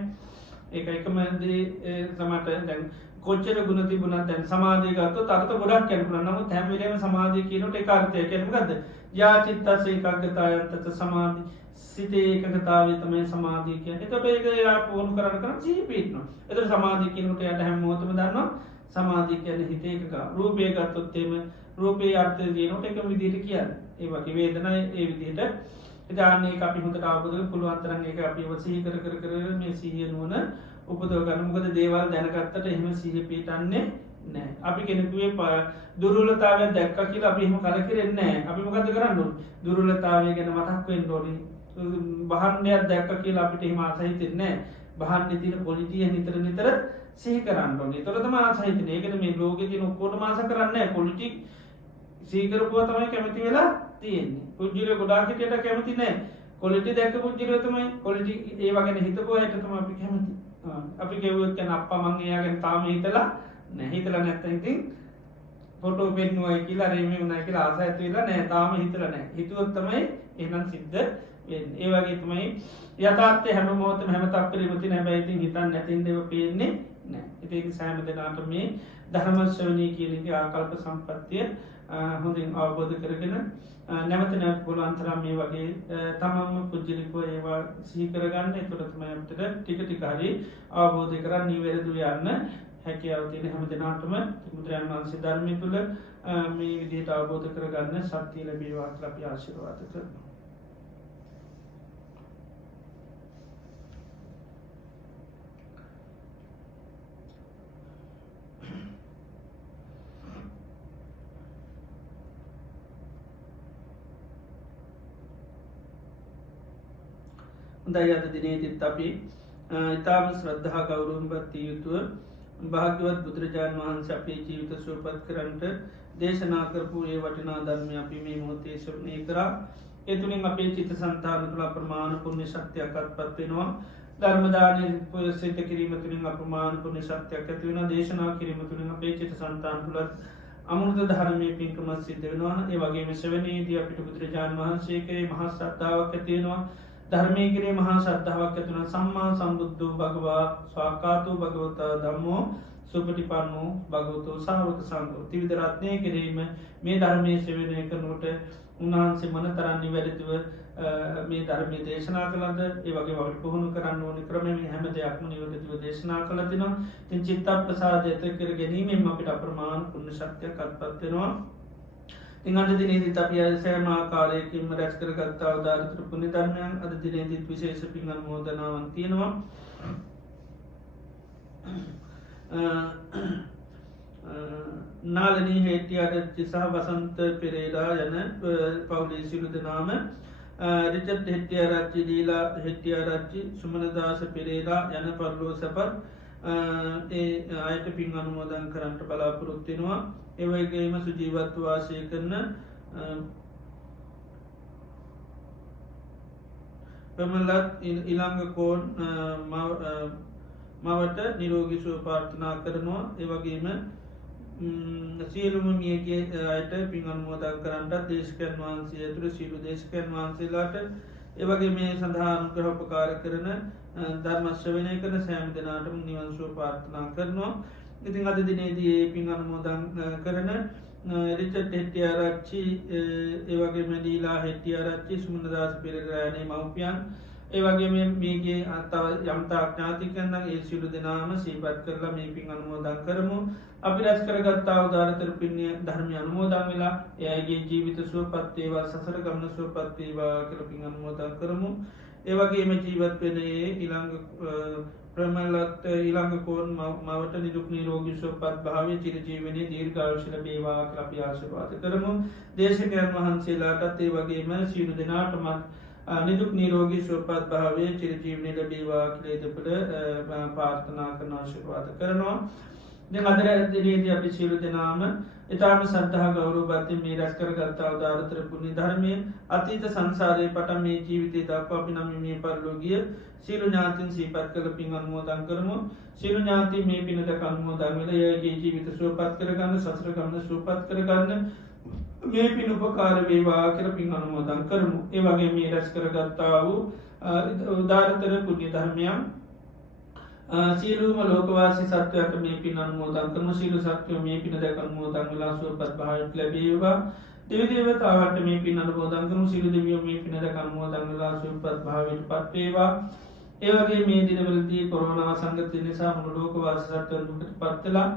ඒක එකම දේ සමහරට දැන් කොච්චර ගුණ තිබුණත් දැන් සමාධිය ගත්තොත් අර්ථ ගොඩක් කියනවා. නමුත් හැම වෙලේම සමාධිය කියනකොට ඒක අර්ථය කියන්නේ මොකද්ද? යාචිත්තස ඒකාග්‍රතාවයන්තත සමාධි සිතේ ඒකගතාවය තමයි සමාධිය කියන්නේ. එතකොට ඒක යා පොණු කරන සිහි පිටනවා. එතකොට සමාධිය කියනකොට යාට හැම මොහොතම දන්නවා සමාධිය කියන්නේ හිතේ එකක. රූපය ගත්තොත් එimhe රූපේ අර්ථය කියනකොට එකම විදිහට කියන්නේ. ඒ වගේ වේදනාවේ ඒ විදිහට ඉදාන්නේ අපි හොඳට අවබෝධ කරගන්න පුළුවන් තරම් ඒක අපි සිහි කර මේ සිහිය නුවණ උපදව ගන්න. මොකද දේවල් දැනගත්තට එහෙම සිහිය පිටන්නේ නැහැ. අපි කෙනෙකුගේ දුර්වලතාවය දැක්කා කියලා අපි එහෙම කලකිරෙන්නේ නැහැ. අපි මොකද කරන්න ඕනේ? දුර්වලතාවය ගැන මතක් වෙන්න ඕනේ. බහන්ණයක් දැක්කා කියලා අපිට එහෙම ආස හිතෙන්නේ නැහැ. බහන්ණේ තියෙන ක්වොලිටිය නිතර සිහි කරන්න ඕනේ. ඒතර තමයි ආස හිතෙන්නේ. ඒකද මේ ලෝකේ තියෙන ඔක්කොටම ආස කරන්නේ නැහැ. ක්වොලිටි සිහි කරපුවා තමයි කැමති වෙලා තියෙන්නේ. පුජ්‍යල ගොඩාක් හිටියට කැමති නැහැ. ක්වොලිටි දැක්ක පුජ්‍යල තමයි ක්වොලිටි ඒ වගේ හිතපුවා හිට තමයි අපි කැමති. අපි කිව්වොත් දැන් අප්පා මං එයාගෙන් තාම හිතලා නැහැ. හිතලා නැත්නම් ඉතින් ෆොටෝ පෙන්නුවයි කියලා රෙමි උනායි කියලා ආස ඇති වෙලා නැහැ. තාම හිතලා නැහැ. හිතුවොත් තමයි එහෙනම් සිද්ධ වෙන්නේ. ඒ වගේ තමයි යථාර්ථය හැම මොහොතම හැම තත්පරෙම තියෙන හැබැයි ඉතින් හිතන්නේ නැතිනම් ඒව පේන්නේ නැහැ. ඒක නිසා හැම දෙනාට මේ ධර්ම ශ්‍රවණී කියන එකේ ආකල්ප සම්පත්තිය හොඳින් අවබෝධ කරගෙන නැවත නැවත පුළුවන් තරම් මේ වගේ තමන්ම පුජ්‍යලිකව ඒවා සිහි කරගන්න. ඒකට තමයි අපිට ටික ටික හරි අවබෝධ කරගන්න නිවැරදිව යන්න හැකියාව තියෙන හැම දිනාටම බුදුරජාණන් වහන්සේ ධර්මය තුළ මේ විදිහට අවබෝධ කරගන්න ශක්තිය ලැබේවා කියලා අපි ආශිර්වාද කරනවා. හොඳයි අද දිනේදීත් අපි ඊටාම ශ්‍රද්ධා ගෞරවයෙන් පත්විය යුතුව භාග්‍යවත් බුදුරජාණන් වහන්සේ අපේ ජීවිත සුවපත් කරන්නට දේශනා කරපු ඒ වටිනා ධර්මය අපි මේ මොහොතේ ශ්‍රවණය කරා. ඒ තුලින් අපේ චිත්තසංතාන තුළ අප්‍රමාණ පුණ්‍ය ශක්තියක් අත්පත් වෙනවා. ධර්ම දානයේ සිත කිරීම තුළින් අප්‍රමාණ පුණ්‍ය ශක්තියක් ඇති වෙනවා. දේශනා කිරීම තුළින් අපේ චිත්තසංතාන තුළ අමෘත ධර්මයේ පින්කම සිද්ධ වෙනවා. ඒ වගේම ශ්‍රවණයේදී අපිට බුදුරජාණන් වහන්සේගේ මහා ශ්‍රද්ධාවක් ඇති වෙනවා. ධර්මය කරේ මහා ශ්‍රද්ධාවක් ඇතුන සම්මා සම්බුද්ධ භගවා ස්වාකාතු භගවත ධම්මෝ සුපටිපන්නු භගවතු සාවක සංඝෝ ත්‍රිවිධ කිරීම මේ ධර්මයේ සෙවනය කරනට උන්වහන්සේ මන තරන්නේ වැඩතිව මේ ධර්මය දේශනා කළද ඒ වගේ වට පුහුණු කරන්න ඕනි ක්‍රමම හැම දෙයක්ම නිවැරදිව දේශනා කළතිනවා තින් චිත්ත ප්‍රසාද ඇත කර ගැනීමෙන් අපිට අප්‍රමාණ පුුණ ශක්තිය කත්පත්වෙනවා ඉංගට දිනේදි අපි සෑමාකාරයකින්ම රැස් කරගත්තා අවධාරිතර පුුණ ධර්මයන් අද දිනේදිත් විශේෂ පිංහන් මෝදනාවන් තියෙනවා නාලනී හේටිය අඩච්චි සහ වසන්ත පෙරේරා යන පවුලේ සිරු දෙනාම රිචට් හෙටිය රච්චි දීලා හෙටිය රච්චි සුමනදාස පෙරේරා යන පරලෝ සැපත් ඒ අයට පින් අනුමෝදන් කරන්නට බලාපොරොත්තිනවා ඒවයිගේම සුජීවත් වාසය කරන පමලත් ඉළංගකෝන් මවට නිරෝගිසුව පාර්ථනා කරනවා ඒවගේම සියලුම මියගේ අයට පින් අනුමෝදන් කරන්නට දේශකයන් වහන්සේ ඇතුළ සියලු දේශකයන් වහන්සේලාට ඒවගේ මේ සඳහානු කරපකාර කරන ධර්මශ්‍රවනය කන සෑම් දෙනාටම නිවන්සුව පාර්ථනා කරනවා ඉතින් අද දිනේදී ඒ පින් අනුමෝදන් කරන රිචට් හෙටිය ආරච්චි ඒවගේ මැඩීලා හෙටිය ආරච්චි සුමනදාස පෙරේරායනේ මව්පියන් ඒවගේ මේගේ අතාව යම්තා ඥාතිකන්න ඒ සිලු දෙනාම සීපත් කරලා මේ පින් අනුමෝදන් කරමු අපි රැස් කරගත්තාව ධාරතර පින්ය ධර්මය අනුමෝදන් වෙලා එයගේ ජීවිත සුවපත්තේවා සසර ගමන සුවපත්තේවා කර පින් අනුමෝදන් කරමු ඒවගේම ජීවත් වනයේ ඉළංග ප්‍රමලත් ඊළංගකෝන් මවට නිදුක් නිරෝගී සුවපත් භාවය චිරජීවනයේ දීර්ඝායුෂ ලැබේවා කියලා අපි ආශිර්වාද කරමු දේශකයන් වහන්සේලාටත් ඒ වගේම සියලු දෙනාටමත් නිදුක් නිරෝගී සුවපත් භාවය චිරජීවනයේ ලැබේවා කියලා දෙපළ ප්‍රාර්ථනා කරන ආශිර්වාද කරනවා දැන් අද දිනේදී අපි සියලු දෙනාම ඊටාම සද්ධා ගෞරවයෙන් මේ රැස් කරගත්තා උදාාරතර පුණ්‍ය ධර්මයේ අතීත සංසාරයේ පටන් මේ ජීවිතය දක්වා අපි නම් මේ පරලෝකීය සියලු ඥාතීන් සිහිපත් කළ පින් අනුමෝදන් කරමු සියලු ඥාතීන් මේ පිනට අනුමෝදන් වෙලා එයගේ ජීවිත සුවපත් කරගන්න සසර ගමන සුවපත් කරගන්න මේ පින් උපකාර වේවා කියලා පින් අනුමෝදන් කරමු ඒ වගේ මේ රැස් කරගත්තා වූ උදාාරතර පුණ්‍ය ධර්මයන් සියලුම ලෝකවාසී සත්වයට මේ පින් අනුමෝදන් කරමු සියලු සත්වයෝ මේ පින දැක අනුමෝදන් වෙලා සුවපත් භාවයට ලැබේවා දෙවි දේවතාවන්ට මේ පින් අනුමෝදන් කරමු සියලු දෙවියෝ මේ පින දැක අනුමෝදන් වෙලා සුවපත් භාවයට පත් වේවා ඒ වගේ මේ දිනවලදී කොරෝනා සංගතය නිසා මුළු ලෝකවාසී සත්වයන් දුකට පත් වෙලා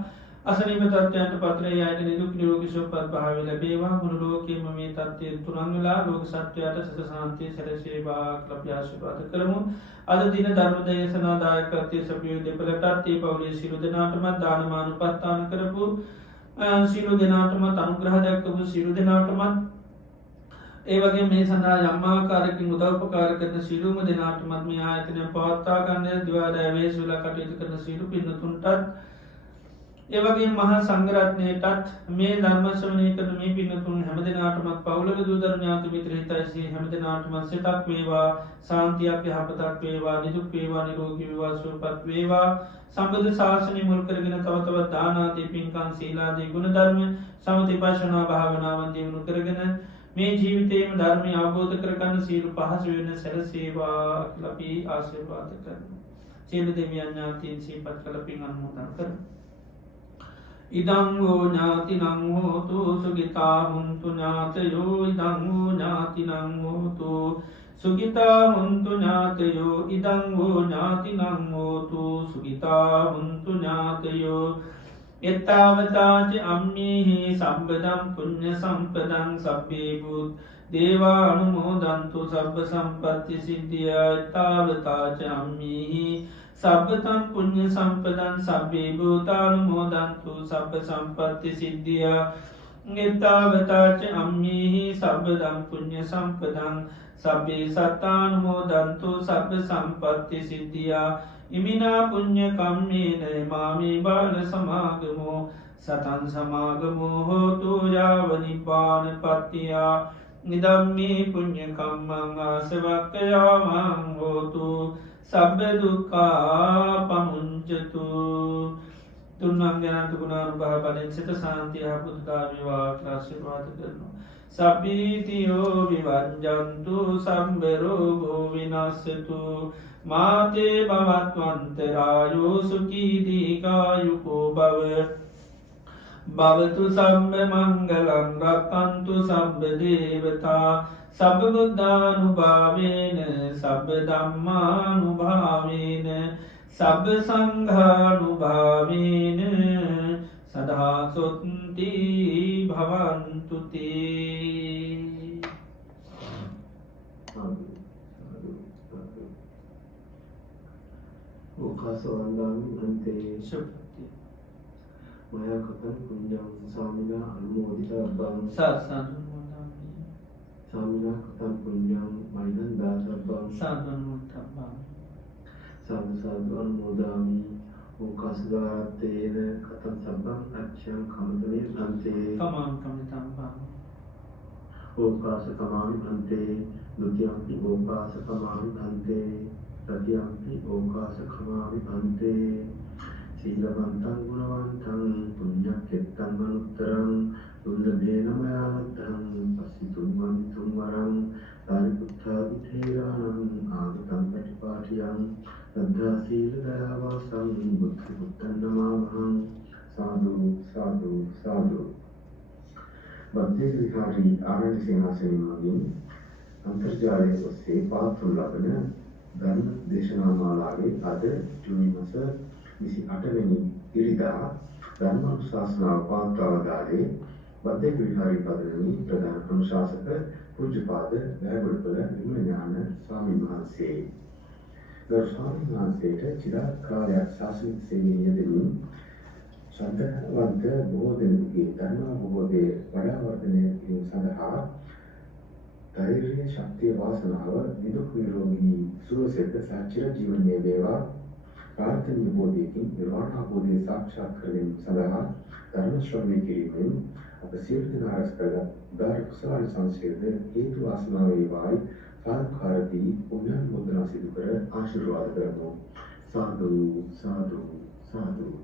අසනීප තත්ත්වයන්ට පත් වී අයට නිදුක් නිරෝගී සුවපත් භාවය ලැබේවා මුළු ලෝකෙම මේ තත්ත්වයෙන් තුරන් වෙලා ලෝක සත්වයාට සැප සාන්තිය සැලසේවා කියලා අපි ආශිර්වාද කරමු අද දින ධර්ම දේශනා දායකත්වයේ සභියෝ දෙපළටත් ඒ පවුලේ සියලු දෙනාටම දානමාන උපස්ථාන කරපු සියලු දෙනාටම අනුග්‍රහ දක්වපු සියලු දෙනාටම ඒ වගේ මේ සඳහා යම් ආකාරයකින් උදව්පකාර කරන සියලුම දෙනාටම මේ ආයතනය පවත්වා ගන්න දිවාරය වේසුලා කටයුතු කරන සියලු පින්වතුන්ටත් ඒවගේ මහා සංගරත්නයටත් මේ ධර්මශ්‍රවනය කරන මේ පින්නතුන් හැම දෙනාටමත් පවුලක දූදර ඥාති මිත්‍ර හිතයිසේ හැම දෙනාටමත් සිතක් වේවා සාන්තියක් යහපතක් වේවා නිදුක් වේවා නිරෝගී වේවා සුවපත් වේවා සම්බුද්ධ ශාසනය මුල් කරගෙන තව තවත් දානාදී පින්කම් සීලාදී ගුණධර්ම සමතිපස්සනා භාවනාවන් දියුණු කරගෙන මේ ජීවිතයේම ධර්මය අවබෝධ කරගන්න සියලු පහසු වෙන සැලසේවා කියලා අපි ආශිර්වාද කරමු සියලු දෙවියන් ඥාතීන් සිහිපත් කළ පින් අනුමෝදන් කරමු ඉදං වූ ඥාතිනං හෝතු සුගිතා හුන්තු ඥාතයෝ ඉදං වූ ඥාතිනං හෝතු සුගිතා හුන්තු ඥාතයෝ ඉදං වූ ඥාතිනං හෝතු සුගිතා හුන්තු ඥාතයෝ එත්තාවතාච අම්මීහි සම්බදම් පුඤ්ඤ සම්පදං සබ්බේ බුත් දේවා අනුමෝදන්තු සබ්බ සම්පත්ති සිද්ධියා එත්තාවතාච අම්මීහි සබ්බතම් පුඤ්ඤ සම්පදං සබ්බේ භූතානුමෝදන්තු සබ්බ සම්පත්ති සිද්ධියා එත්තාවතාච අම්මීහි සබ්බදම් පුඤ්ඤ සම්පදං සබ්බේ සත්තානුමෝදන්තු සබ්බ සම්පත්ති සිද්ධියා ඉමිනා පුඤ්ඤ කම්මේන මාමේ බාල සමාගමෝ සතං සමාගමෝ හෝතු යාව නිපානපත්තියා නිදම්මේ පුඤ්ඤ කම්මං ආසවක්ඛයාමං හෝතු සබ්බ දුක්ඛා පමුඤ්චතු තුන්වන්ගනන්ත ගුණානුභව බලෙන් සිත සාන්තිය පුද්ගා වේවා කියලා ආශිර්වාද කරනවා. සබ්බීතියෝ විවංජන්තු සම්බ රෝගෝ විනාශතු මාතේ භවත්වන්තරායෝ සුඛී දීඝායුකෝ භව භවතු සම්බ මංගලං රක්ඛන්තු සබ්බ දේවතා සබ්බ බුද්ධානුභාවේන සබ්බ ධම්මානුභාවේන සබ්බ සංඝානුභාවේන සදා සොත්ති භවන්තු තේ. ඕකාසවන්දාමි අන්තේ සුප්ති මයා කතං පුඤ්ඤං සාමිනා අනුමෝදිතබ්බං සාසනුමෝදාමි සාමිනා කතං පුඤ්ඤං මයිනං දාතබ්බං සාසනුමුත්තබ්බං සාදු සාදු අනුමෝදාමි ඕකාසදාරත්තේන කතං සබ්බං අච්ඡං කමතමේ අන්තේ කමං කමිතම්බං ඕකාසකමාමි අන්තේ ဒ ුතියම්පි ඕකාසකමාමි අන්තේ තතියම්පි ඕකාසකමාමි අන්තේ සීලවන්තං ගුණවන්තං පුඤ්ඤක්ඛෙත්තං අනුත්තරං දුර්ලභේන මයාවත්තං පස්සිතුම් වන්තුම් වරං සාරිපුත්තා විතේරාණං ආගතං පටිපාටියං සද්ධා සීල දයාවාසං බුද්ධ පුත්තං නමාමහං. සාදු සාදු සාදු. බද්දේ විහාරී ආරණ්‍ය සේනාසනෙන් මගින් අන්තර්ජාලයෙන් ඔස්සේ පාත්තුන් ලබන ධර්ම දේශනා මාලාවේ අද ජූනි මාස 28 වෙනි ඉරිදා ධර්මානුශාසනාව පවත්වාදාලේ බද්දේ විහාරී පදනමේ ප්‍රධාන අනුශාසක පූජ්‍යපාද වැයගොඩපළ විමල ඥාන ස්වාමීන් වහන්සේ. ගරු ස්වාමීන් වහන්සේට චිරාත් කාලයක් ශාසනික සේවයේ යෙදෙමින් ශ්‍රද්ධාවන්ත බොහෝ දෙනෙකුගේ ධර්මාවබෝධය වඩා වර්ධනය කිරීම සඳහා ධෛර්ය ශක්තිය වාසනාව නිදුක් නිරෝගී සුවසෙත සච්චිර ජීවනයේ වේවා ප්‍රාර්ථනීය බෝධියකින් නිර්වාණ අවබෝධය සාක්ෂාත් කර ගැනීම සඳහා ධර්ම ශ්‍රවණය කිරීමෙන් අප සියලු දෙනා රැස් කරගත් උදාර කුසල සංසිද්ධ හේතු වාසනා වේවායි සාදුකාරදී පුණ්‍යානුමෝදනා සිදු කර ආශිර්වාද කරමු. සාදු සාදු සාදු.